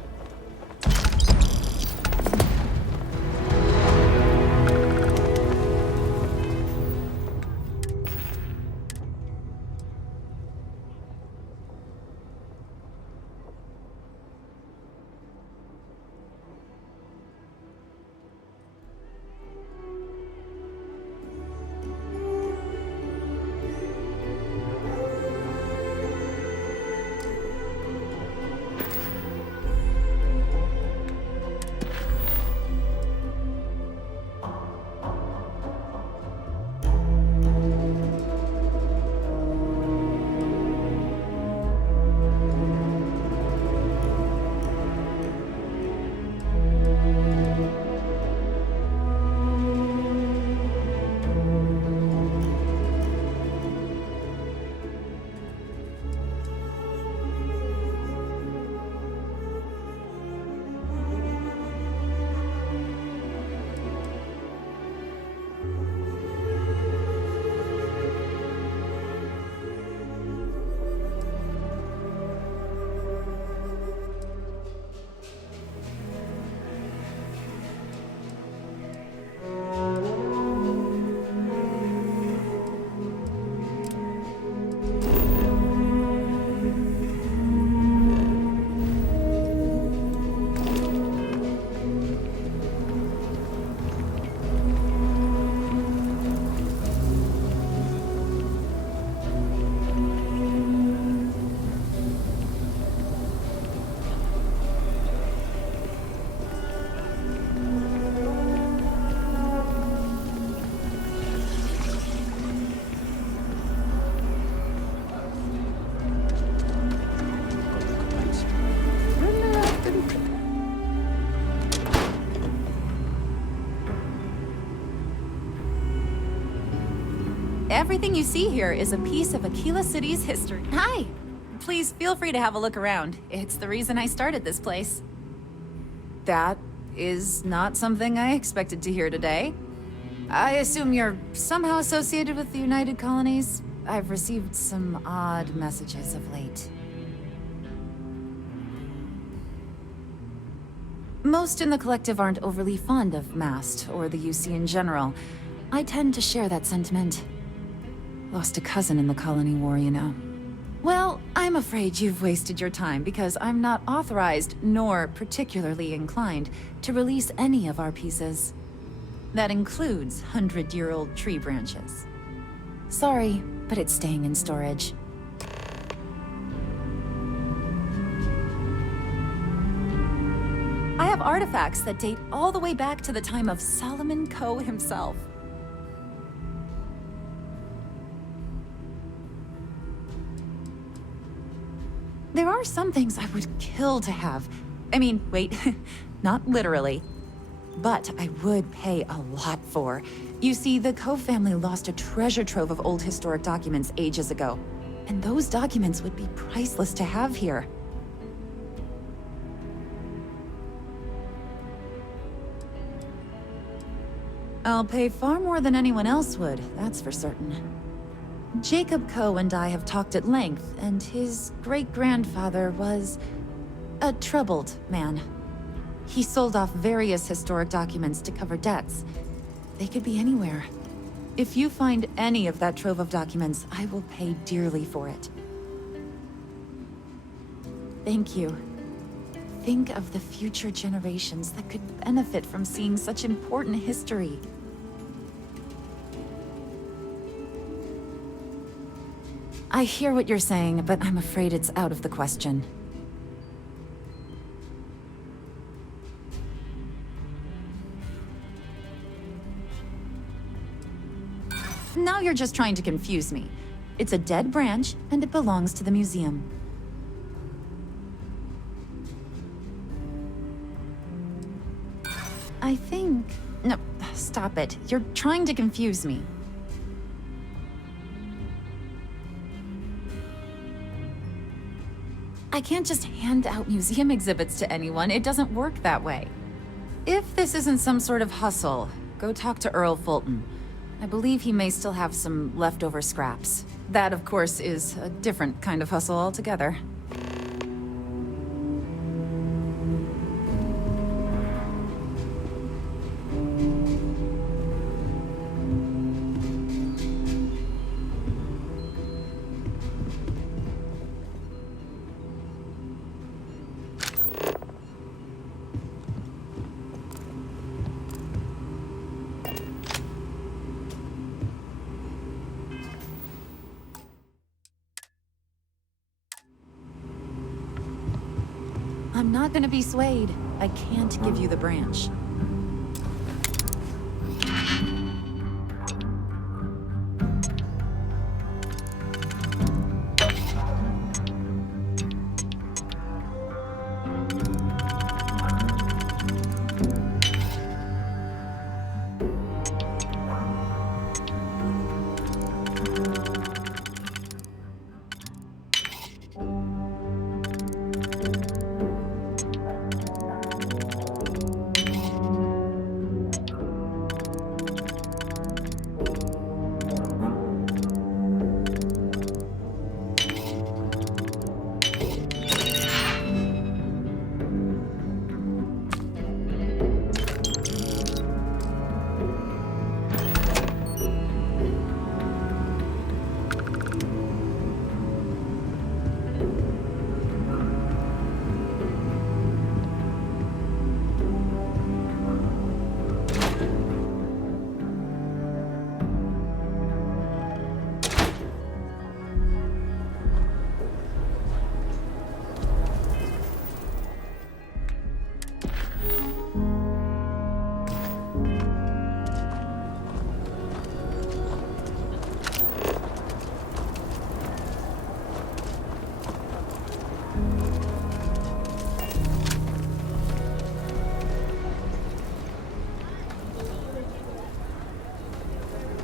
Everything you see here is a piece of Aquila City's history. Hi! Please feel free to have a look around. It's the reason I started this place. That is not something I expected to hear today. I assume you're somehow associated with the United Colonies? I've received some odd messages of late. Most in the collective aren't overly fond of MAST or the UC in general. I tend to share that sentiment. Lost a cousin in the colony war, you know. Well, I'm afraid you've wasted your time because I'm not authorized nor particularly inclined to release any of our pieces. That includes 100-year-old tree branches. Sorry, but it's staying in storage. I have artifacts that date all the way back to the time of Solomon Coe himself. There are some things I would kill to have. I mean, wait, not literally. But I would pay a lot for. You see, the Coe family lost a treasure trove of old historic documents ages ago. And those documents would be priceless to have here. I'll pay far more than anyone else would, that's for certain. Jacob Coe and I have talked at length, and his great-grandfather was a troubled man. He sold off various historic documents to cover debts. They could be anywhere. If you find any of that trove of documents, I will pay dearly for it. Thank you. Think of the future generations that could benefit from seeing such important history. I hear what you're saying, but I'm afraid it's out of the question. Now you're just trying to confuse me. It's a dead branch, and it belongs to the museum. I think... No, stop it. You're trying to confuse me. I can't just hand out museum exhibits to anyone. It doesn't work that way. If this isn't some sort of hustle, go talk to Earl Fulton. I believe he may still have some leftover scraps. That, of course, is a different kind of hustle altogether. I'm not gonna be swayed. I can't give you the branch.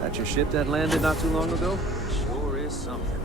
That your ship that landed not too long ago? Sure is something.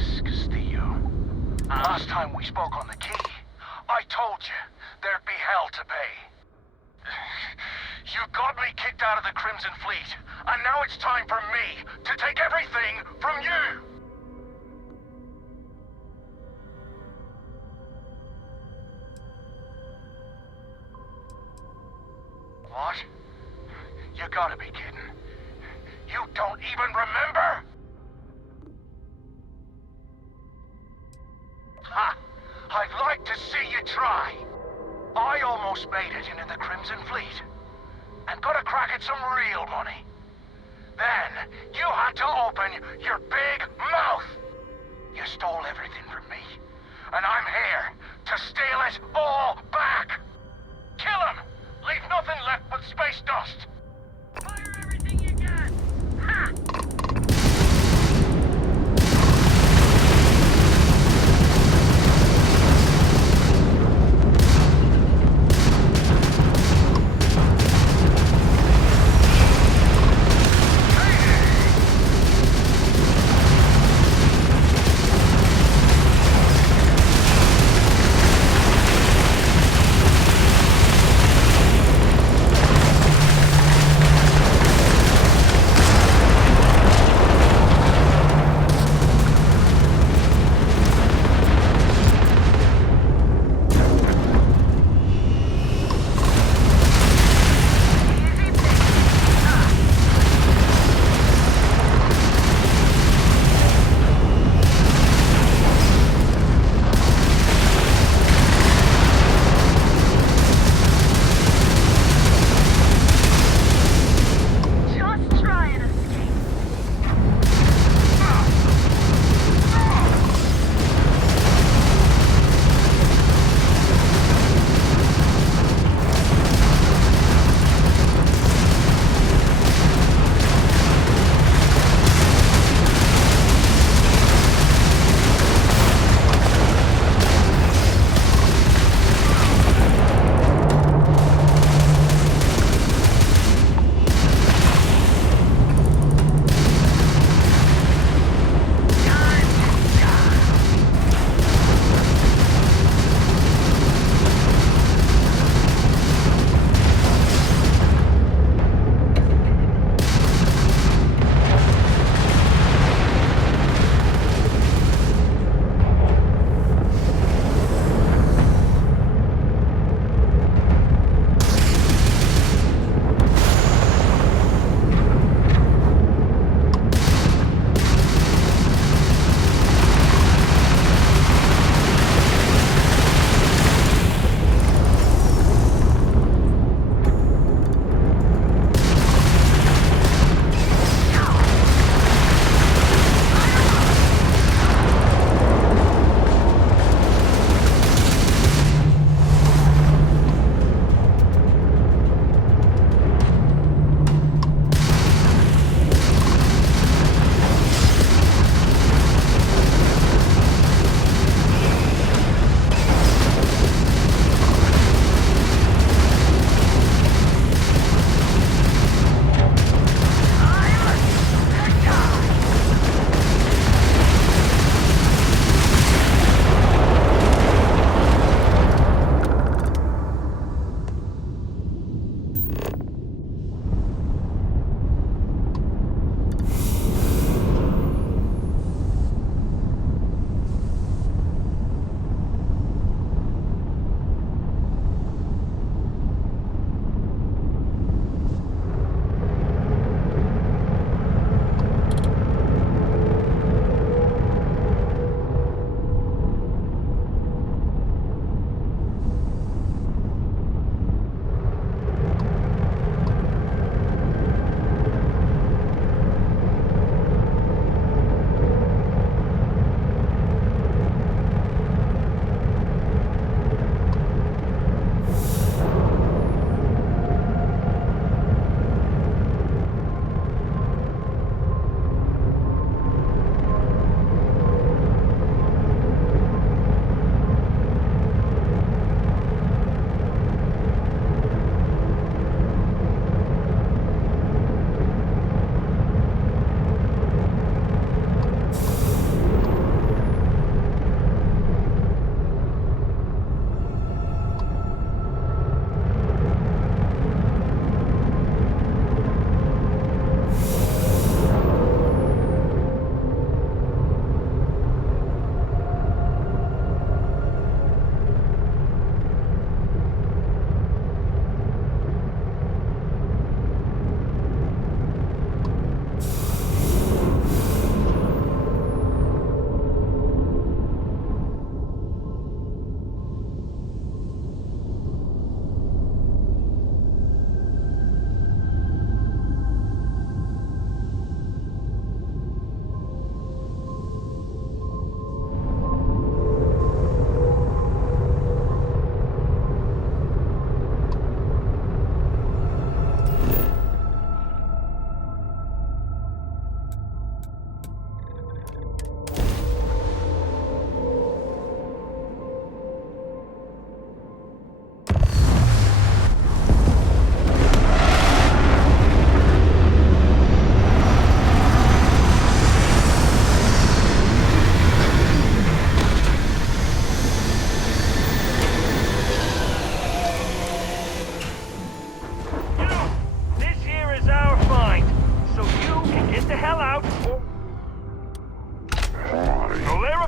Nicholas Castillo. Last time we spoke on the key, I told you there'd be hell to pay. You got me kicked out of the Crimson Fleet, and now it's time for me to take everything from you! What? You gotta be kidding. You don't even remember? Ha! I'd like to see you try. I almost made it into the Crimson Fleet, and got a crack at some real money. Then, you had to open your big mouth. You stole everything from me, and I'm here to steal it all back. Kill him! Leave nothing left but space dust. Fire everything you can! Ha!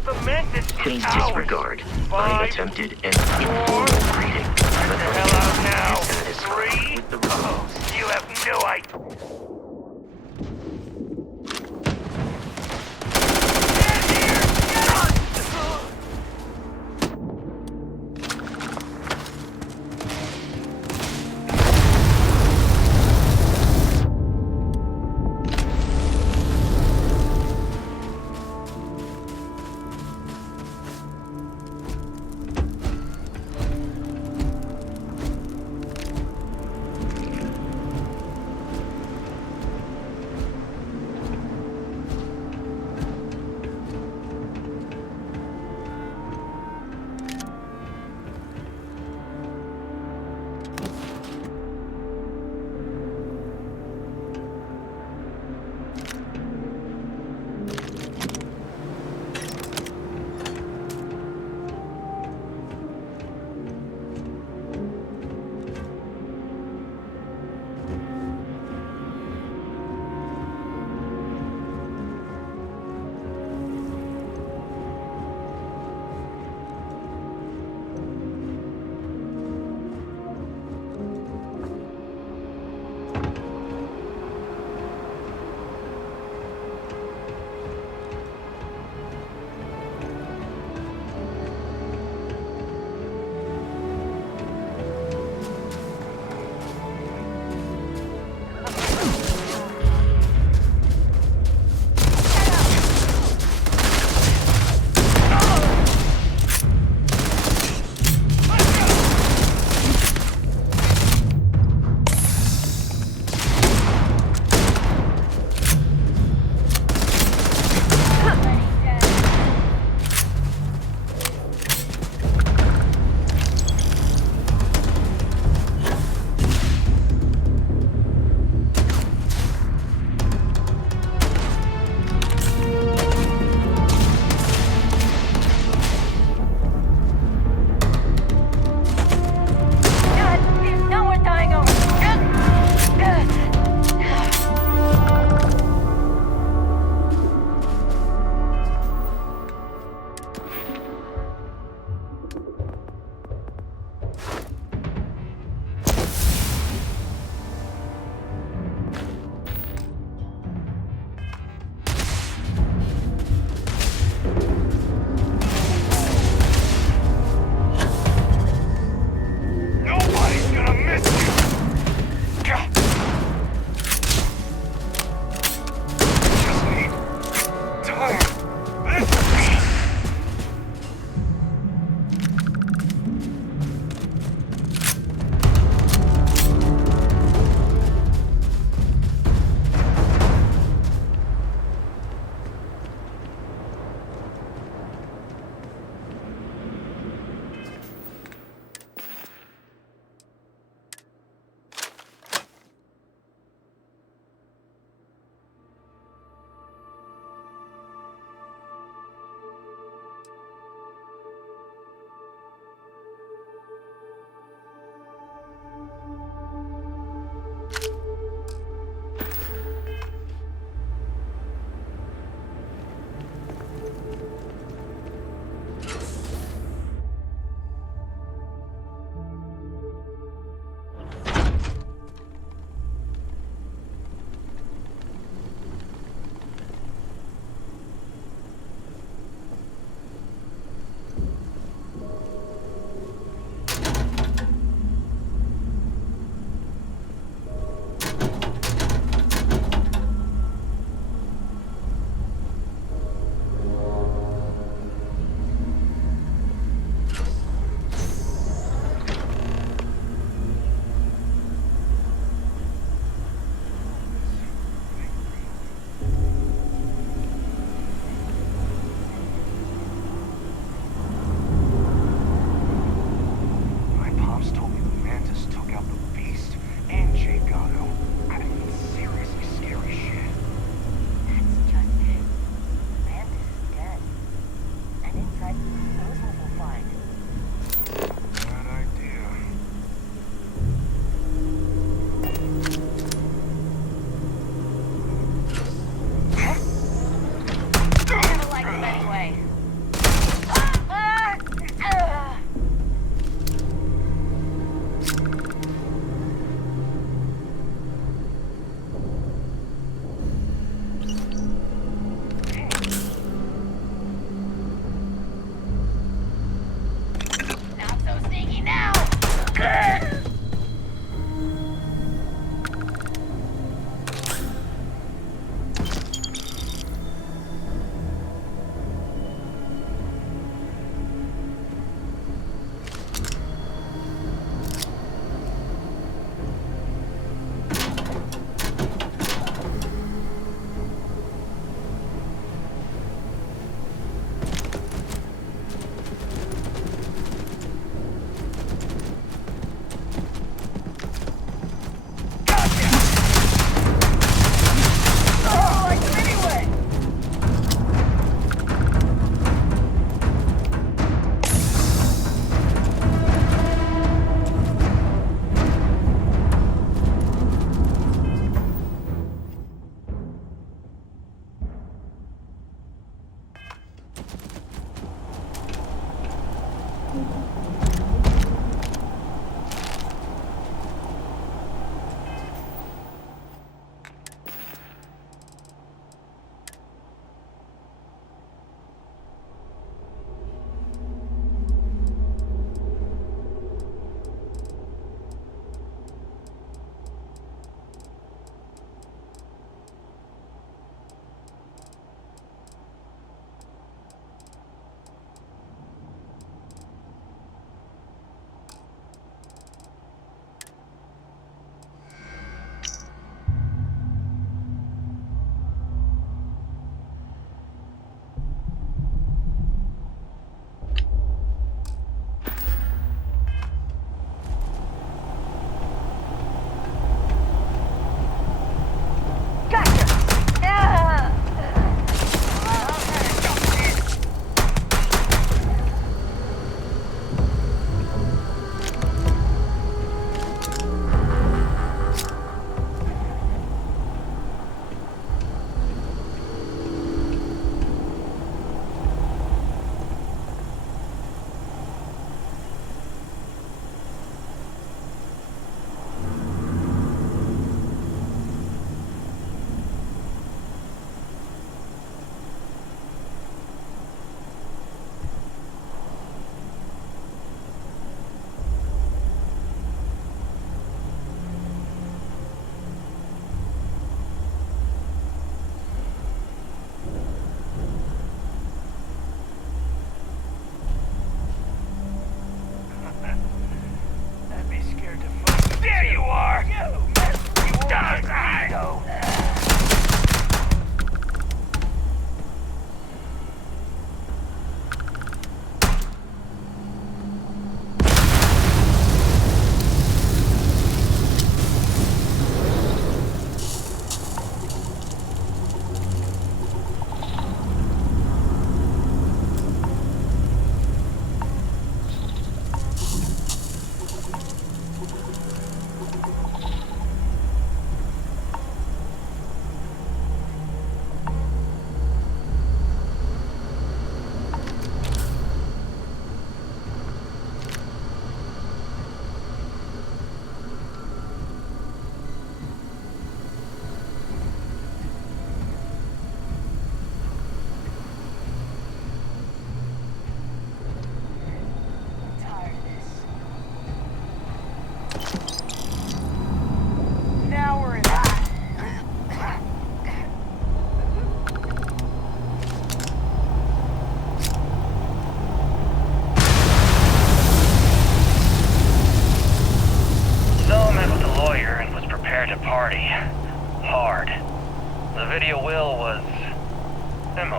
want the mantis is Please ours. disregard my 5, attempted and informal greeting. But the I hell out am now. dissatisfied 3. with the rules. You have no idea.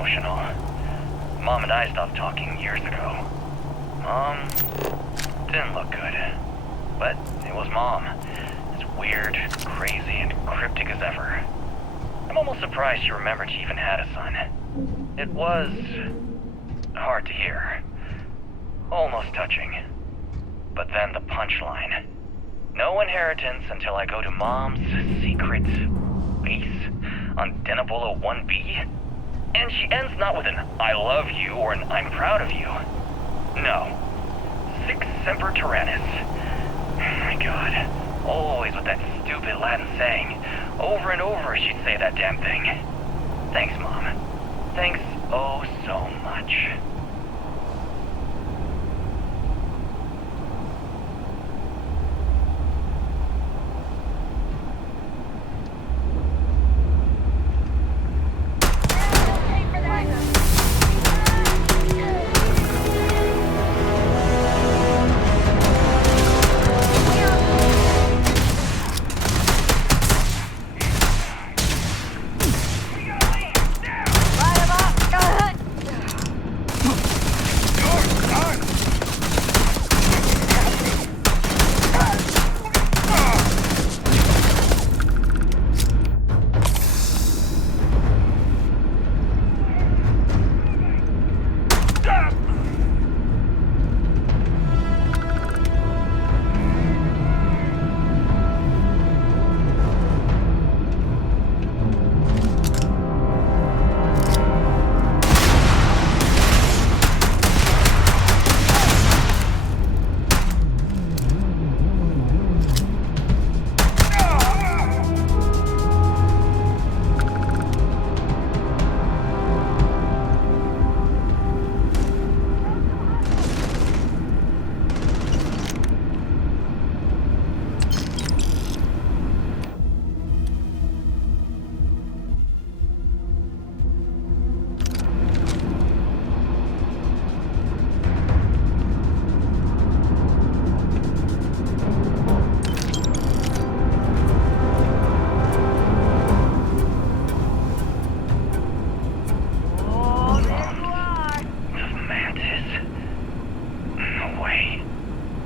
emotional. Mom and I stopped talking years ago. Mom didn't look good. But it was Mom. As weird, crazy, and cryptic as ever. I'm almost surprised she remembered she even had a son. It was hard to hear. Almost touching. But then the punchline. No inheritance until I go to Mom's secret base on Denebola 1B. And she ends not with an I love you or an I'm proud of you. No. Sic semper tyrannis. My God. Always with that stupid Latin saying. Over and over she'd say that damn thing. Thanks, Mom. Thanks oh so much.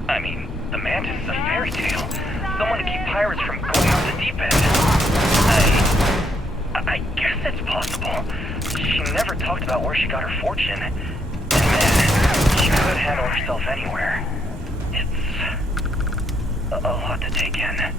I mean, the Mantis is a fairy tale. Someone to keep pirates from going off the deep end. I guess it's possible. She never talked about where she got her fortune. And man, she could handle herself anywhere. It's a lot to take in.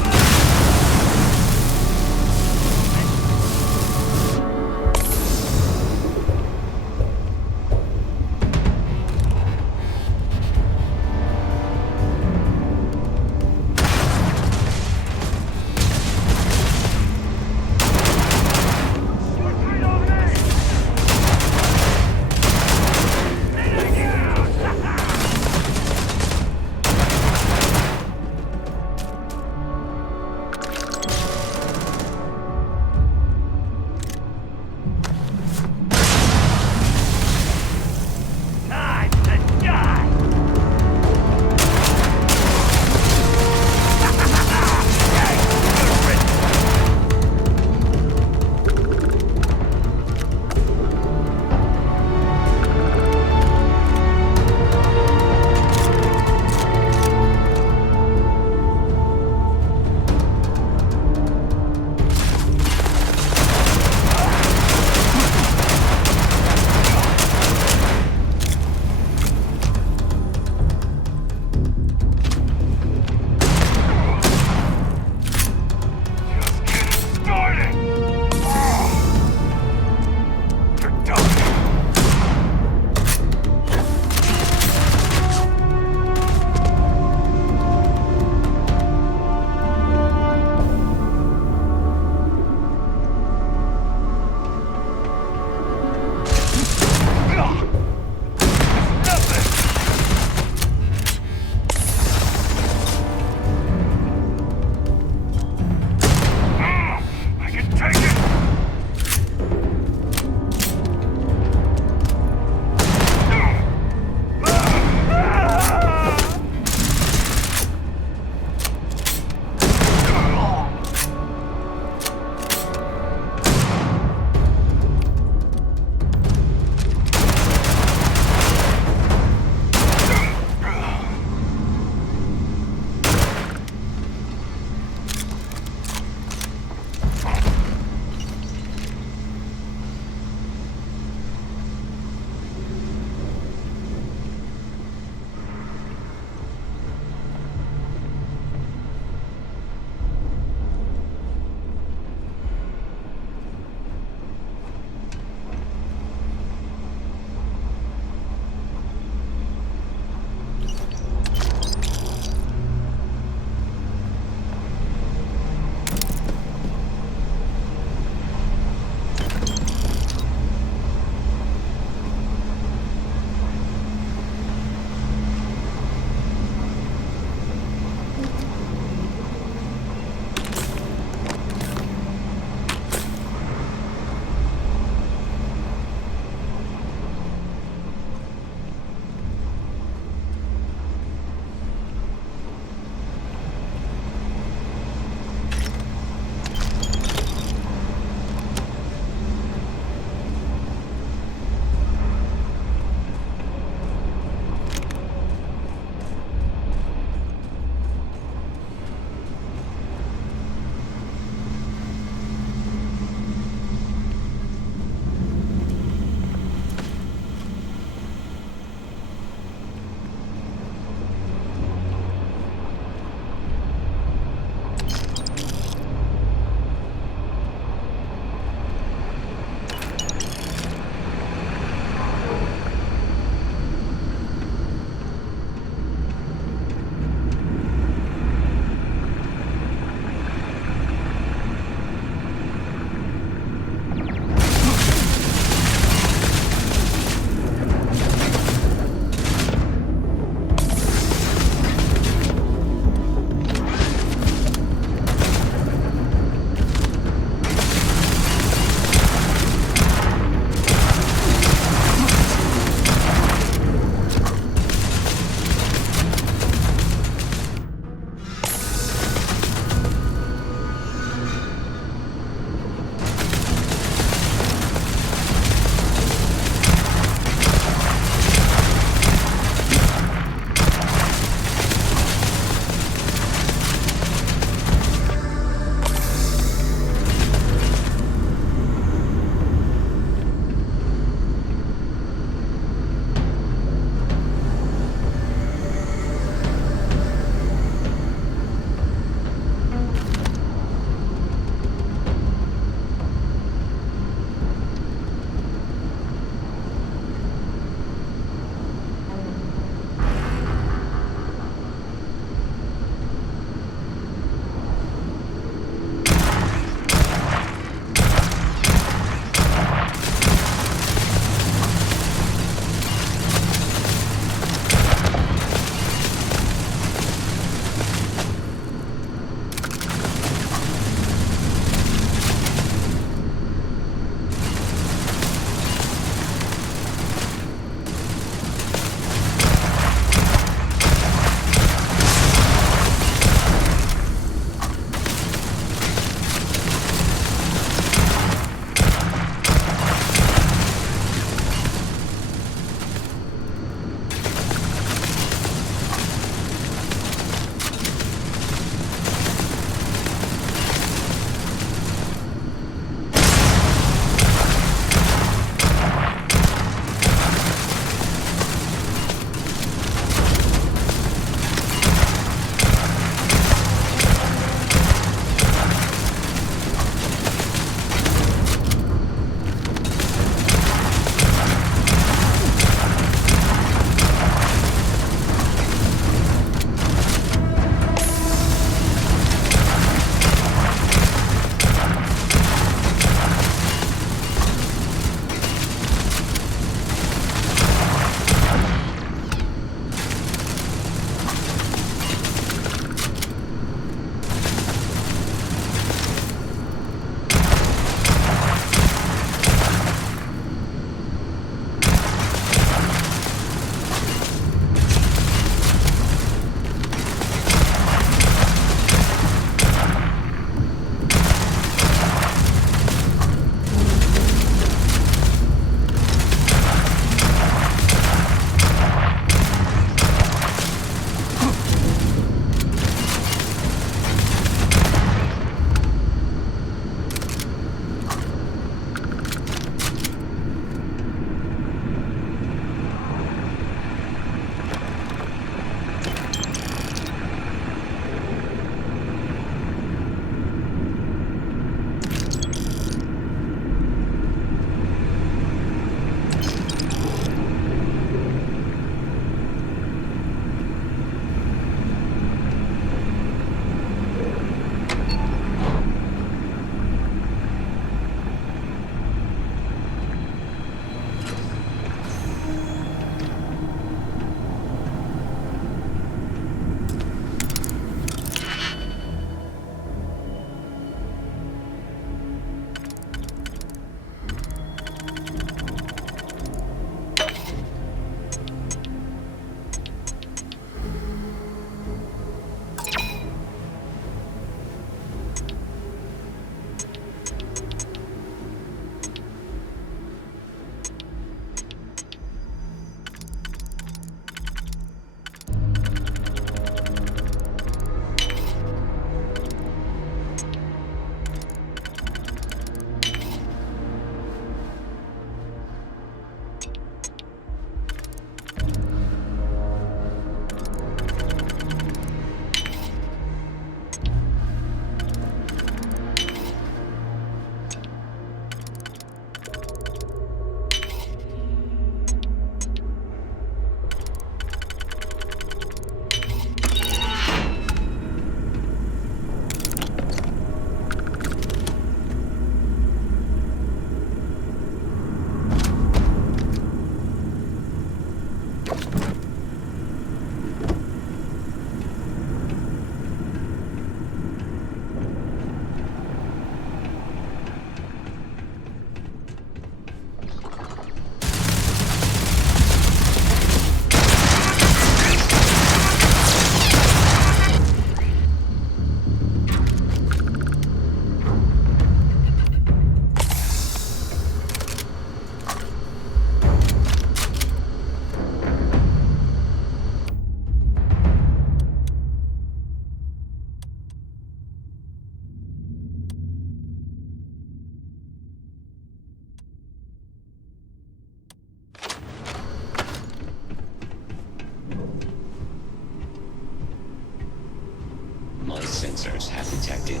sensors have detected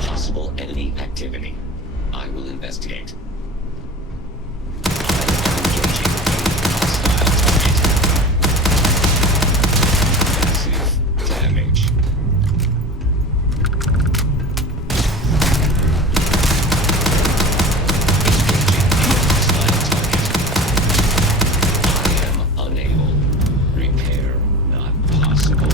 possible enemy activity. I will investigate. Massive damage. I am unable. Repair not possible.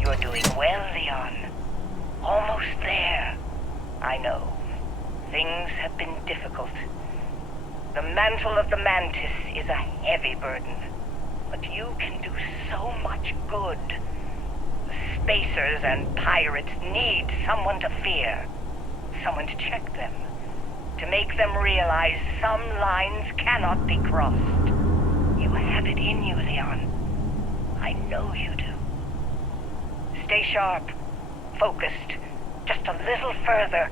You're doing well, Leon. Almost there. I know. Things have been difficult. The mantle of the Mantis is a heavy burden. But you can do so much good. The Spacers and pirates need someone to fear. Someone to check them. To make them realize some lines cannot be crossed. You have it in you, Leon. I know you do. Stay sharp, focused, just a little further.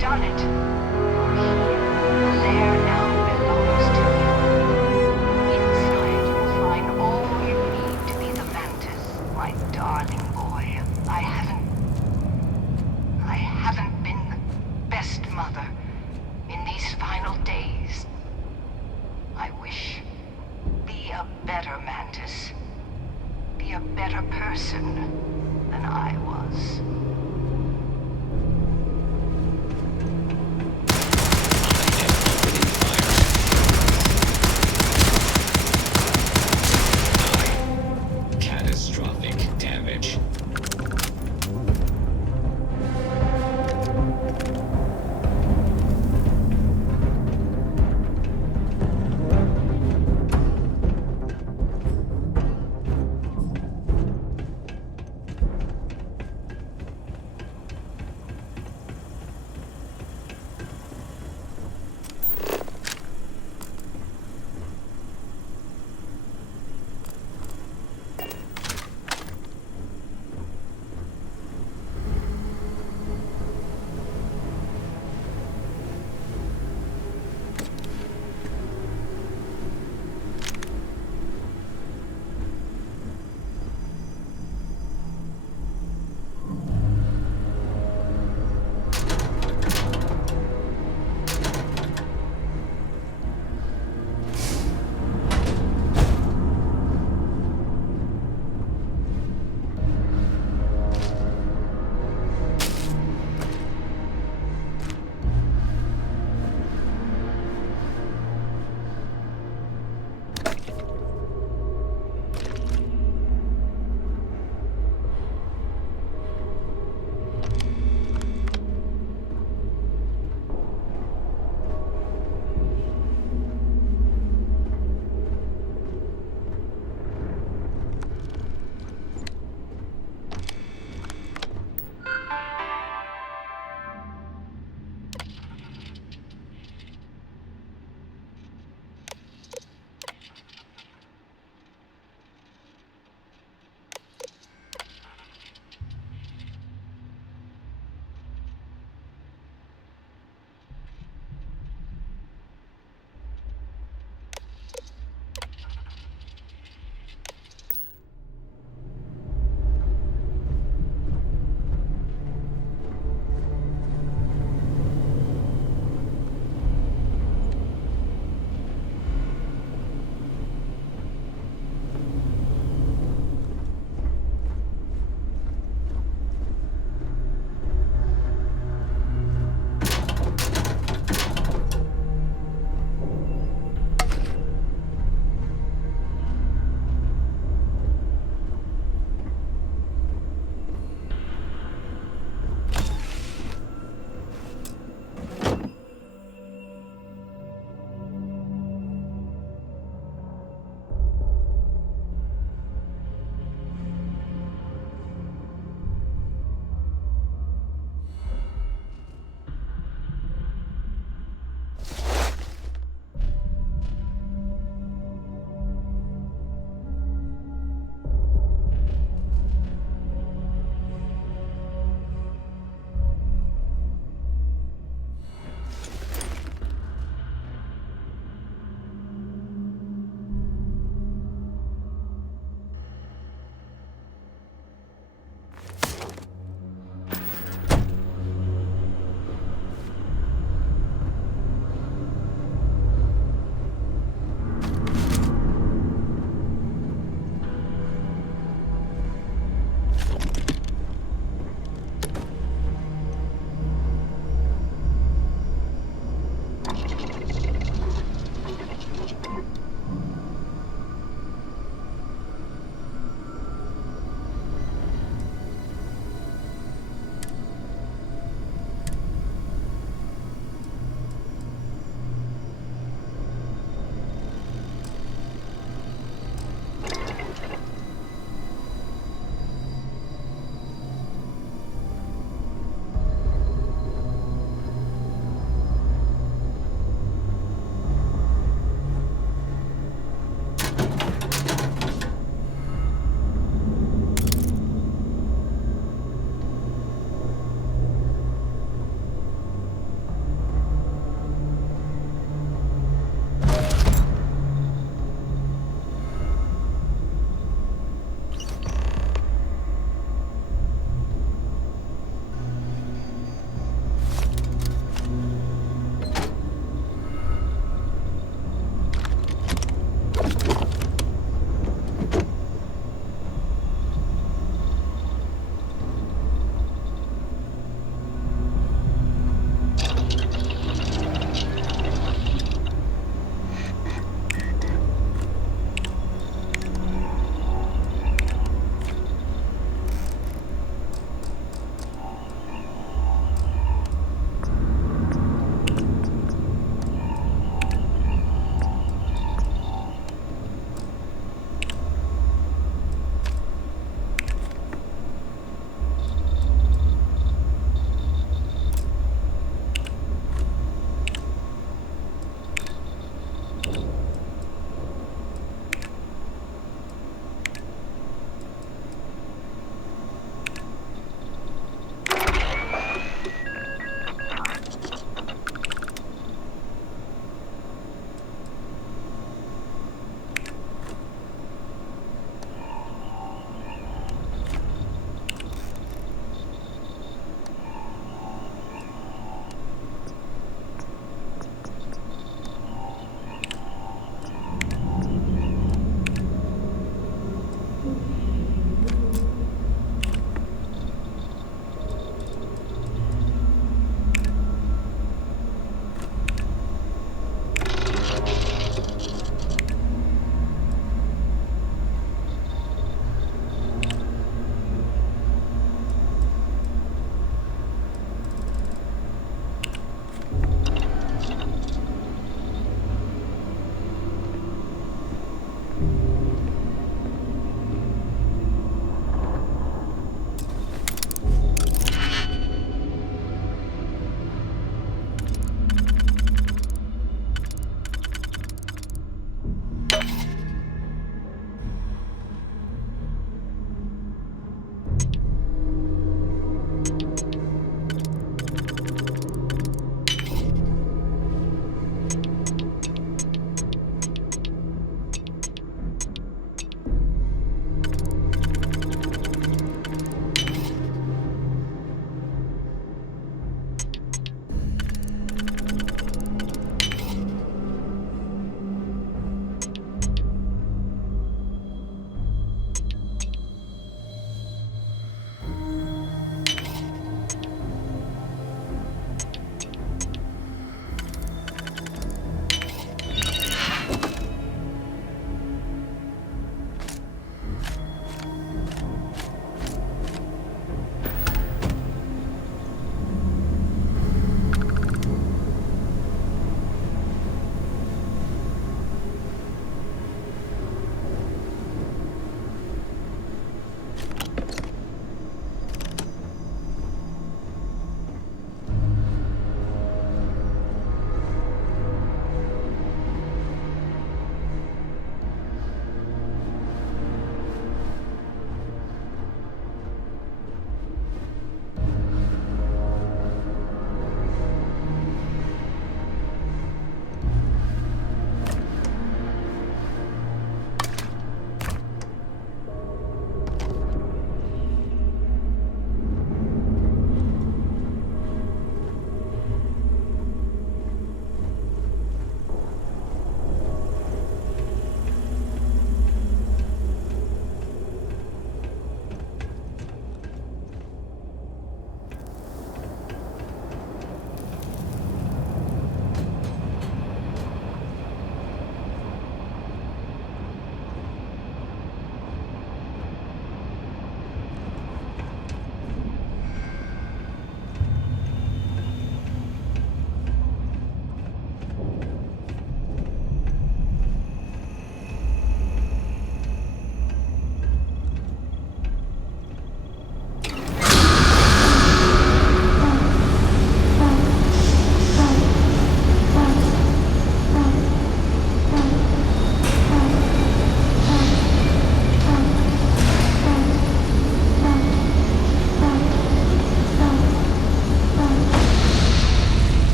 Done it. The lair now belongs to you. Inside you will find all you need to be the Mantis, my darling boy. I haven't been the best mother in these final days. I wish. Be a better Mantis. Be a better person than I was. Catastrophic damage.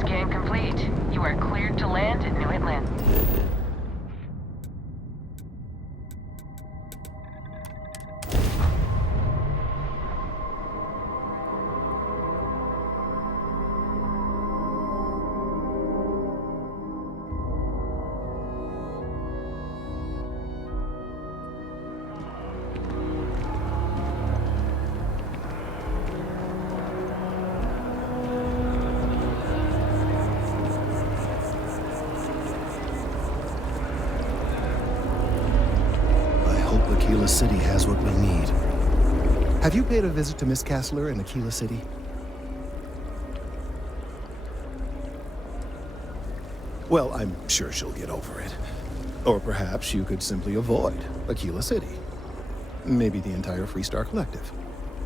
Scan complete. You are cleared to land in New Atlantis. Aquila City has what we need. Have you paid a visit to Miss Castler in Aquila City? Well, I'm sure she'll get over it. Or perhaps you could simply avoid Aquila City. Maybe the entire Freestar Collective.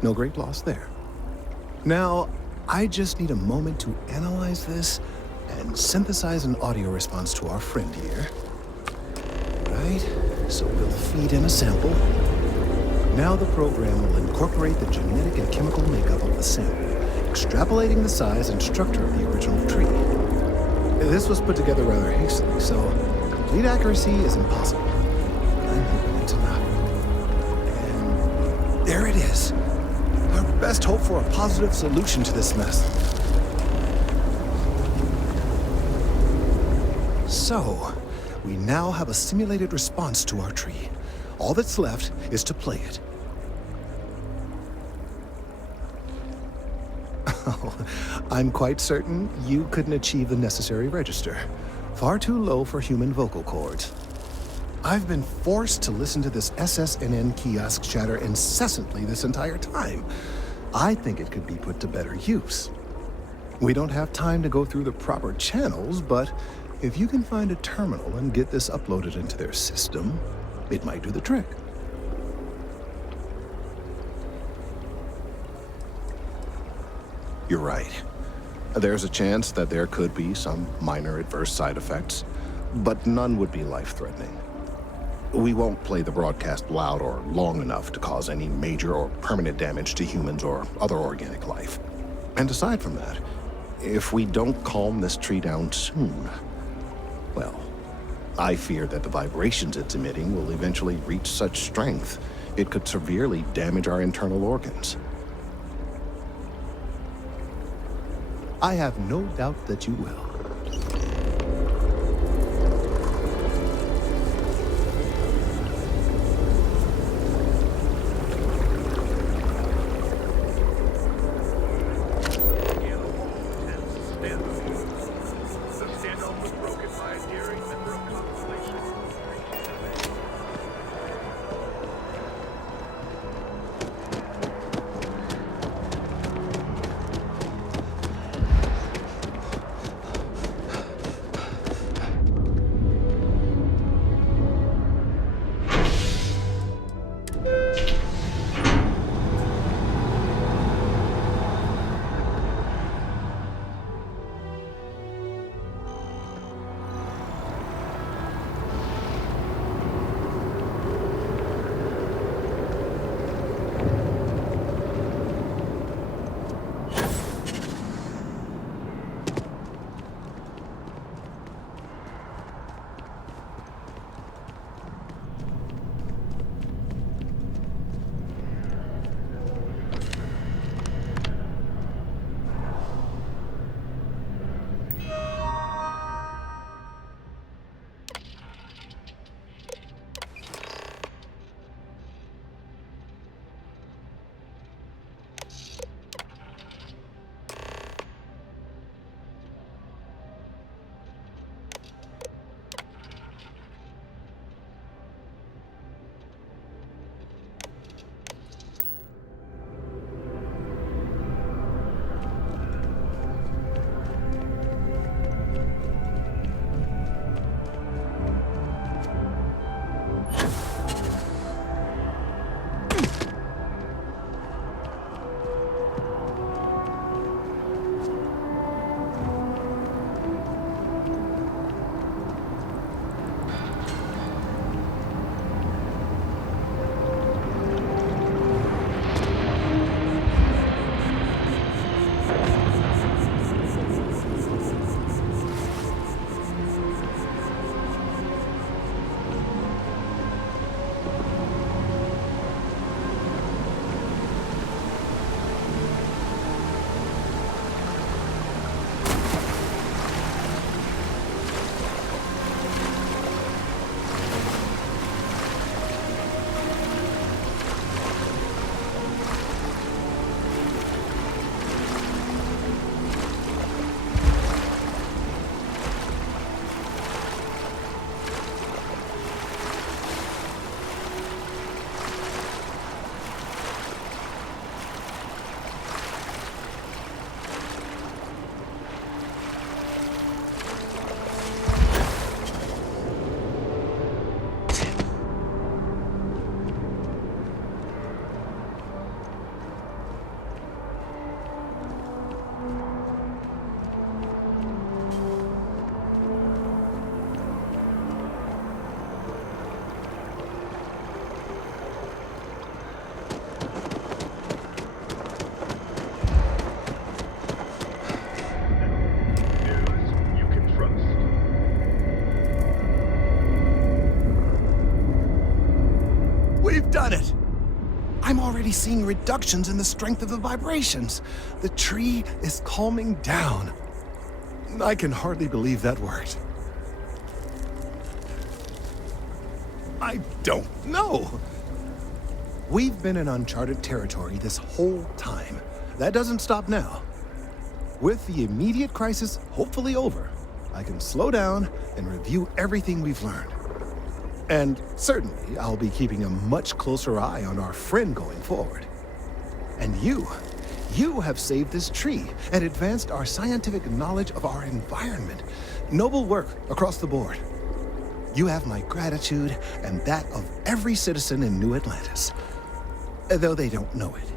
No great loss there. Now, I just need a moment to analyze this and synthesize an audio response to our friend here. Right, so we'll feed in a sample. Now the program will incorporate the genetic and chemical makeup of the sample, extrapolating the size and structure of the original tree. This was put together rather hastily, so complete accuracy is impossible. I'm hoping it's enough. And there it is. Our best hope for a positive solution to this mess. So, we now have a simulated response to our tree. All that's left is to play it. Oh, I'm quite certain you couldn't achieve the necessary register. Far too low for human vocal cords. I've been forced to listen to this SSNN kiosk chatter incessantly this entire time. I think it could be put to better use. We don't have time to go through the proper channels, but if you can find a terminal and get this uploaded into their system, it might do the trick. You're right. There's a chance that there could be some minor adverse side effects, but none would be life-threatening. We won't play the broadcast loud or long enough to cause any major or permanent damage to humans or other organic life. And aside from that, if we don't calm this tree down soon, well, I fear that the vibrations it's emitting will eventually reach such strength it could severely damage our internal organs. I have no doubt that you will. already seeing reductions in the strength of the vibrations. The tree is calming down. I can hardly believe that worked. I don't know. We've been in uncharted territory this whole time. That doesn't stop now. With the immediate crisis hopefully over, I can slow down and review everything we've learned. And certainly, I'll be keeping a much closer eye on our friend going forward. And you have saved this tree and advanced our scientific knowledge of our environment. Noble work across the board. You have my gratitude and that of every citizen in New Atlantis, though they don't know it.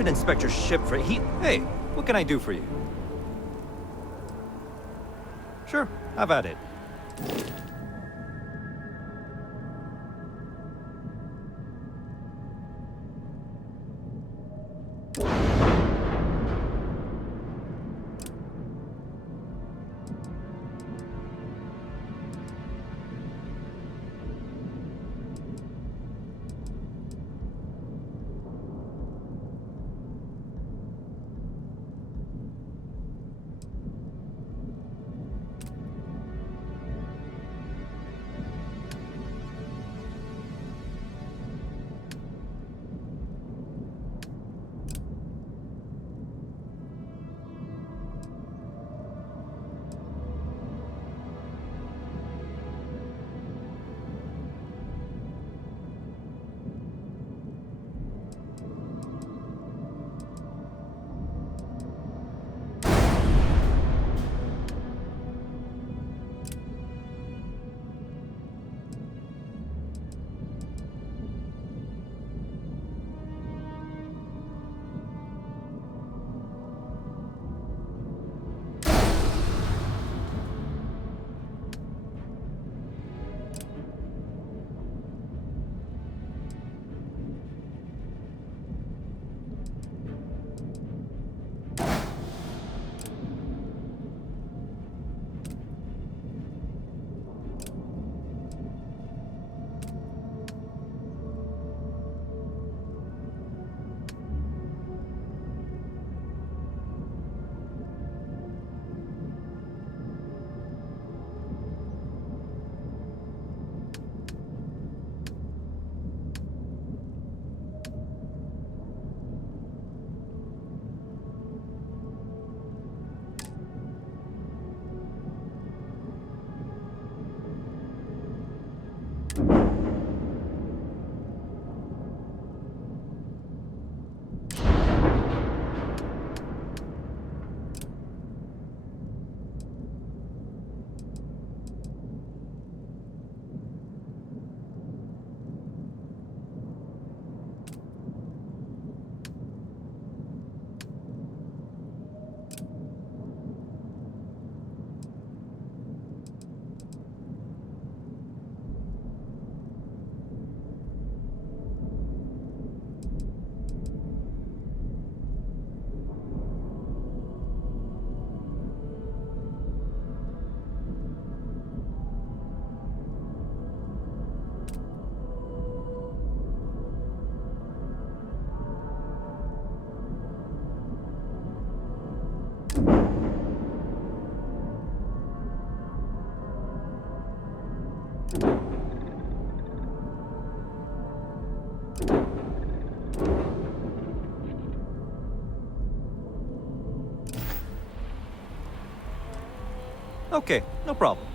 should inspect your ship for heat. Hey, what can I do for you? Sure, have at it. Okay, no problem.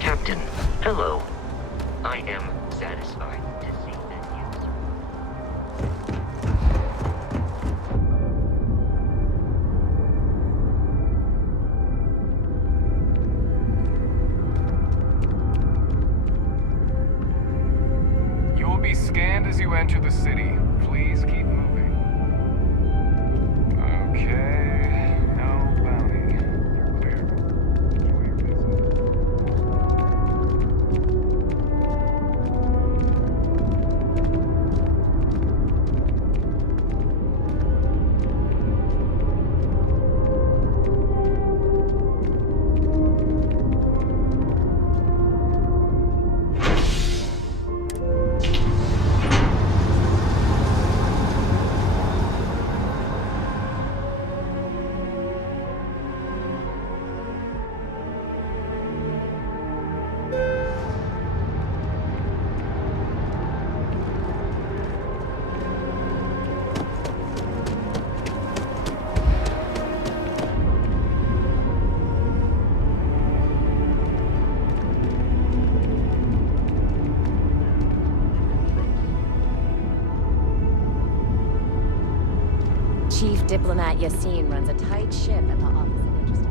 Captain, hello. I am satisfied to see that You will be scanned as you enter the city. Please keep moving. Okay, no bounty. You're clear. Enjoy your visit. Chief Diplomat Yassine runs a tight ship at the Office of Interstellar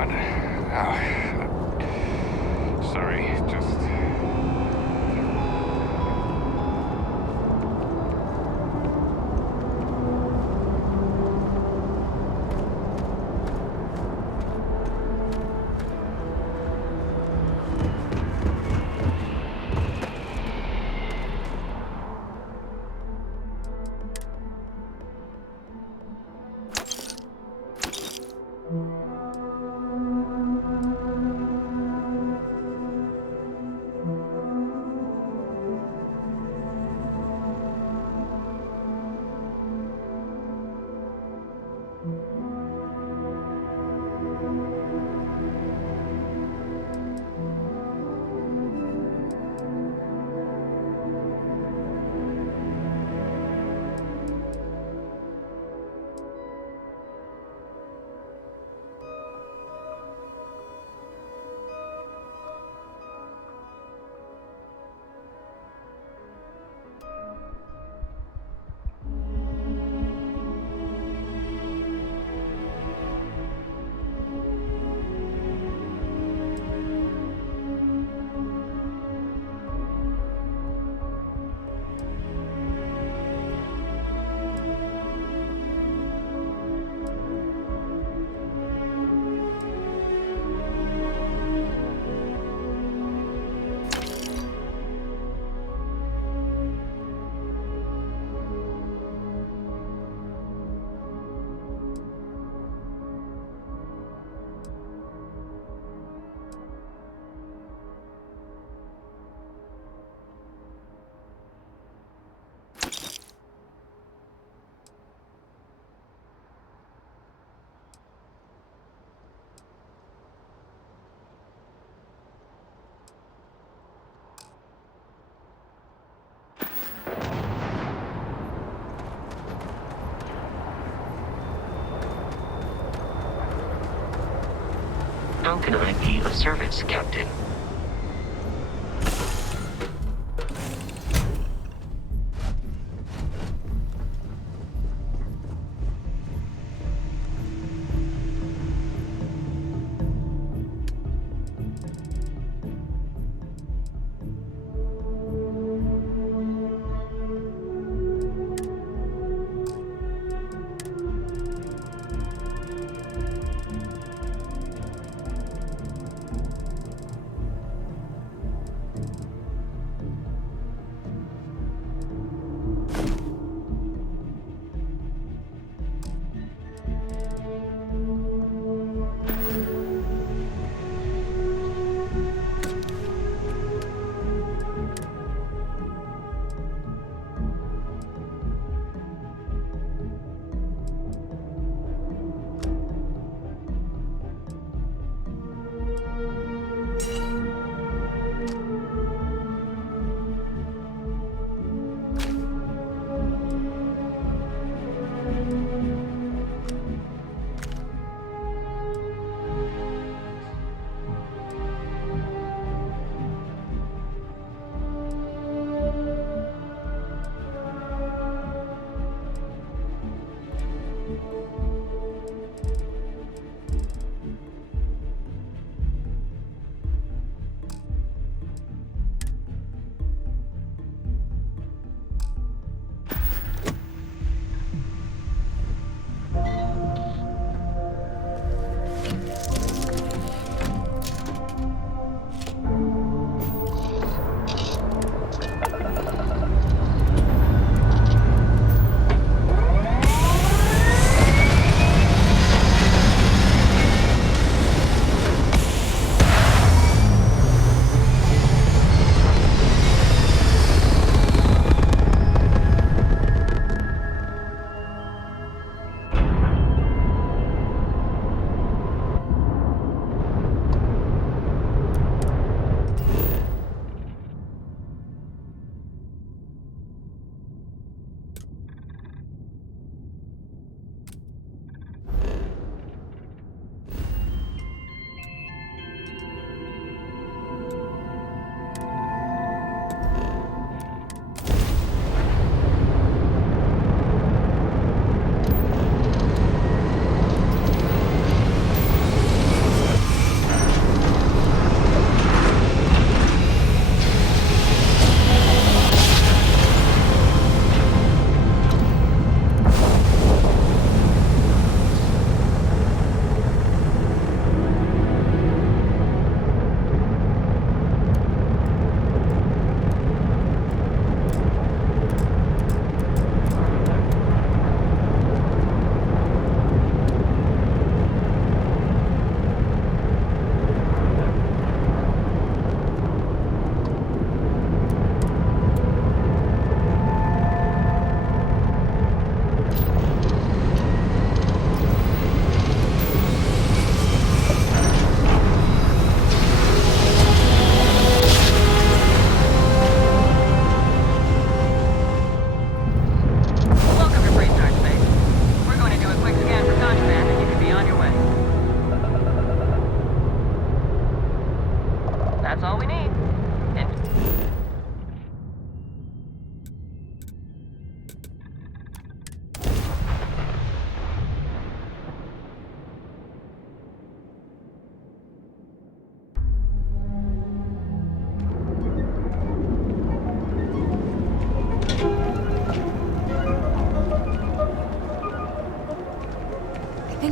What? Oh. Sorry, just... How can I be of service, Captain?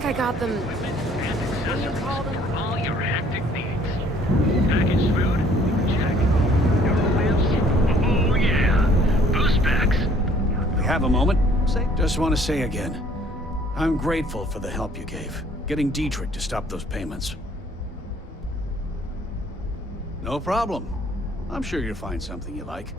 I got them. What do you call them? All your hectic needs. Packaged food? Check. Neural lamps? Oh yeah. Boost packs. We have a moment? Just want to say again, I'm grateful for the help you gave, getting Dietrich to stop those payments. No problem. I'm sure you'll find something you like.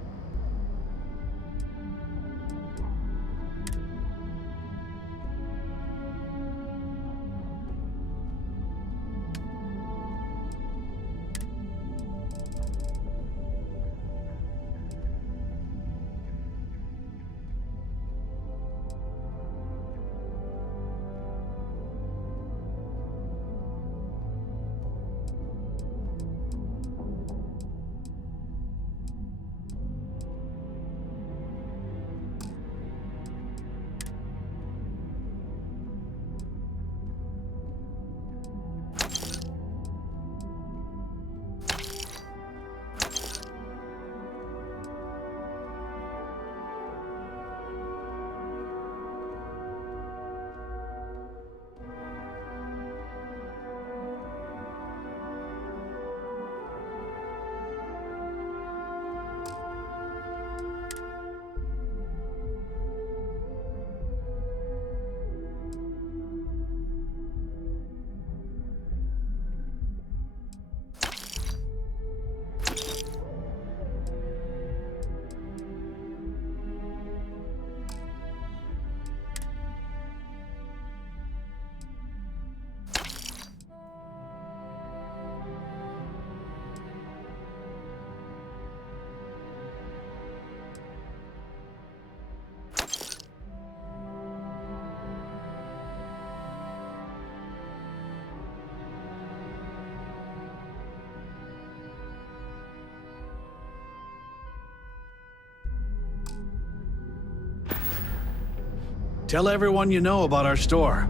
Tell everyone you know about our store.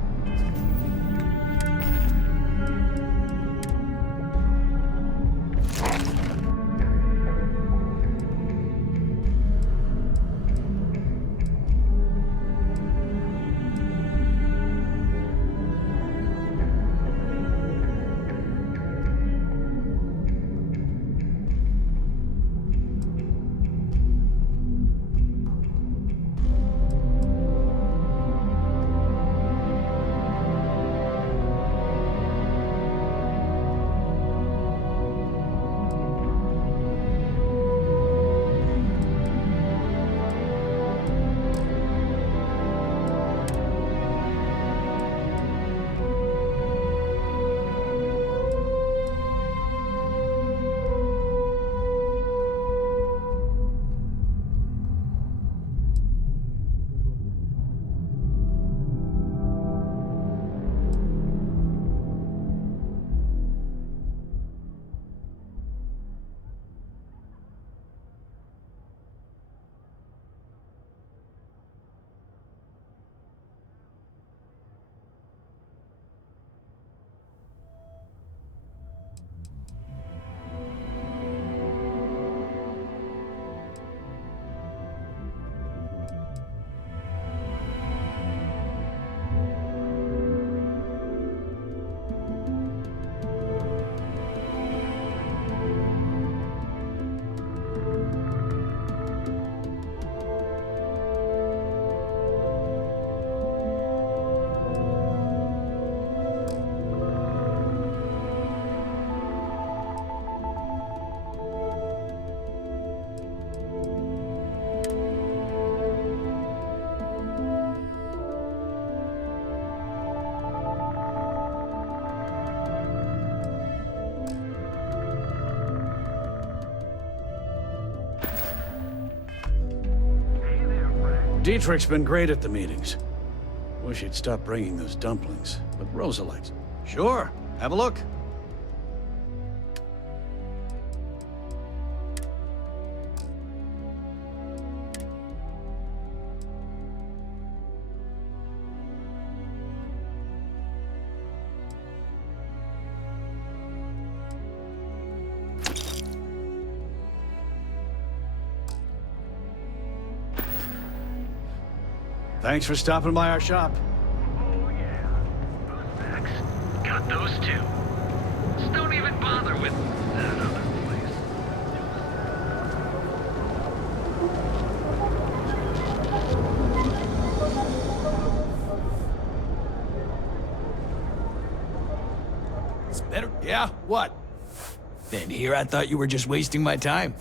Dietrich's been great at the meetings. Wish he'd stop bringing those dumplings, but Rosa likes. Sure, have a look. Thanks for stopping by our shop. those two. Just don't even bother with that other place. It's better. Yeah? What? Then here I thought you were just wasting my time.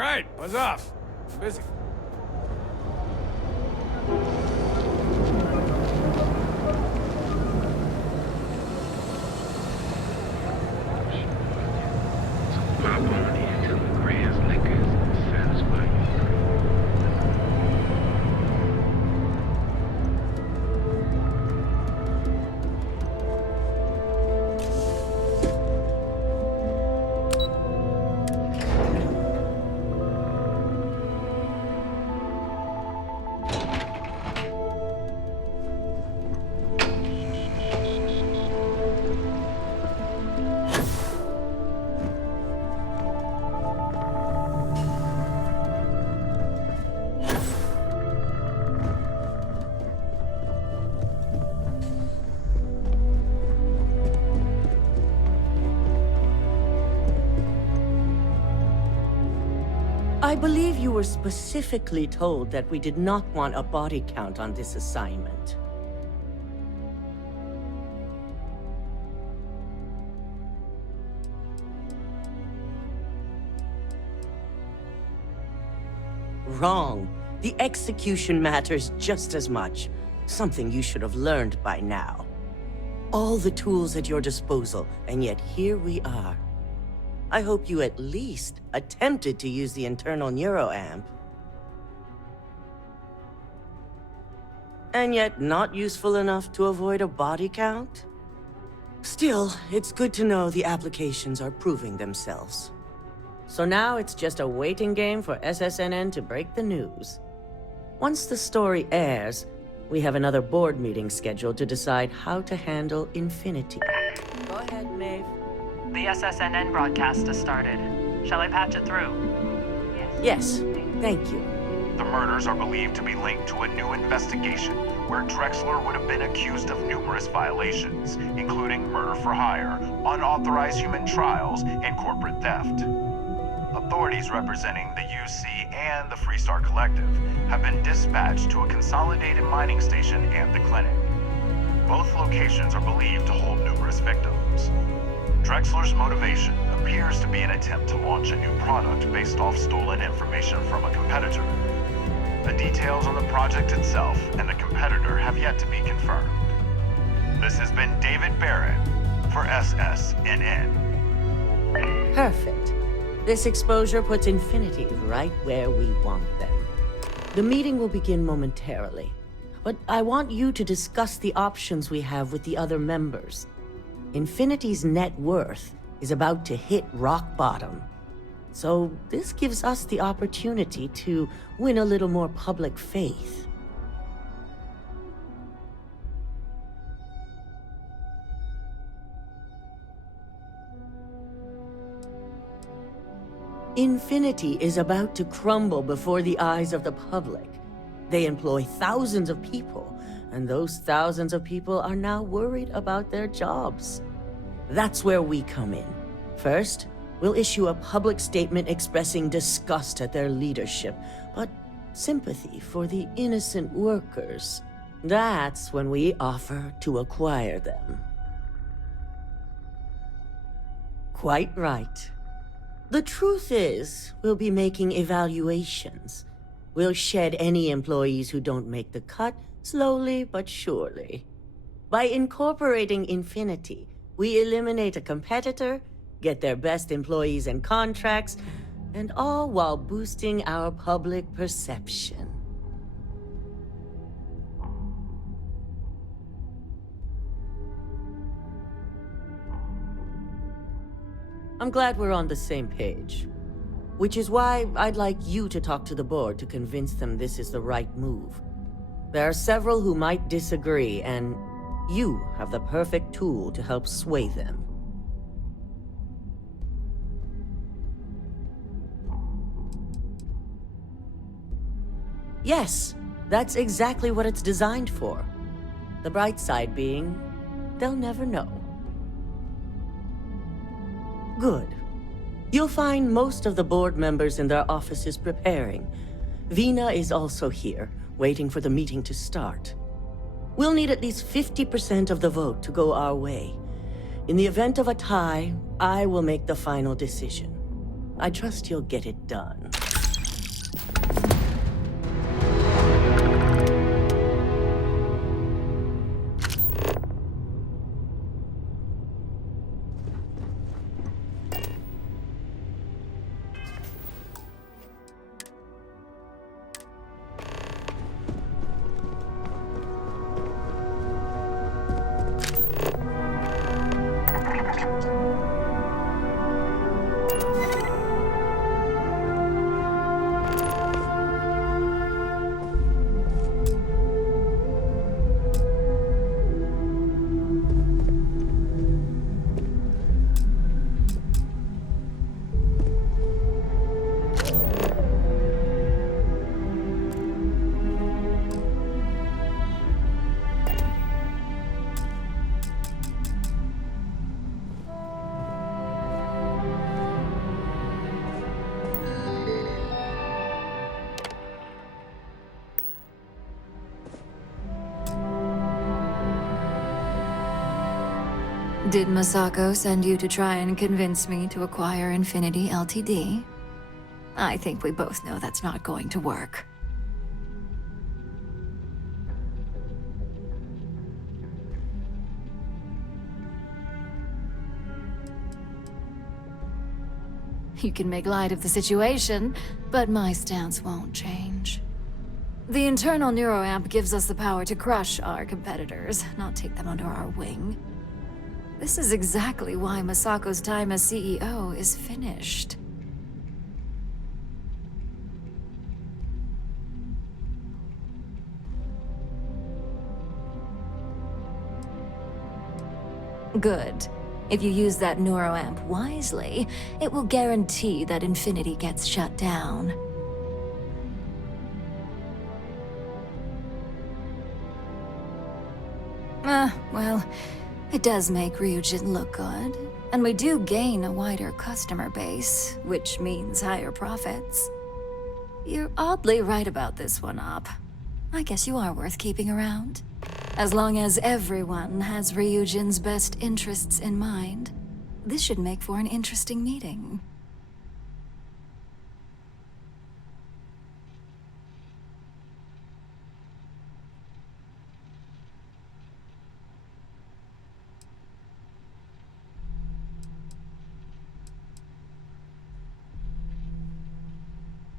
right, buzz off. I'm busy. I believe you were specifically told that we did not want a body count on this assignment. Wrong. The execution matters just as much. Something you should have learned by now. All the tools at your disposal, and yet here we are. I hope you at least attempted to use the internal neuroamp. And yet not useful enough to avoid a body count? Still, it's good to know the applications are proving themselves. So now it's just a waiting game for SSNN to break the news. Once the story airs, we have another board meeting scheduled to decide how to handle Infinity. Go ahead, Maeve. The SSNN broadcast has started. Shall I patch it through? Yes, thank you. The murders are believed to be linked to a new investigation where Drexler would have been accused of numerous violations, including murder for hire, unauthorized human trials, and corporate theft. Authorities representing the UC and the Freestar Collective have been dispatched to a consolidated mining station and the clinic. Both locations are believed to hold numerous victims. Drexler's motivation appears to be an attempt to launch a new product based off stolen information from a competitor. The details on the project itself and the competitor have yet to be confirmed. This has been David Barrett for SSNN. Perfect. This exposure puts Infinity right where we want them. The meeting will begin momentarily, but I want you to discuss the options we have with the other members. Infinity's net worth is about to hit rock bottom. So this gives us the opportunity to win a little more public faith. Infinity is about to crumble before the eyes of the public. They employ thousands of people, and those thousands of people are now worried about their jobs. That's where we come in. First, we'll issue a public statement expressing disgust at their leadership, but sympathy for the innocent workers. That's when we offer to acquire them. Quite right. The truth is, we'll be making evaluations. We'll shed any employees who don't make the cut, slowly but surely. By incorporating Infinity, we eliminate a competitor, get their best employees and contracts, and all while boosting our public perception. I'm glad we're on the same page. Which is why I'd like you to talk to the board to convince them this is the right move. There are several who might disagree, and you have the perfect tool to help sway them. Yes, that's exactly what it's designed for. The bright side being, they'll never know. Good. You'll find most of the board members in their offices preparing. Vina is also here, waiting for the meeting to start. We'll need at least 50% of the vote to go our way. In the event of a tie, I will make the final decision. I trust you'll get it done. Did Masako send you to try and convince me to acquire Infinity Ltd? I think we both know that's not going to work. You can make light of the situation, but my stance won't change. The internal neuroamp gives us the power to crush our competitors, not take them under our wing. This is exactly why Masako's time as CEO is finished. Good. If you use that neuroamp wisely, it will guarantee that Infinity gets shut down. Well, it does make Ryujin look good, and we do gain a wider customer base, which means higher profits. You're oddly right about this one, Op. I guess you are worth keeping around. As long as everyone has Ryujin's best interests in mind, this should make for an interesting meeting.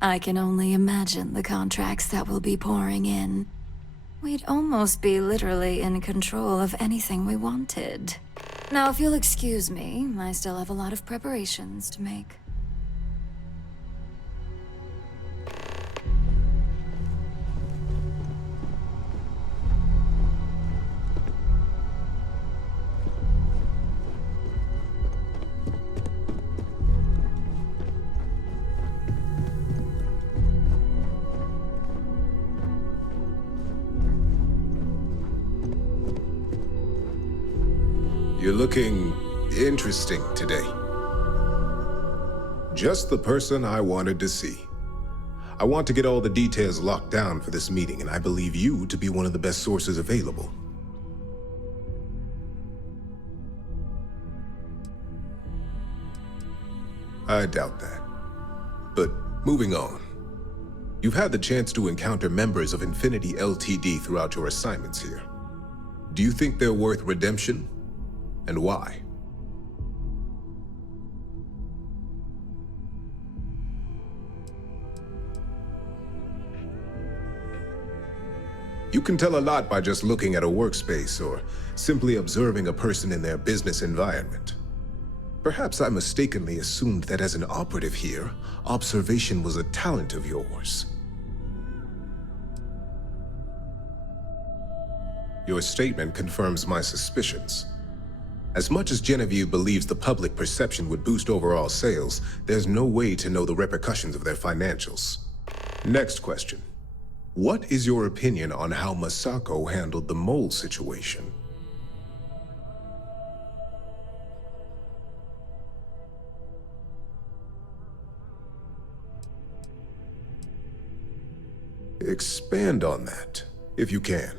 I can only imagine the contracts that will be pouring in. We'd almost be literally in control of anything we wanted. Now, if you'll excuse me, I still have a lot of preparations to make. You're looking interesting today. Just the person I wanted to see. I want to get all the details locked down for this meeting, and I believe you to be one of the best sources available. I doubt that. But moving on. You've had the chance to encounter members of Infinity Ltd throughout your assignments here. Do you think they're worth redemption? And why? You can tell a lot by just looking at a workspace or simply observing a person in their business environment. Perhaps I mistakenly assumed that as an operative here, observation was a talent of yours. Your statement confirms my suspicions. As much as Genevieve believes the public perception would boost overall sales, there's no way to know the repercussions of their financials. Next question. What is your opinion on how Masako handled the mole situation? Expand on that, if you can.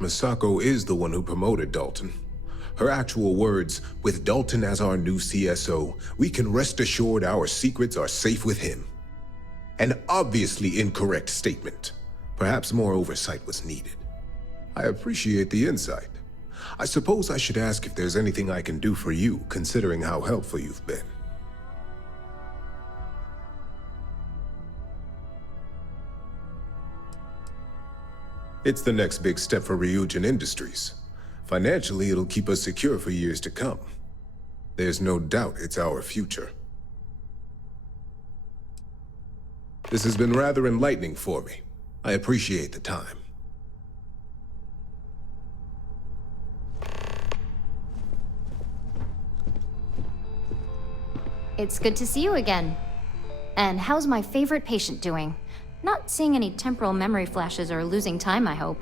Masako is the one who promoted Dalton. Her actual words, "With Dalton as our new CSO, we can rest assured our secrets are safe with him." An obviously incorrect statement. Perhaps more oversight was needed. I appreciate the insight. I suppose I should ask if there's anything I can do for you, considering how helpful you've been. It's the next big step for Ryujin Industries. Financially, it'll keep us secure for years to come. There's no doubt it's our future. This has been rather enlightening for me. I appreciate the time. It's good to see you again. And how's my favorite patient doing? Not seeing any temporal memory flashes or losing time, I hope.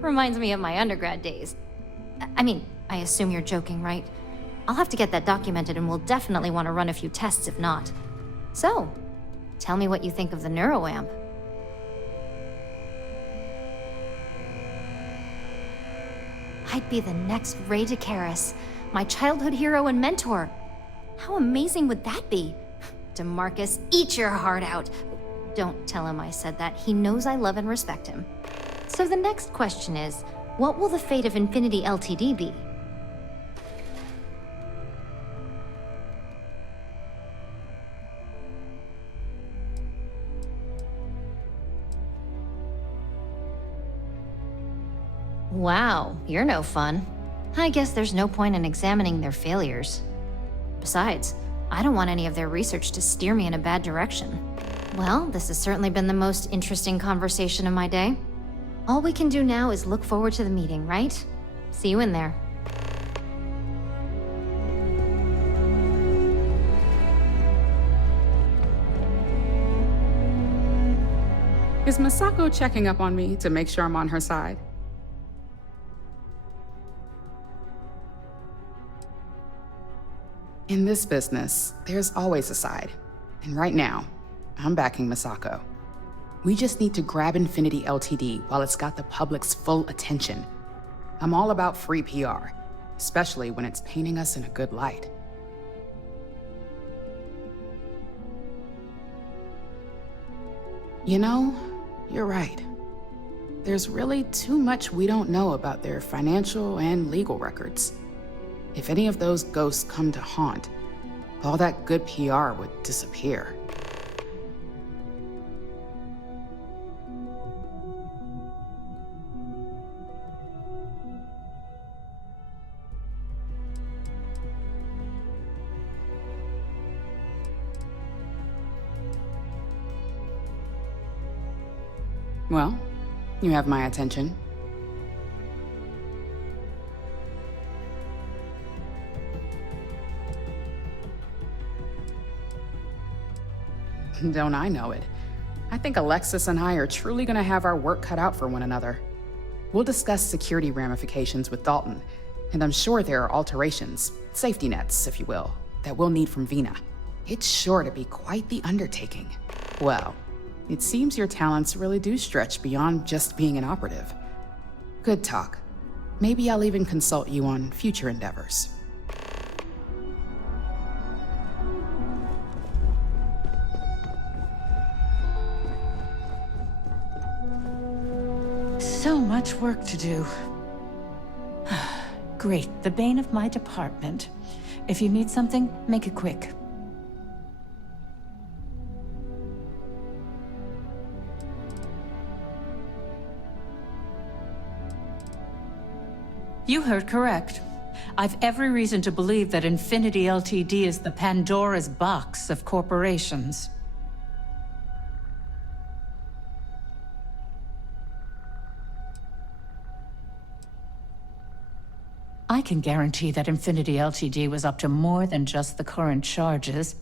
Reminds me of my undergrad days. I mean, I assume you're joking, right? I'll have to get that documented and we'll definitely want to run a few tests if not. So, tell me what you think of the neuroamp. I'd be the next Ray DeCaris, my childhood hero and mentor. How amazing would that be? DeMarcus, eat your heart out. Don't tell him I said that. He knows I love and respect him. So the next question is, what will the fate of Infinity Ltd be? Wow, you're no fun. I guess there's no point in examining their failures. Besides, I don't want any of their research to steer me in a bad direction. Well, this has certainly been the most interesting conversation of my day. All we can do now is look forward to the meeting, right? See you in there. Is Misako checking up on me to make sure I'm on her side? In this business, there's always a side. And right now, I'm backing Misako. We just need to grab Infinity Ltd while it's got the public's full attention. I'm all about free PR, especially when it's painting us in a good light. You know, you're right. There's really too much we don't know about their financial and legal records. If any of those ghosts come to haunt, all that good PR would disappear. Well, you have my attention. Don't I know it? I think Alexis and I are truly gonna have our work cut out for one another. We'll discuss security ramifications with Dalton, and I'm sure there are alterations, safety nets, if you will, that we'll need from Vina. It's sure to be quite the undertaking. Well, it seems your talents really do stretch beyond just being an operative. Good talk. Maybe I'll even consult you on future endeavors. So much work to do. Great, the bane of my department. If you need something, make it quick. You heard correct. I've every reason to believe that Infinity Ltd is the Pandora's box of corporations. I can guarantee that Infinity Ltd was up to more than just the current charges.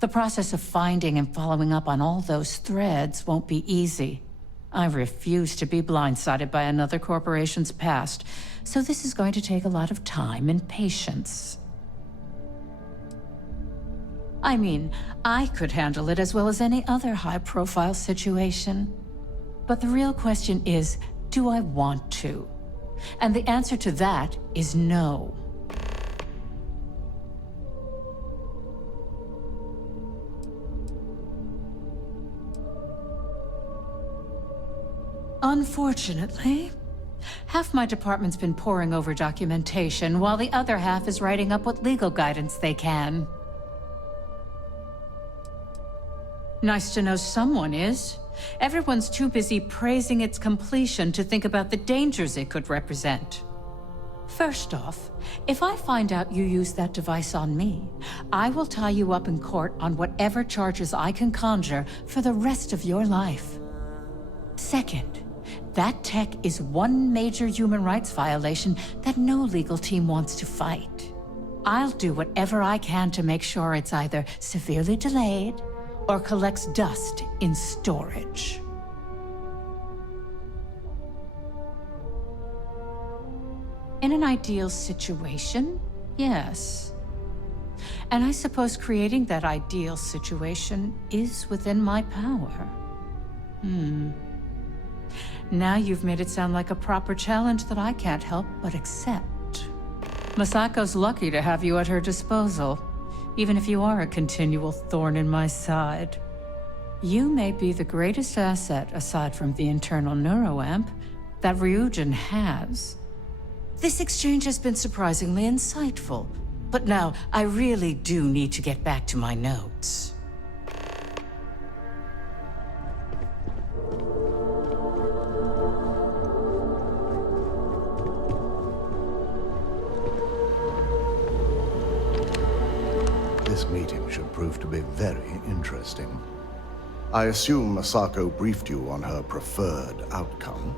The process of finding and following up on all those threads won't be easy. I refuse to be blindsided by another corporation's past, so this is going to take a lot of time and patience. I mean, I could handle it as well as any other high-profile situation. But the real question is, do I want to? And the answer to that is no. Unfortunately, half my department's been poring over documentation, while the other half is writing up what legal guidance they can. Nice to know someone is. Everyone's too busy praising its completion to think about the dangers it could represent. First off, if I find out you used that device on me, I will tie you up in court on whatever charges I can conjure for the rest of your life. Second, that tech is one major human rights violation that no legal team wants to fight. I'll do whatever I can to make sure it's either severely delayed or collects dust in storage. In an ideal situation, yes. And I suppose creating that ideal situation is within my power. Now you've made it sound like a proper challenge that I can't help but accept. Masako's lucky to have you at her disposal, even if you are a continual thorn in my side. You may be the greatest asset, aside from the internal neuroamp, that Ryujin has. This exchange has been surprisingly insightful, but now I really do need to get back to my notes. This meeting should prove to be very interesting. I assume Masako briefed you on her preferred outcome.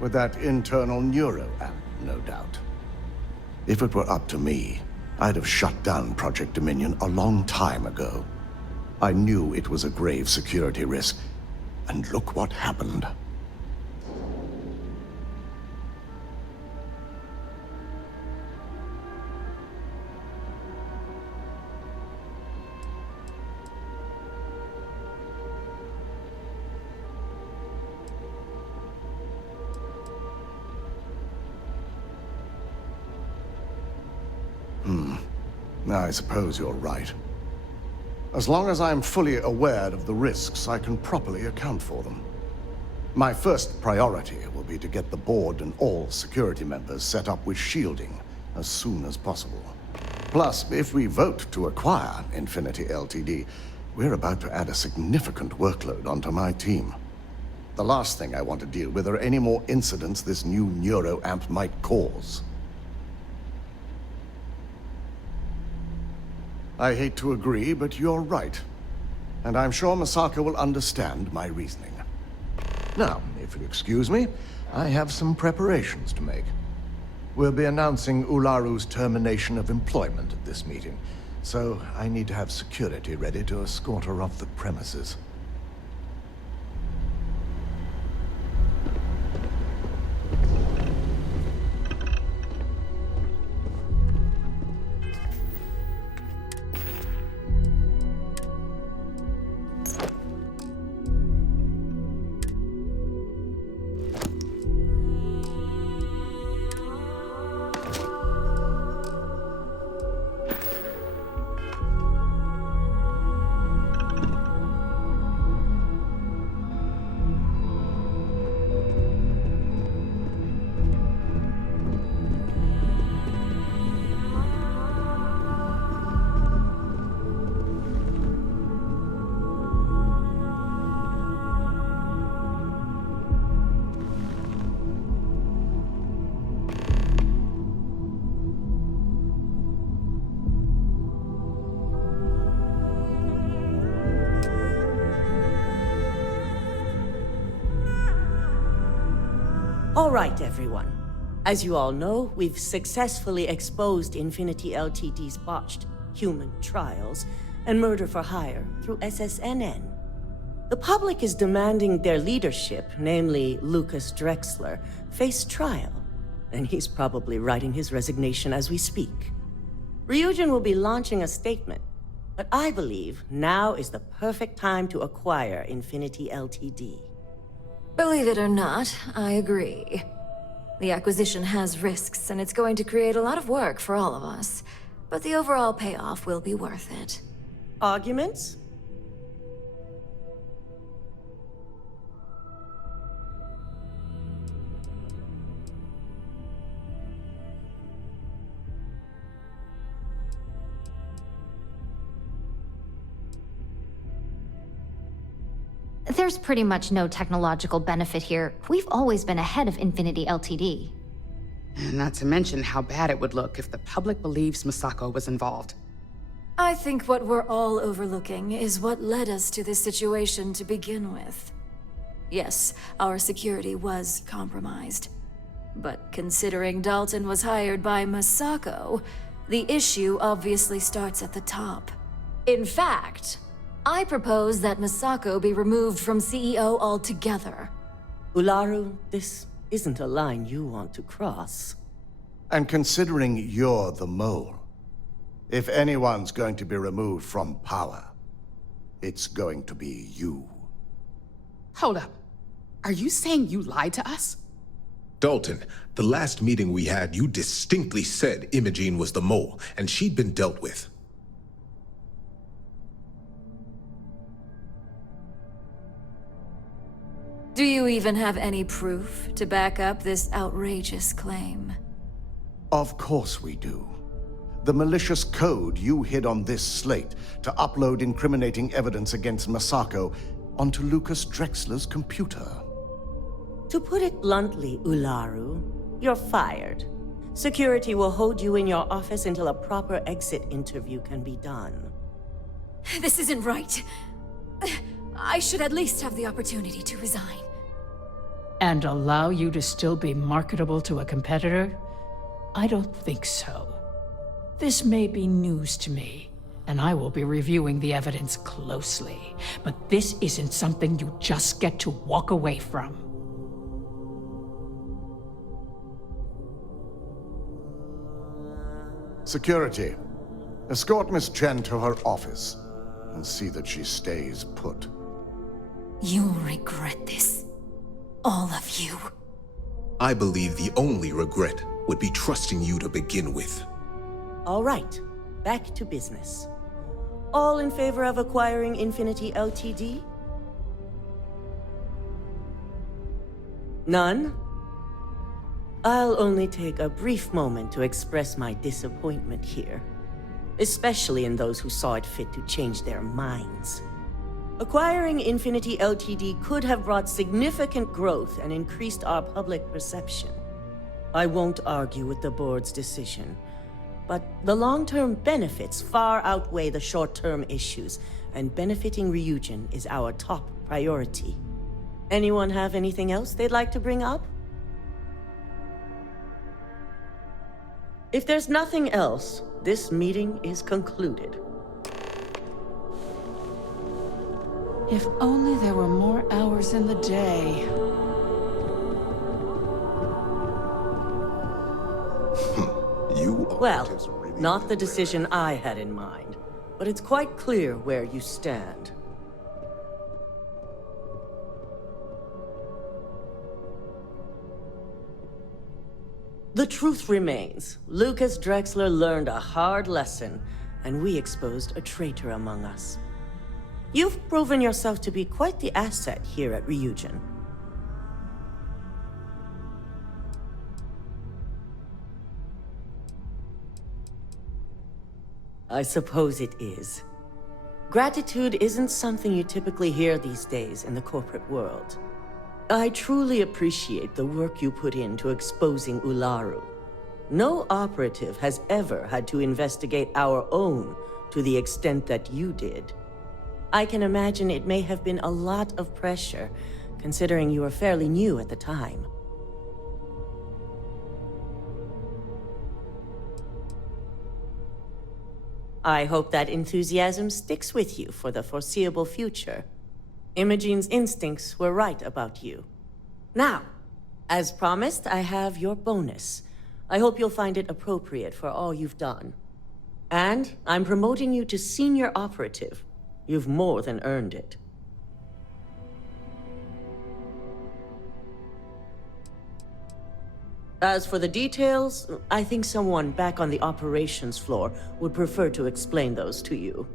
With that internal neuroamp, no doubt. If it were up to me, I'd have shut down Project Dominion a long time ago. I knew it was a grave security risk, and look what happened. I suppose you're right. As long as I'm fully aware of the risks, I can properly account for them. My first priority will be to get the board and all security members set up with shielding as soon as possible. Plus, if we vote to acquire Infinity Ltd, we're about to add a significant workload onto my team. The last thing I want to deal with are any more incidents this new neuroamp might cause. I hate to agree, but you're right. And I'm sure Masako will understand my reasoning. Now, if you'll excuse me, I have some preparations to make. We'll be announcing Ularu's termination of employment at this meeting, so I need to have security ready to escort her off the premises. All right, everyone. As you all know, we've successfully exposed Infinity Ltd's botched human trials and murder for hire through SSNN. The public is demanding their leadership, namely Lucas Drexler, face trial, and he's probably writing his resignation as we speak. Ryujin will be launching a statement, but I believe now is the perfect time to acquire Infinity Ltd. Believe it or not, I agree. The acquisition has risks, and it's going to create a lot of work for all of us. But the overall payoff will be worth it. Arguments? There's pretty much no technological benefit here. We've always been ahead of Infinity Ltd. Not to mention how bad it would look if the public believes Masako was involved. I think what we're all overlooking is what led us to this situation to begin with. Yes, our security was compromised. But considering Dalton was hired by Masako, the issue obviously starts at the top. In fact, I propose that Masako be removed from CEO altogether. Ularu, this isn't a line you want to cross. And considering you're the mole, if anyone's going to be removed from power, it's going to be you. Hold up. Are you saying you lied to us? Dalton, the last meeting we had, you distinctly said Imogene was the mole, and she'd been dealt with. Do you even have any proof to back up this outrageous claim? Of course we do. The malicious code you hid on this slate to upload incriminating evidence against Masako onto Lucas Drexler's computer. To put it bluntly, Ularu, you're fired. Security will hold you in your office until a proper exit interview can be done. This isn't right. I should at least have the opportunity to resign. And allow you to still be marketable to a competitor? I don't think so. This may be news to me, and I will be reviewing the evidence closely. But this isn't something you just get to walk away from. Security, escort Miss Chen to her office and see that she stays put. You'll regret this. All of you. I believe the only regret would be trusting you to begin with. All right, back to business. All in favor of acquiring Infinity Ltd? None? I'll only take a brief moment to express my disappointment here, especially in those who saw it fit to change their minds. Acquiring Infinity Ltd could have brought significant growth and increased our public perception. I won't argue with the board's decision, but the long-term benefits far outweigh the short-term issues, and benefiting Ryujin is our top priority. Anyone have anything else they'd like to bring up? If there's nothing else, this meeting is concluded. If only there were more hours in the day. Well, not the decision I had in mind, but it's quite clear where you stand. The truth remains, Lucas Drexler learned a hard lesson, and we exposed a traitor among us. You've proven yourself to be quite the asset here at Ryujin. I suppose it is. Gratitude isn't something you typically hear these days in the corporate world. I truly appreciate the work you put into exposing Ularu. No operative has ever had to investigate our own to the extent that you did. I can imagine it may have been a lot of pressure, considering you were fairly new at the time. I hope that enthusiasm sticks with you for the foreseeable future. Imogene's instincts were right about you. Now, as promised, I have your bonus. I hope you'll find it appropriate for all you've done. And I'm promoting you to senior operative. You've more than earned it. As for the details, I think someone back on the operations floor would prefer to explain those to you.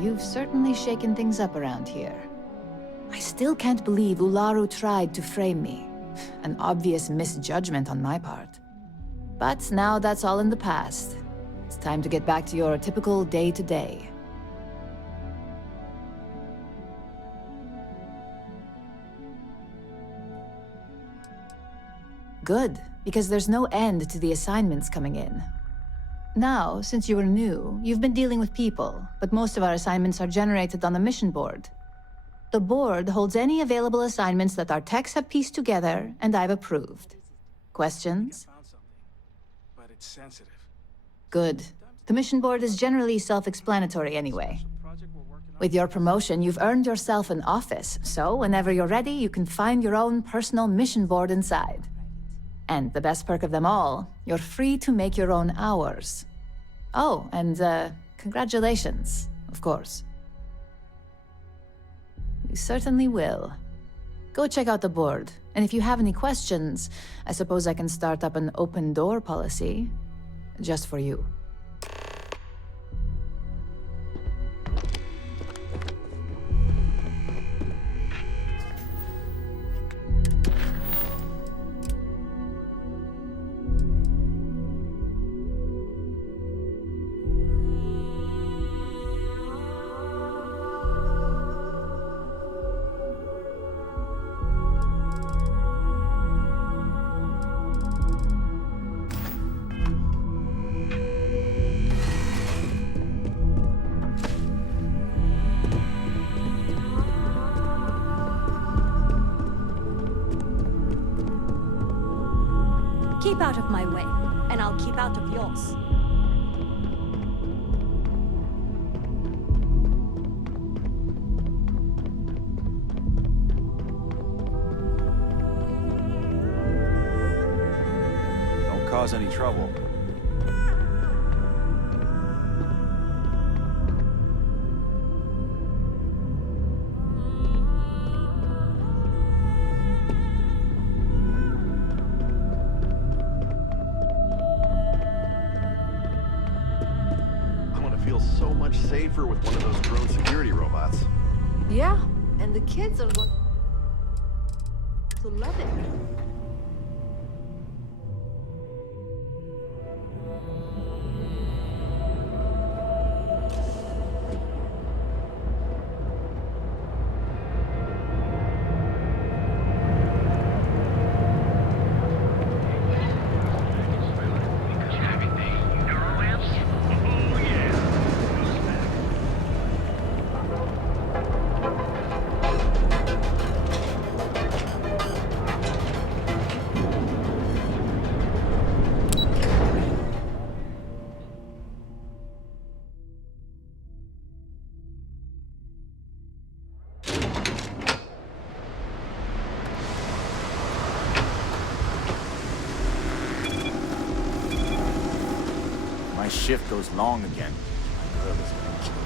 You've certainly shaken things up around here. I still can't believe Ularu tried to frame me. An obvious misjudgment on my part. But now that's all in the past. It's time to get back to your typical day-to-day. Good, because there's no end to the assignments coming in. Now, since you are new, you've been dealing with people, but most of our assignments are generated on the mission board. The board holds any available assignments that our techs have pieced together, and I've approved. Questions? But it's sensitive. Good. The mission board is generally self-explanatory anyway. With your promotion, you've earned yourself an office, so whenever you're ready, you can find your own personal mission board inside. And the best perk of them all, you're free to make your own hours. Oh, and congratulations, of course. You certainly will. Go check out the board, and if you have any questions, I suppose I can start up an open door policy. Just for you. Keep out of my way, and I'll keep out of yours. Don't cause any trouble. So much safer with one of those drone security robots. Yeah, and the kids are going to love it. My shift goes long again. My girl is gonna kill me.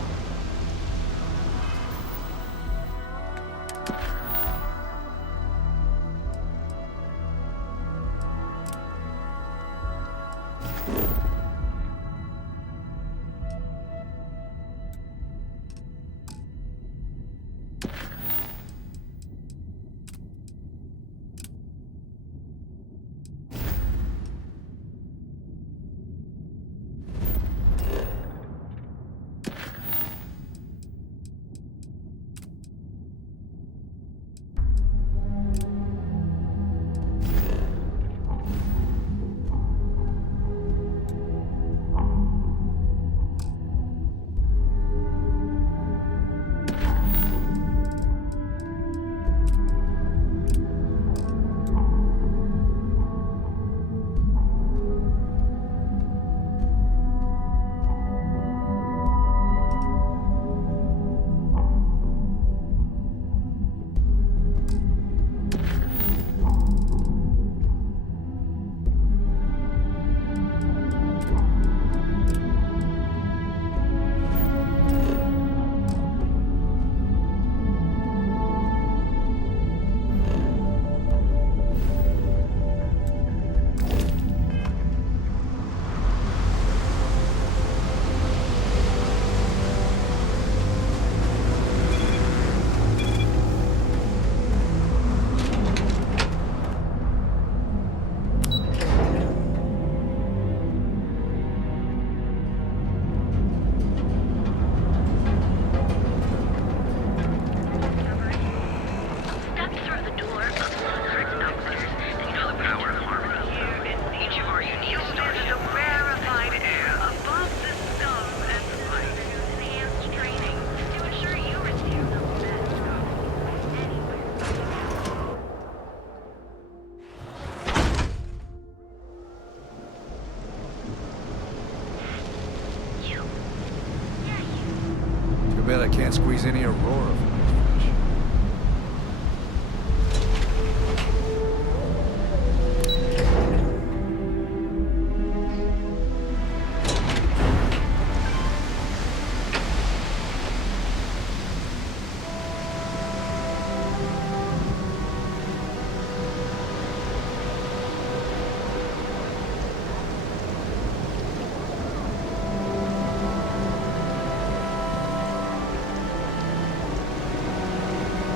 can't squeeze any Aurora from this fish.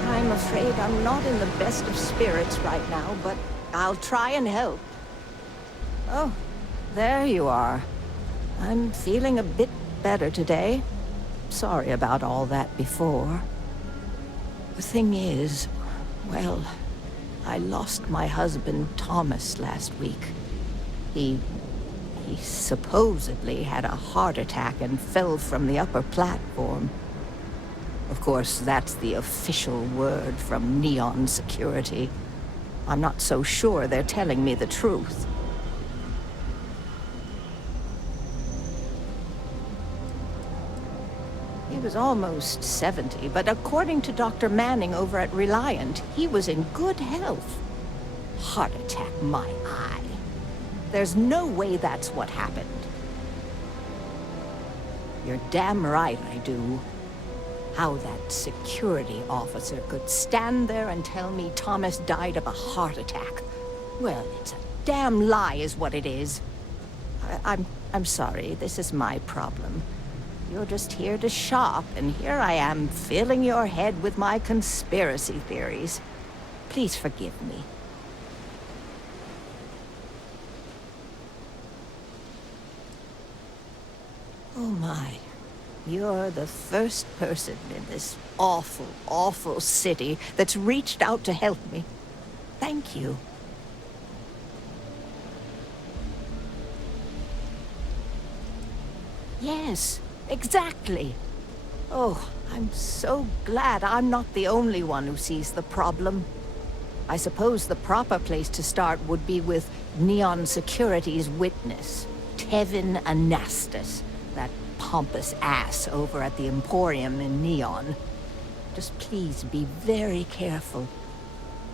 I'm afraid I'm not in the best of spirits right now, but I'll try and help. Oh, there you are. I'm feeling a bit better today. Sorry about all that before. The thing is, well, I lost my husband Thomas last week. He supposedly had a heart attack and fell from the upper platform. Of course, that's the official word from Neon Security. I'm not so sure they're telling me the truth. He was almost 70, but according to Dr. Manning over at Reliant, he was in good health. Heart attack, my eye. There's no way that's what happened. You're damn right I do. How that security officer could stand there and tell me Thomas died of a heart attack. Well, it's a damn lie is what it is. I'm sorry, this is my problem. You're just here to shop, and here I am filling your head with my conspiracy theories. Please forgive me. Oh my. You're the first person in this awful, awful city that's reached out to help me. Thank you. Yes, exactly. Oh, I'm so glad I'm not the only one who sees the problem. I suppose the proper place to start would be with Neon Security's witness, Tevin Anastas, that pompous ass over at the Emporium in Neon. Just please be very careful.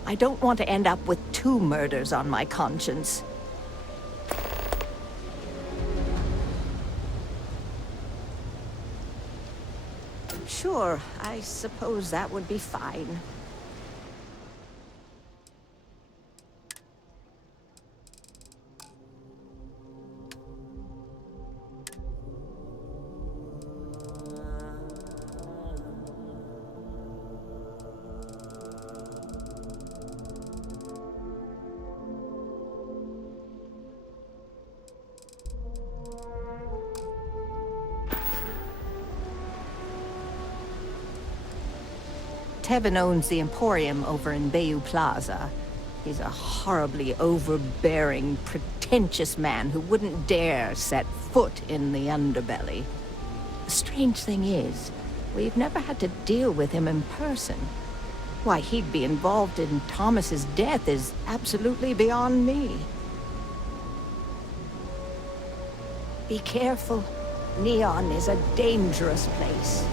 I don't want to end up with 2 murders on my conscience. Sure, I suppose that would be fine. Tevin owns the Emporium over in Bayou Plaza. He's a horribly overbearing, pretentious man who wouldn't dare set foot in the underbelly. The strange thing is, we've never had to deal with him in person. Why he'd be involved in Thomas's death is absolutely beyond me. Be careful. Neon is a dangerous place.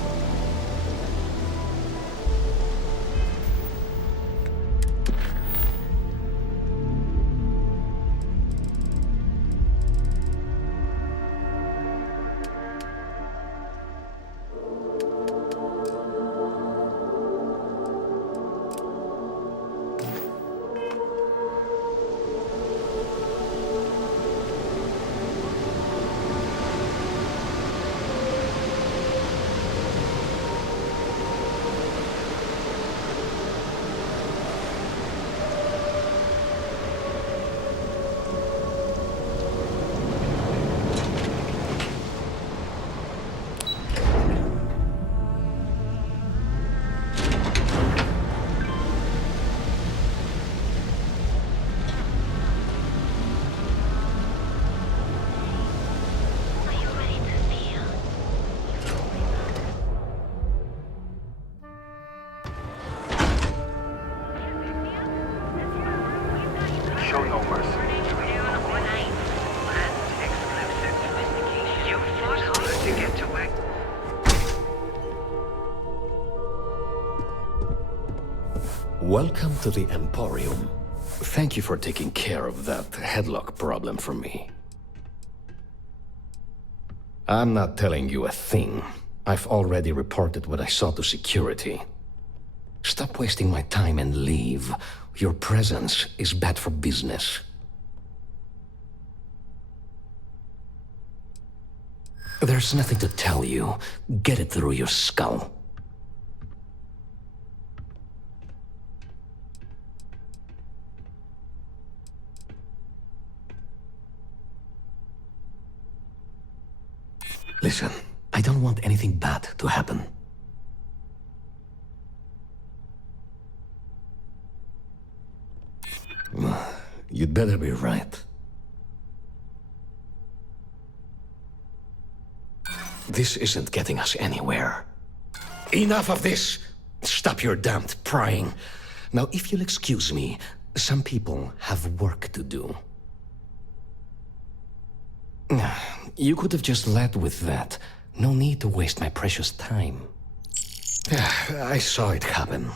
Welcome to the Emporium. Thank you for taking care of that headlock problem for me. I'm not telling you a thing. I've already reported what I saw to security. Stop wasting my time and leave. Your presence is bad for business. There's nothing to tell you. Get it through your skull. Listen, I don't want anything bad to happen. You'd better be right. This isn't getting us anywhere. Enough of this! Stop your damned prying. Now, if you'll excuse me, some people have work to do. You could have just led with that. No need to waste my precious time. I saw it happen.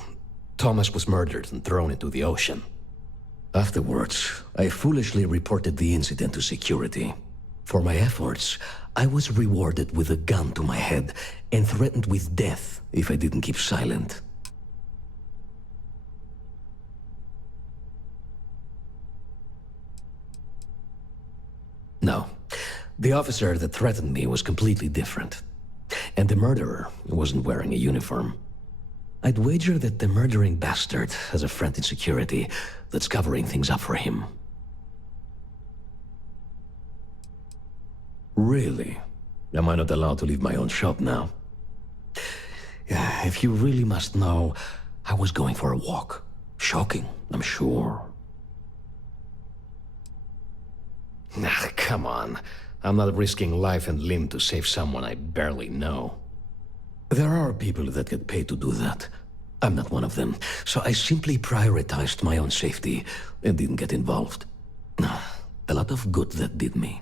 Thomas was murdered and thrown into the ocean. Afterwards, I foolishly reported the incident to security. For my efforts, I was rewarded with a gun to my head and threatened with death if I didn't keep silent. No. The officer that threatened me was completely different. And the murderer wasn't wearing a uniform. I'd wager that the murdering bastard has a friend in security that's covering things up for him. Really? Am I not allowed to leave my own shop now? If you really must know, I was going for a walk. Shocking, I'm sure. Come on. I'm not risking life and limb to save someone I barely know. There are people that get paid to do that. I'm not one of them, so I simply prioritized my own safety and didn't get involved. A lot of good that did me.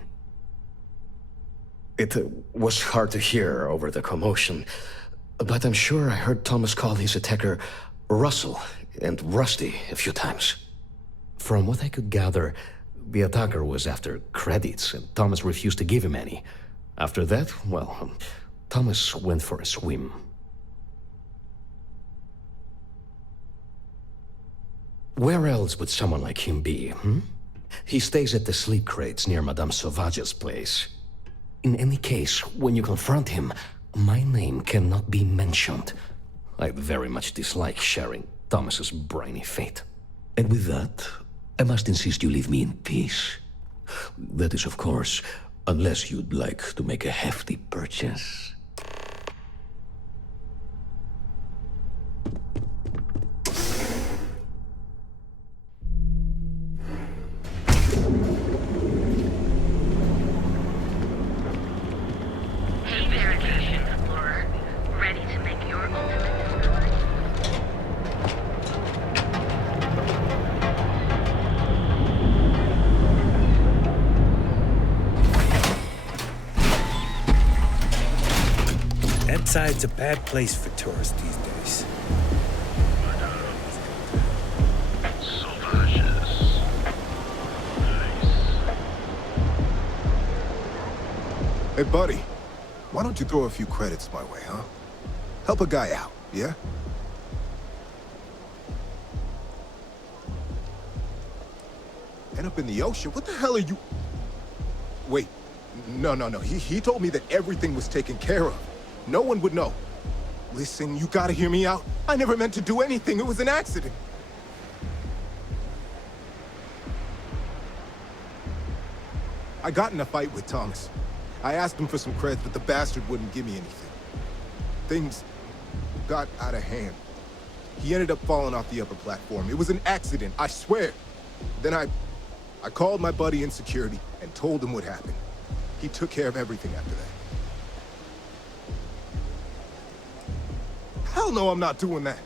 It was hard to hear over the commotion, but I'm sure I heard Thomas call his attacker Russell and Rusty a few times. From what I could gather, the attacker was after credits, and Thomas refused to give him any. After that, well, Thomas went for a swim. Where else would someone like him be, He stays at the sleep crates near Madame Sauvage's place. In any case, when you confront him, my name cannot be mentioned. I very much dislike sharing Thomas's briny fate. And with that, I must insist you leave me in peace. That is, of course, unless you'd like to make a hefty purchase. Side's a bad place for tourists these days. Hey, buddy. Why don't you throw a few credits my way, huh? Help a guy out, yeah? End up in the ocean? What the hell are you... Wait. No. He told me that everything was taken care of. No one would know. Listen, you gotta hear me out. I never meant to do anything. It was an accident. I got in a fight with Thomas. I asked him for some credit, but the bastard wouldn't give me anything. Things got out of hand. He ended up falling off the upper platform. It was an accident, I swear. Then I called my buddy in security and told him what happened. He took care of everything after that. Hell no, I'm not doing that.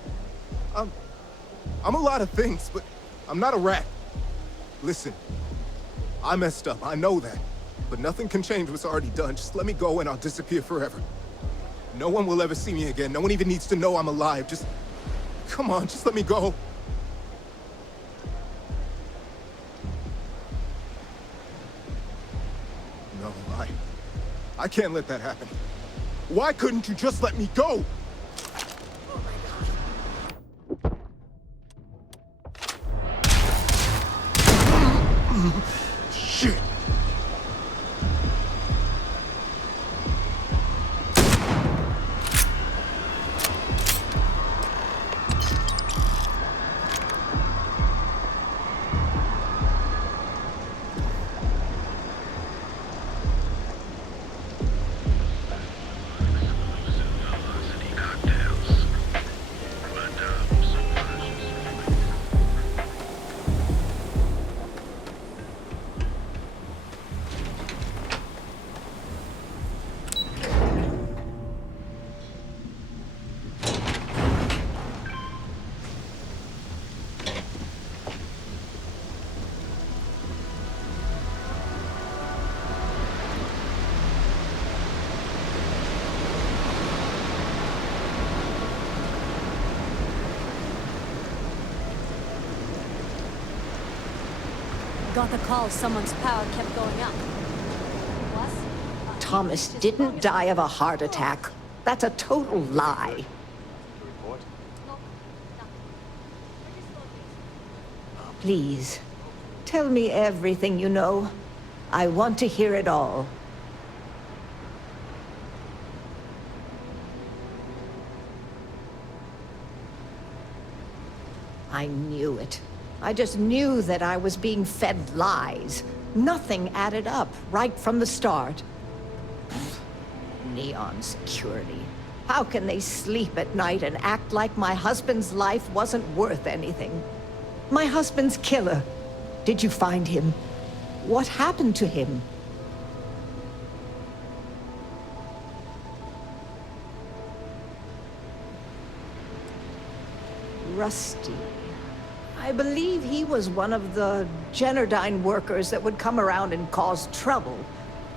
I'm a lot of things, but I'm not a rat. Listen, I messed up, I know that. But nothing can change what's already done. Just let me go and I'll disappear forever. No one will ever see me again. No one even needs to know I'm alive. Just, come on, just let me go. No, I can't let that happen. Why couldn't you just let me go? Shit! Got the call someone's power kept going up. Thomas didn't die of a heart attack. That's a total lie. Please, tell me everything you know. I want to hear it all. I knew it. I just knew that I was being fed lies. Nothing added up right from the start. Neon security. How can they sleep at night and act like my husband's life wasn't worth anything? My husband's killer. Did you find him? What happened to him? Rusty. I believe he was one of the Generdyne workers that would come around and cause trouble.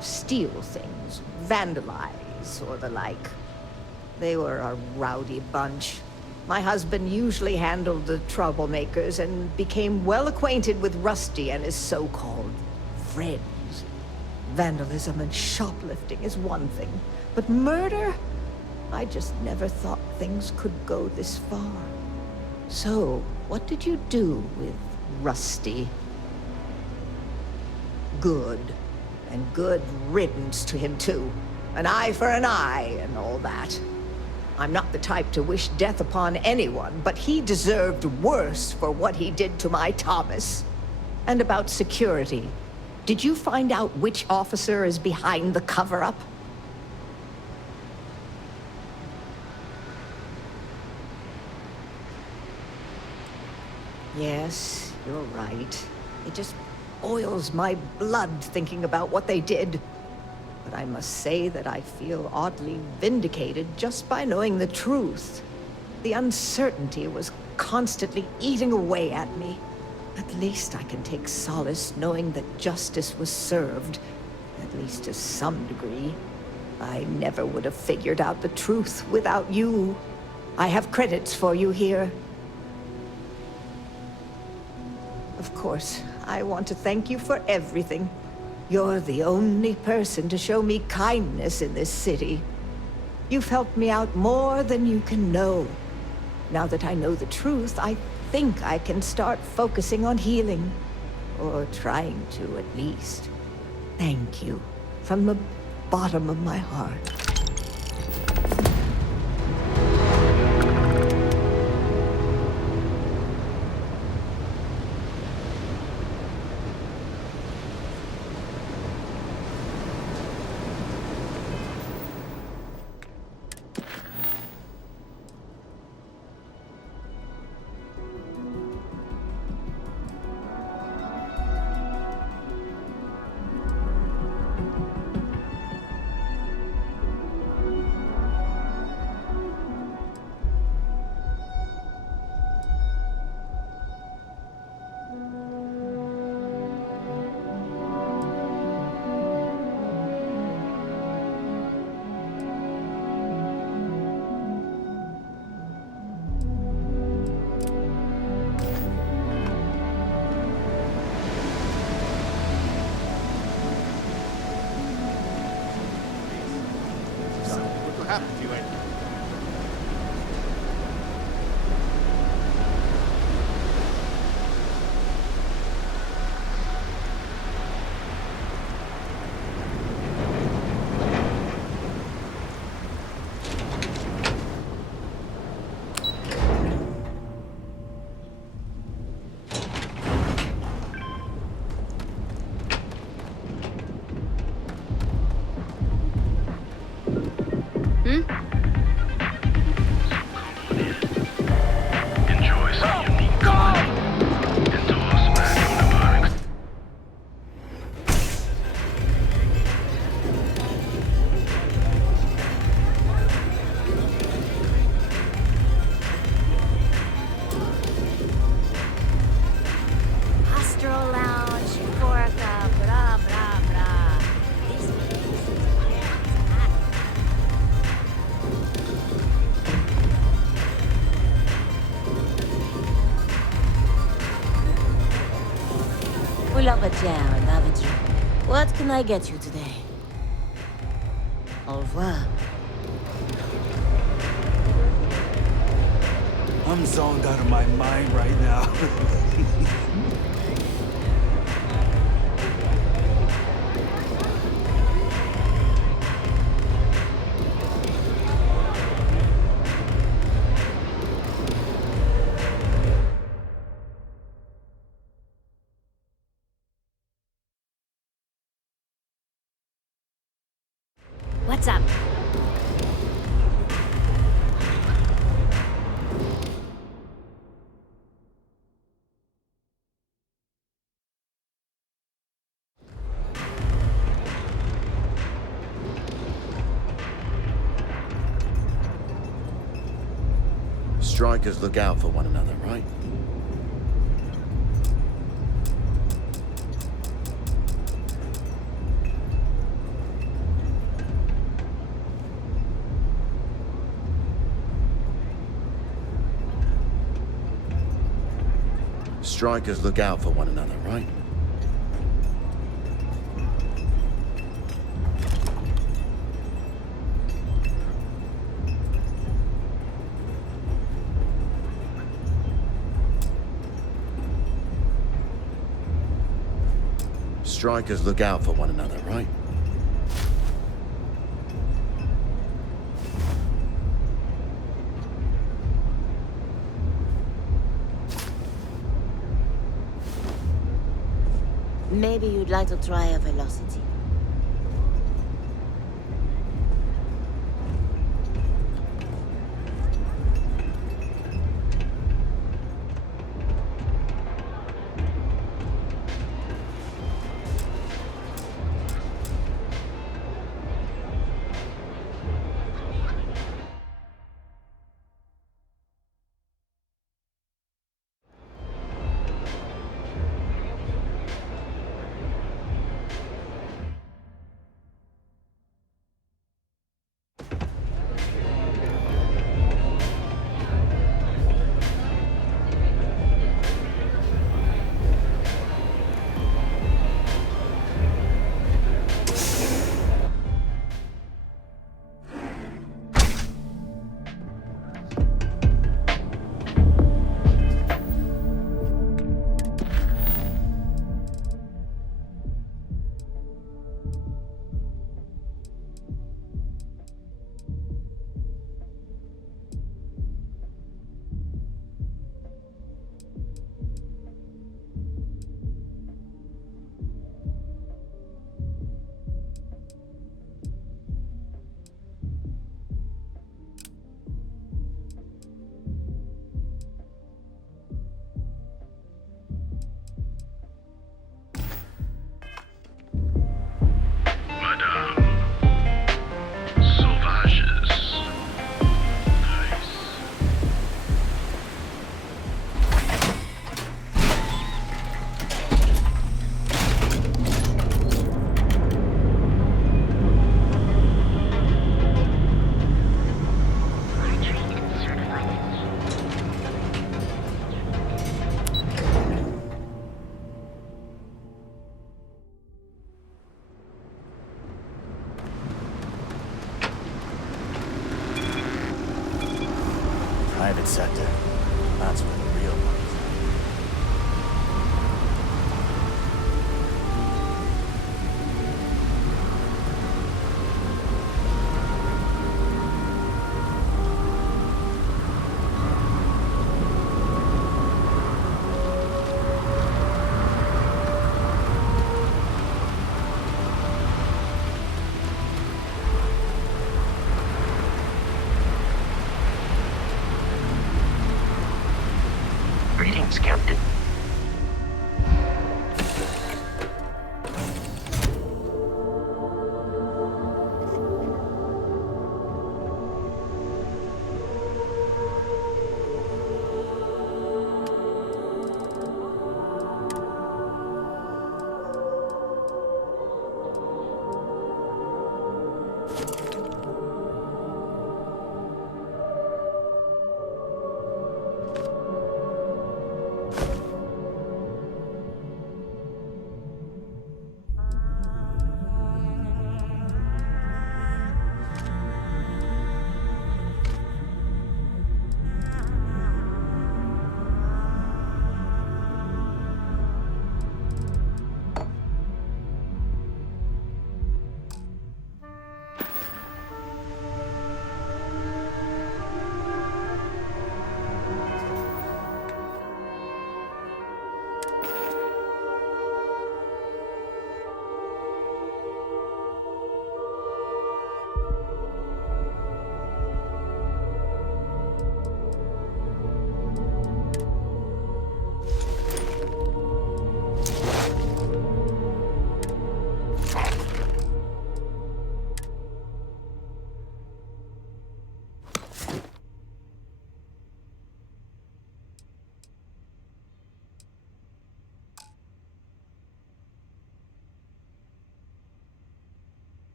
Steal things, vandalize, or the like. They were a rowdy bunch. My husband usually handled the troublemakers and became well acquainted with Rusty and his so-called friends. Vandalism and shoplifting is one thing, but murder? I just never thought things could go this far. So, what did you do with Rusty? Good. And good riddance to him, too. An eye for an eye and all that. I'm not the type to wish death upon anyone, but he deserved worse for what he did to my Thomas. And about security. Did you find out which officer is behind the cover-up? Yes, you're right. It just boils my blood thinking about what they did. But I must say that I feel oddly vindicated just by knowing the truth. The uncertainty was constantly eating away at me. At least I can take solace knowing that justice was served, at least to some degree. I never would have figured out the truth without you. I have credits for you here. Of course, I want to thank you for everything. You're the only person to show me kindness in this city. You've helped me out more than you can know. Now that I know the truth, I think I can start focusing on healing. Or trying to, at least. Thank you. From the bottom of my heart. Enjoy some unique content. Endorsement one of our Astro Lounge, Euphorica, blah, blah, blah. This We love a jam and have a drink. What can I get you today? Au revoir. I'm zoned out of my mind right now. What's up? Strikers look out for one another, right? Strikers look out for one another, right? Strikers look out for one another, right? Maybe you'd like to try a velocity. Private sector. That's where the real money's at.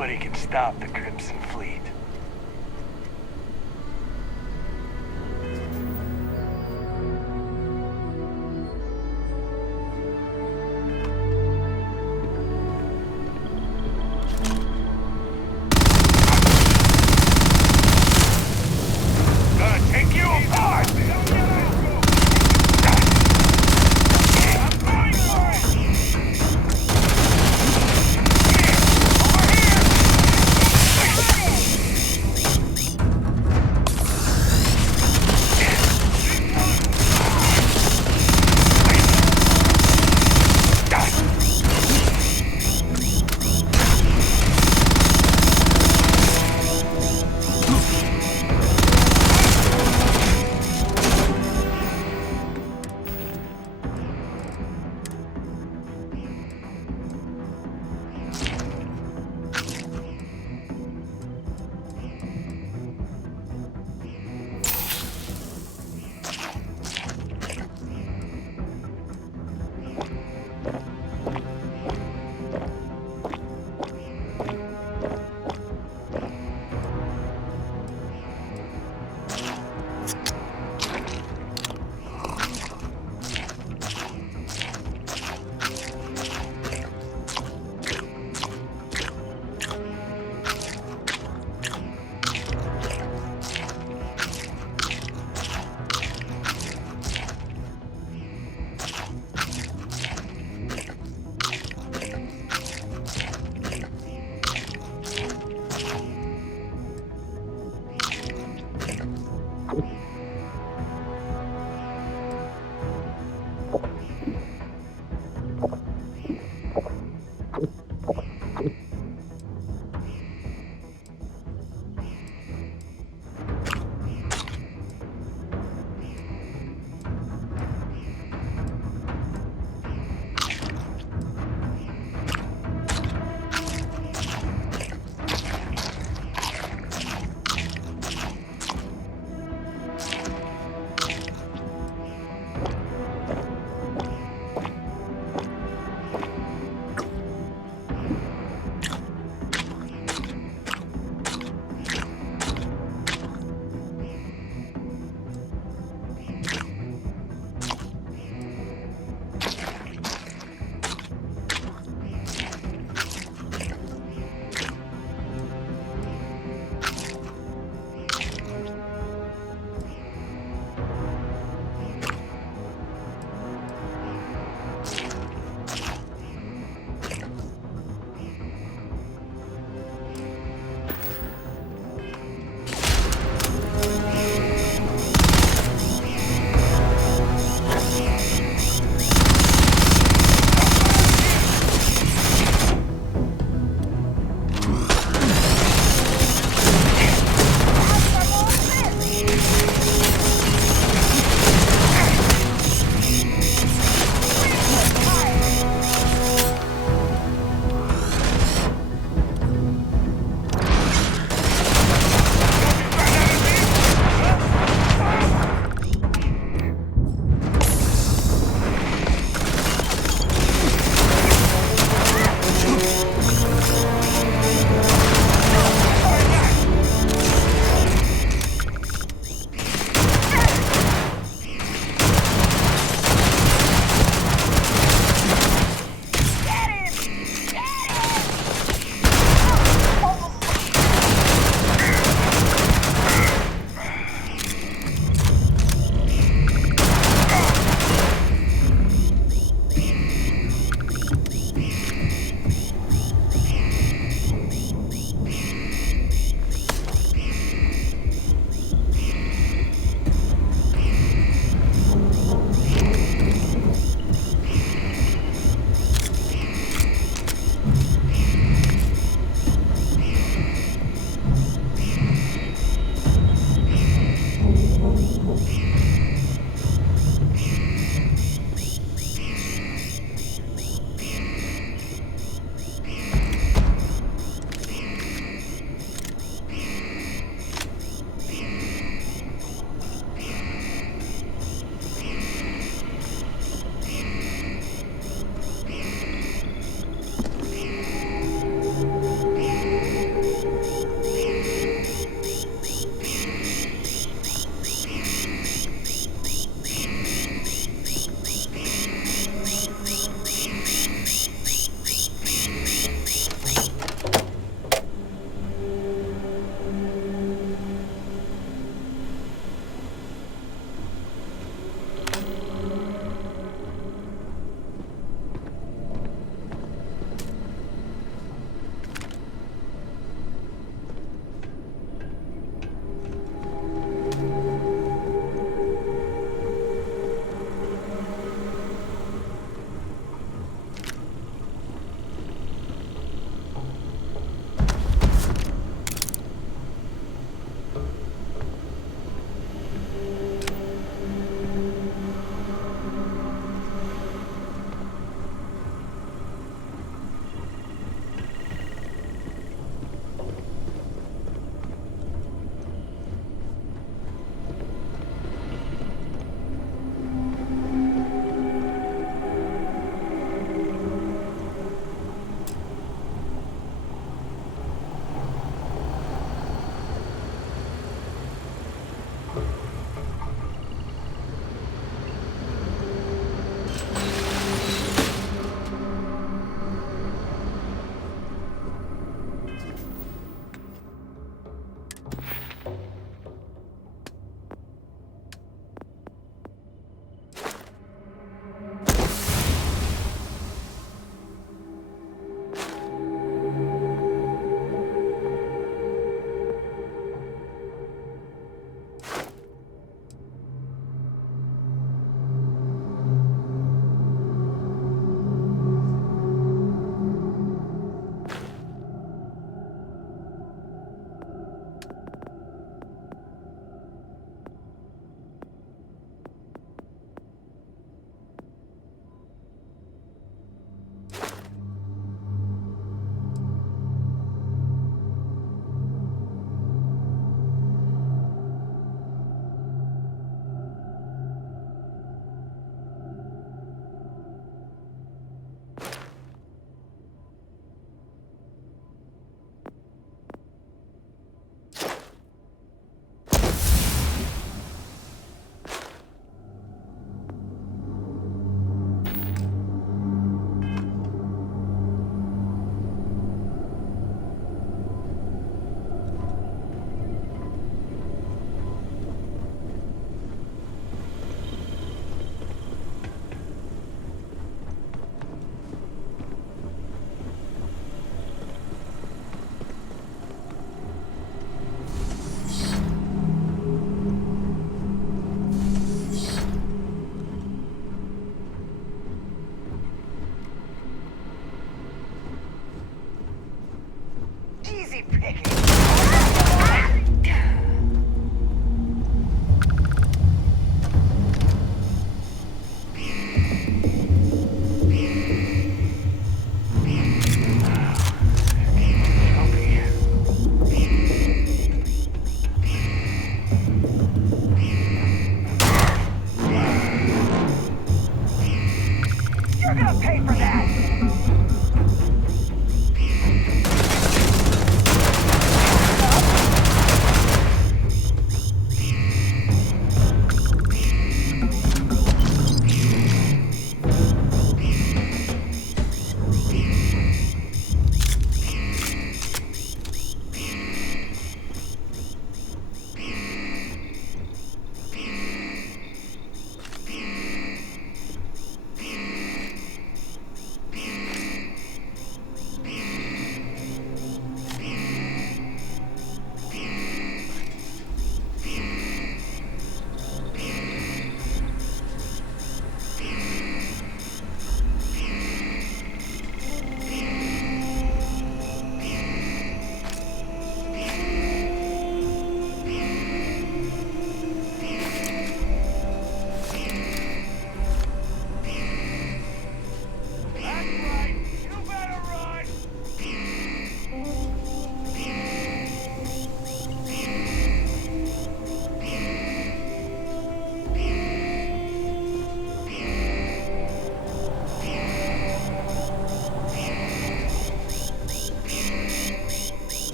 Nobody can stop the Crimson Fleet. Gonna take you apart!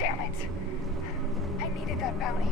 Damn it. I needed that bounty.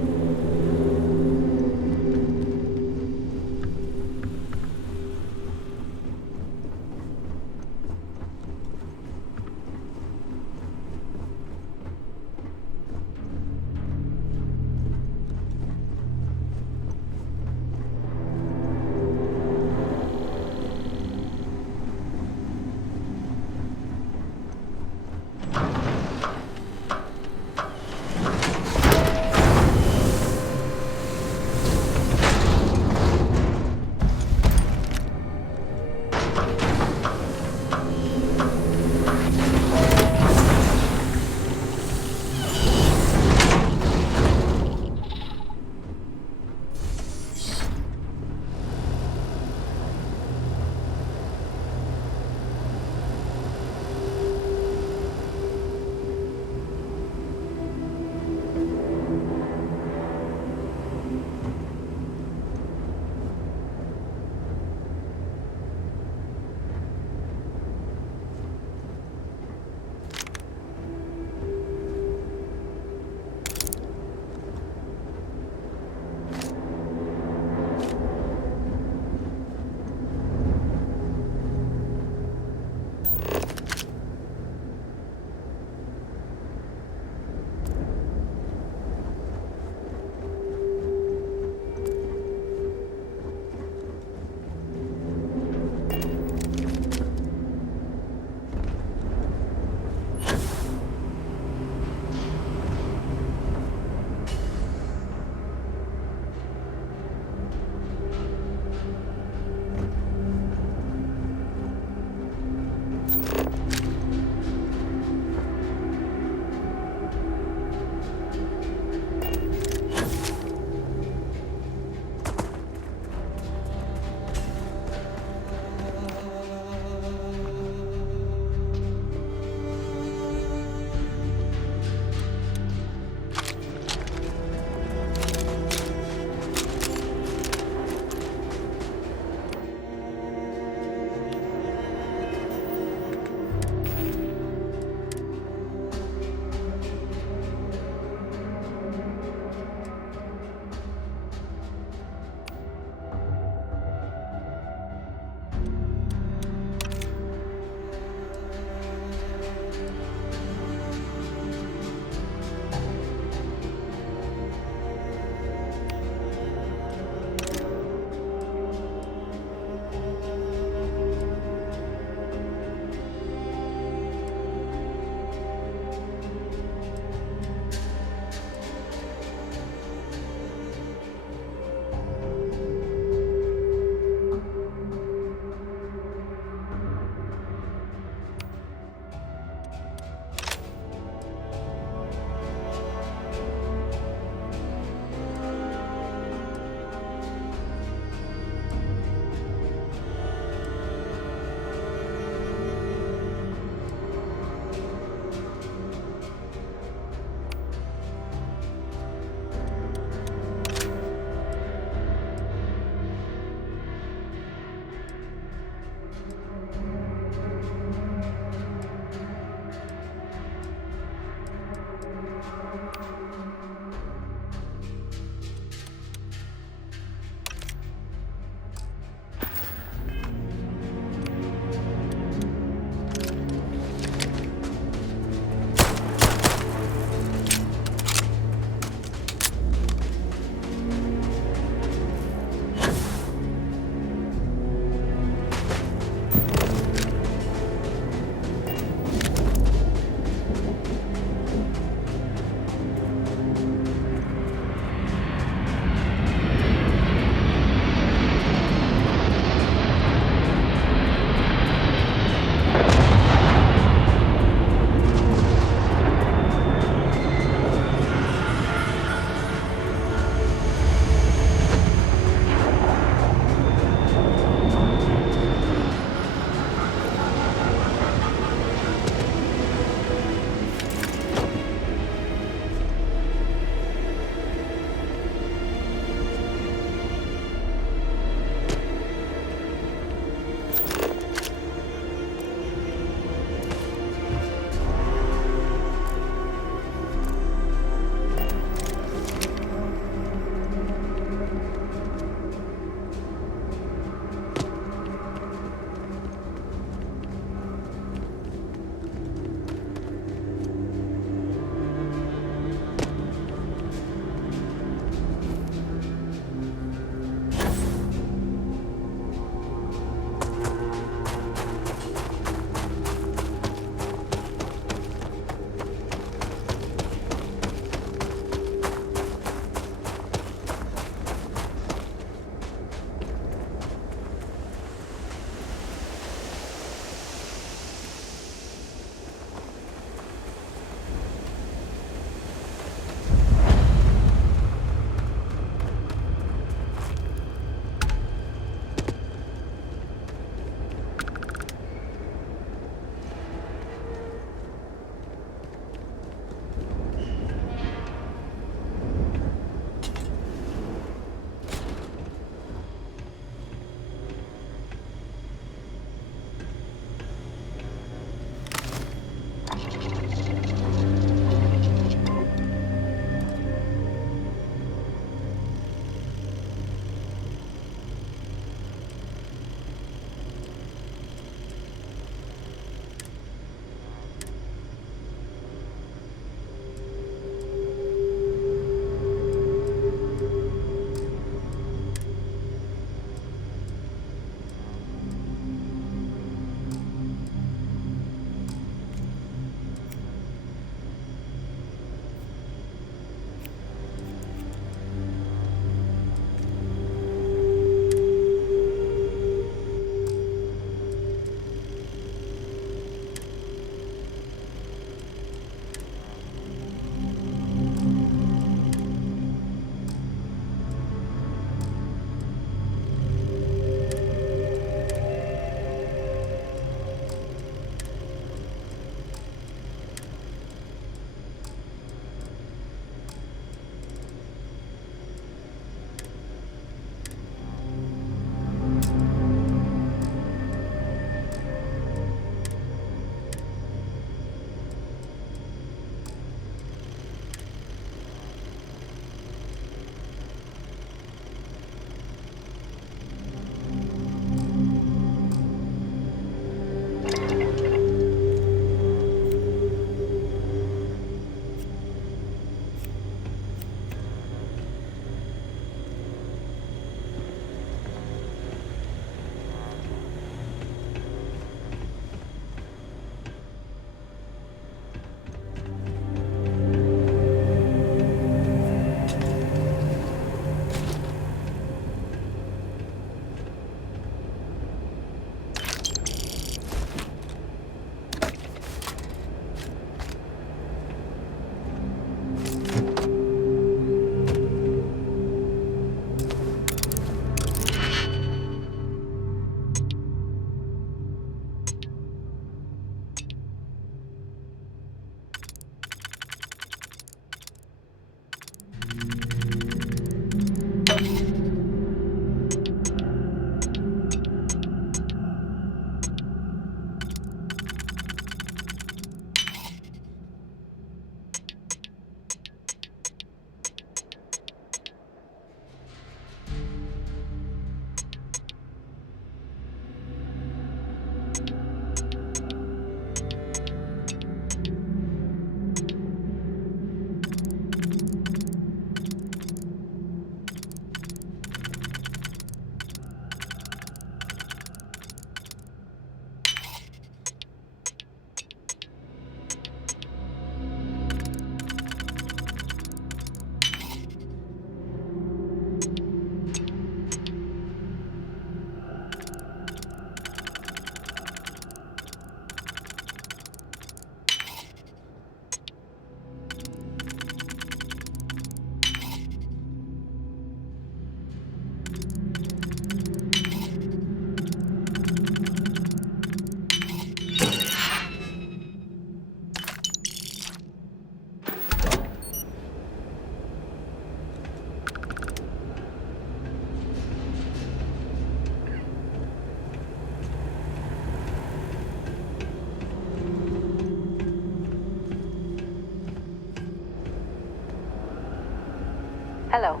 Hello.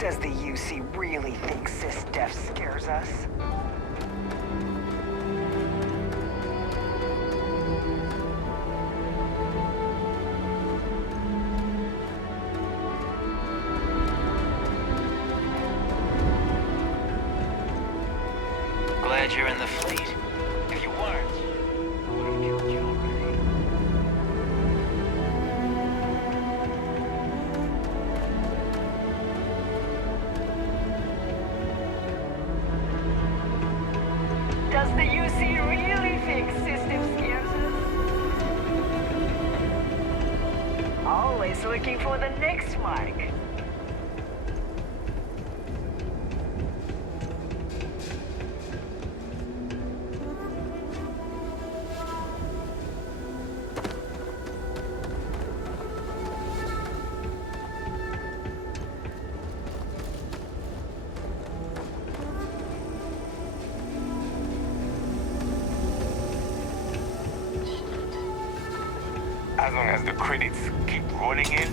Does the UC really think sysdef scares us? always looking for the next mic. As long as the credits keep rolling in.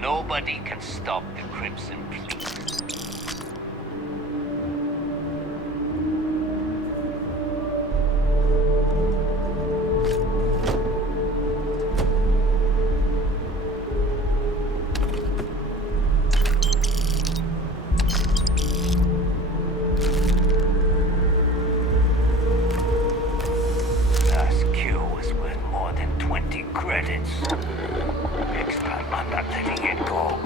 Nobody can stop the Crimson Fleet. Last kill was worth more than 20 credits. Next time, I'm not letting it go.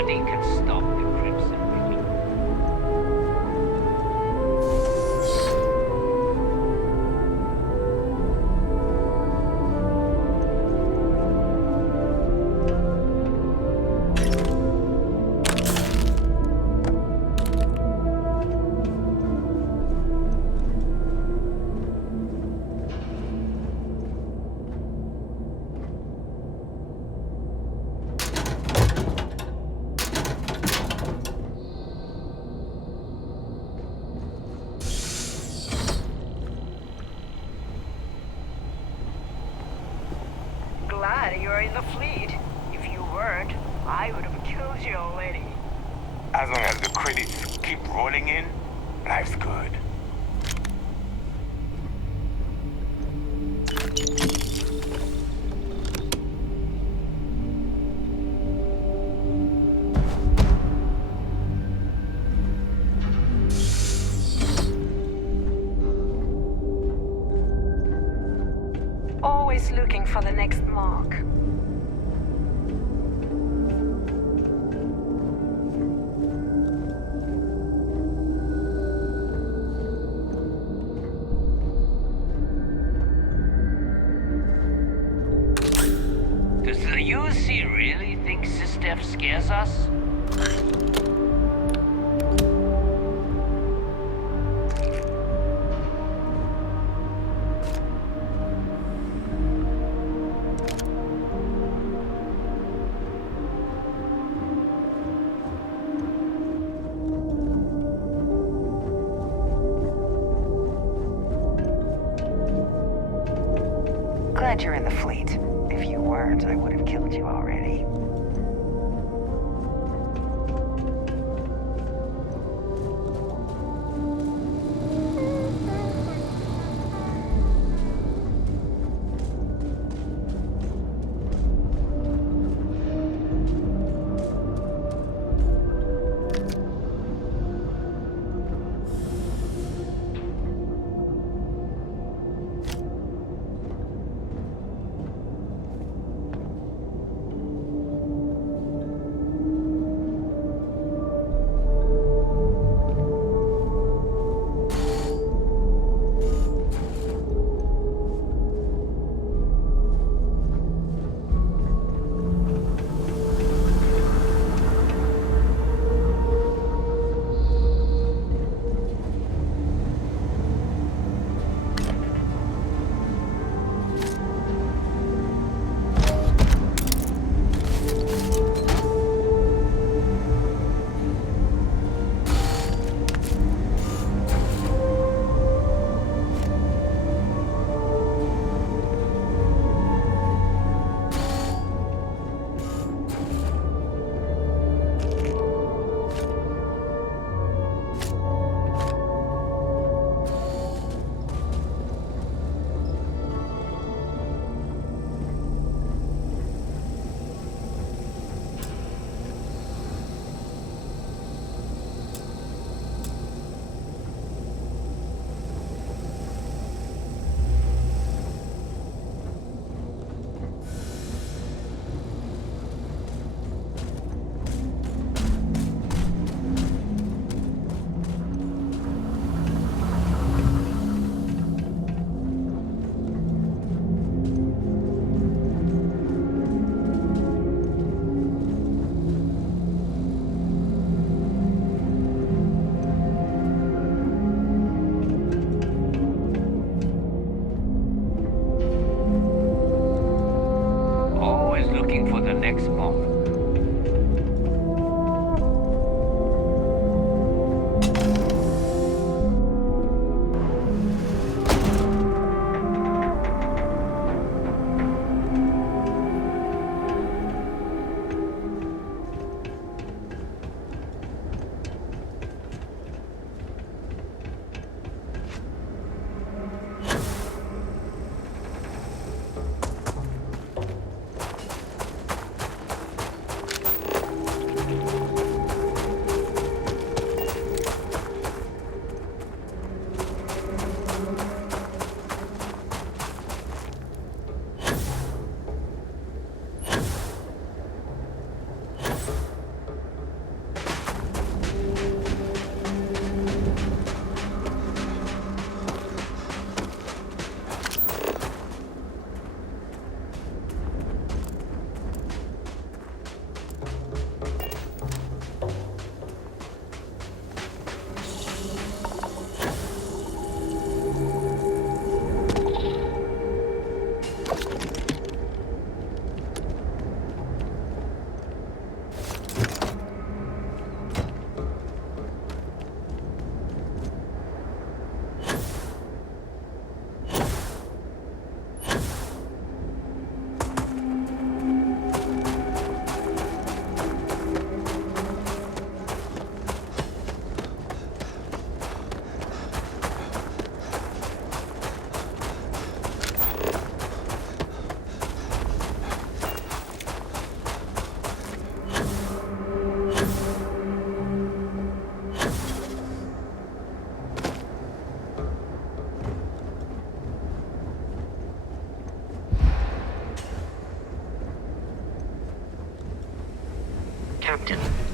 Nobody can stop the Crimson Fleet. Glad you're in the fleet. If you weren't, I would have killed you already. As long as the credits keep rolling in, life's good. Always looking for the next mark. Does the UC really think Sistef scares us? Glad you're in the fleet. If you weren't, I would have killed you already.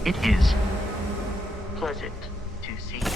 It is pleasant to see you.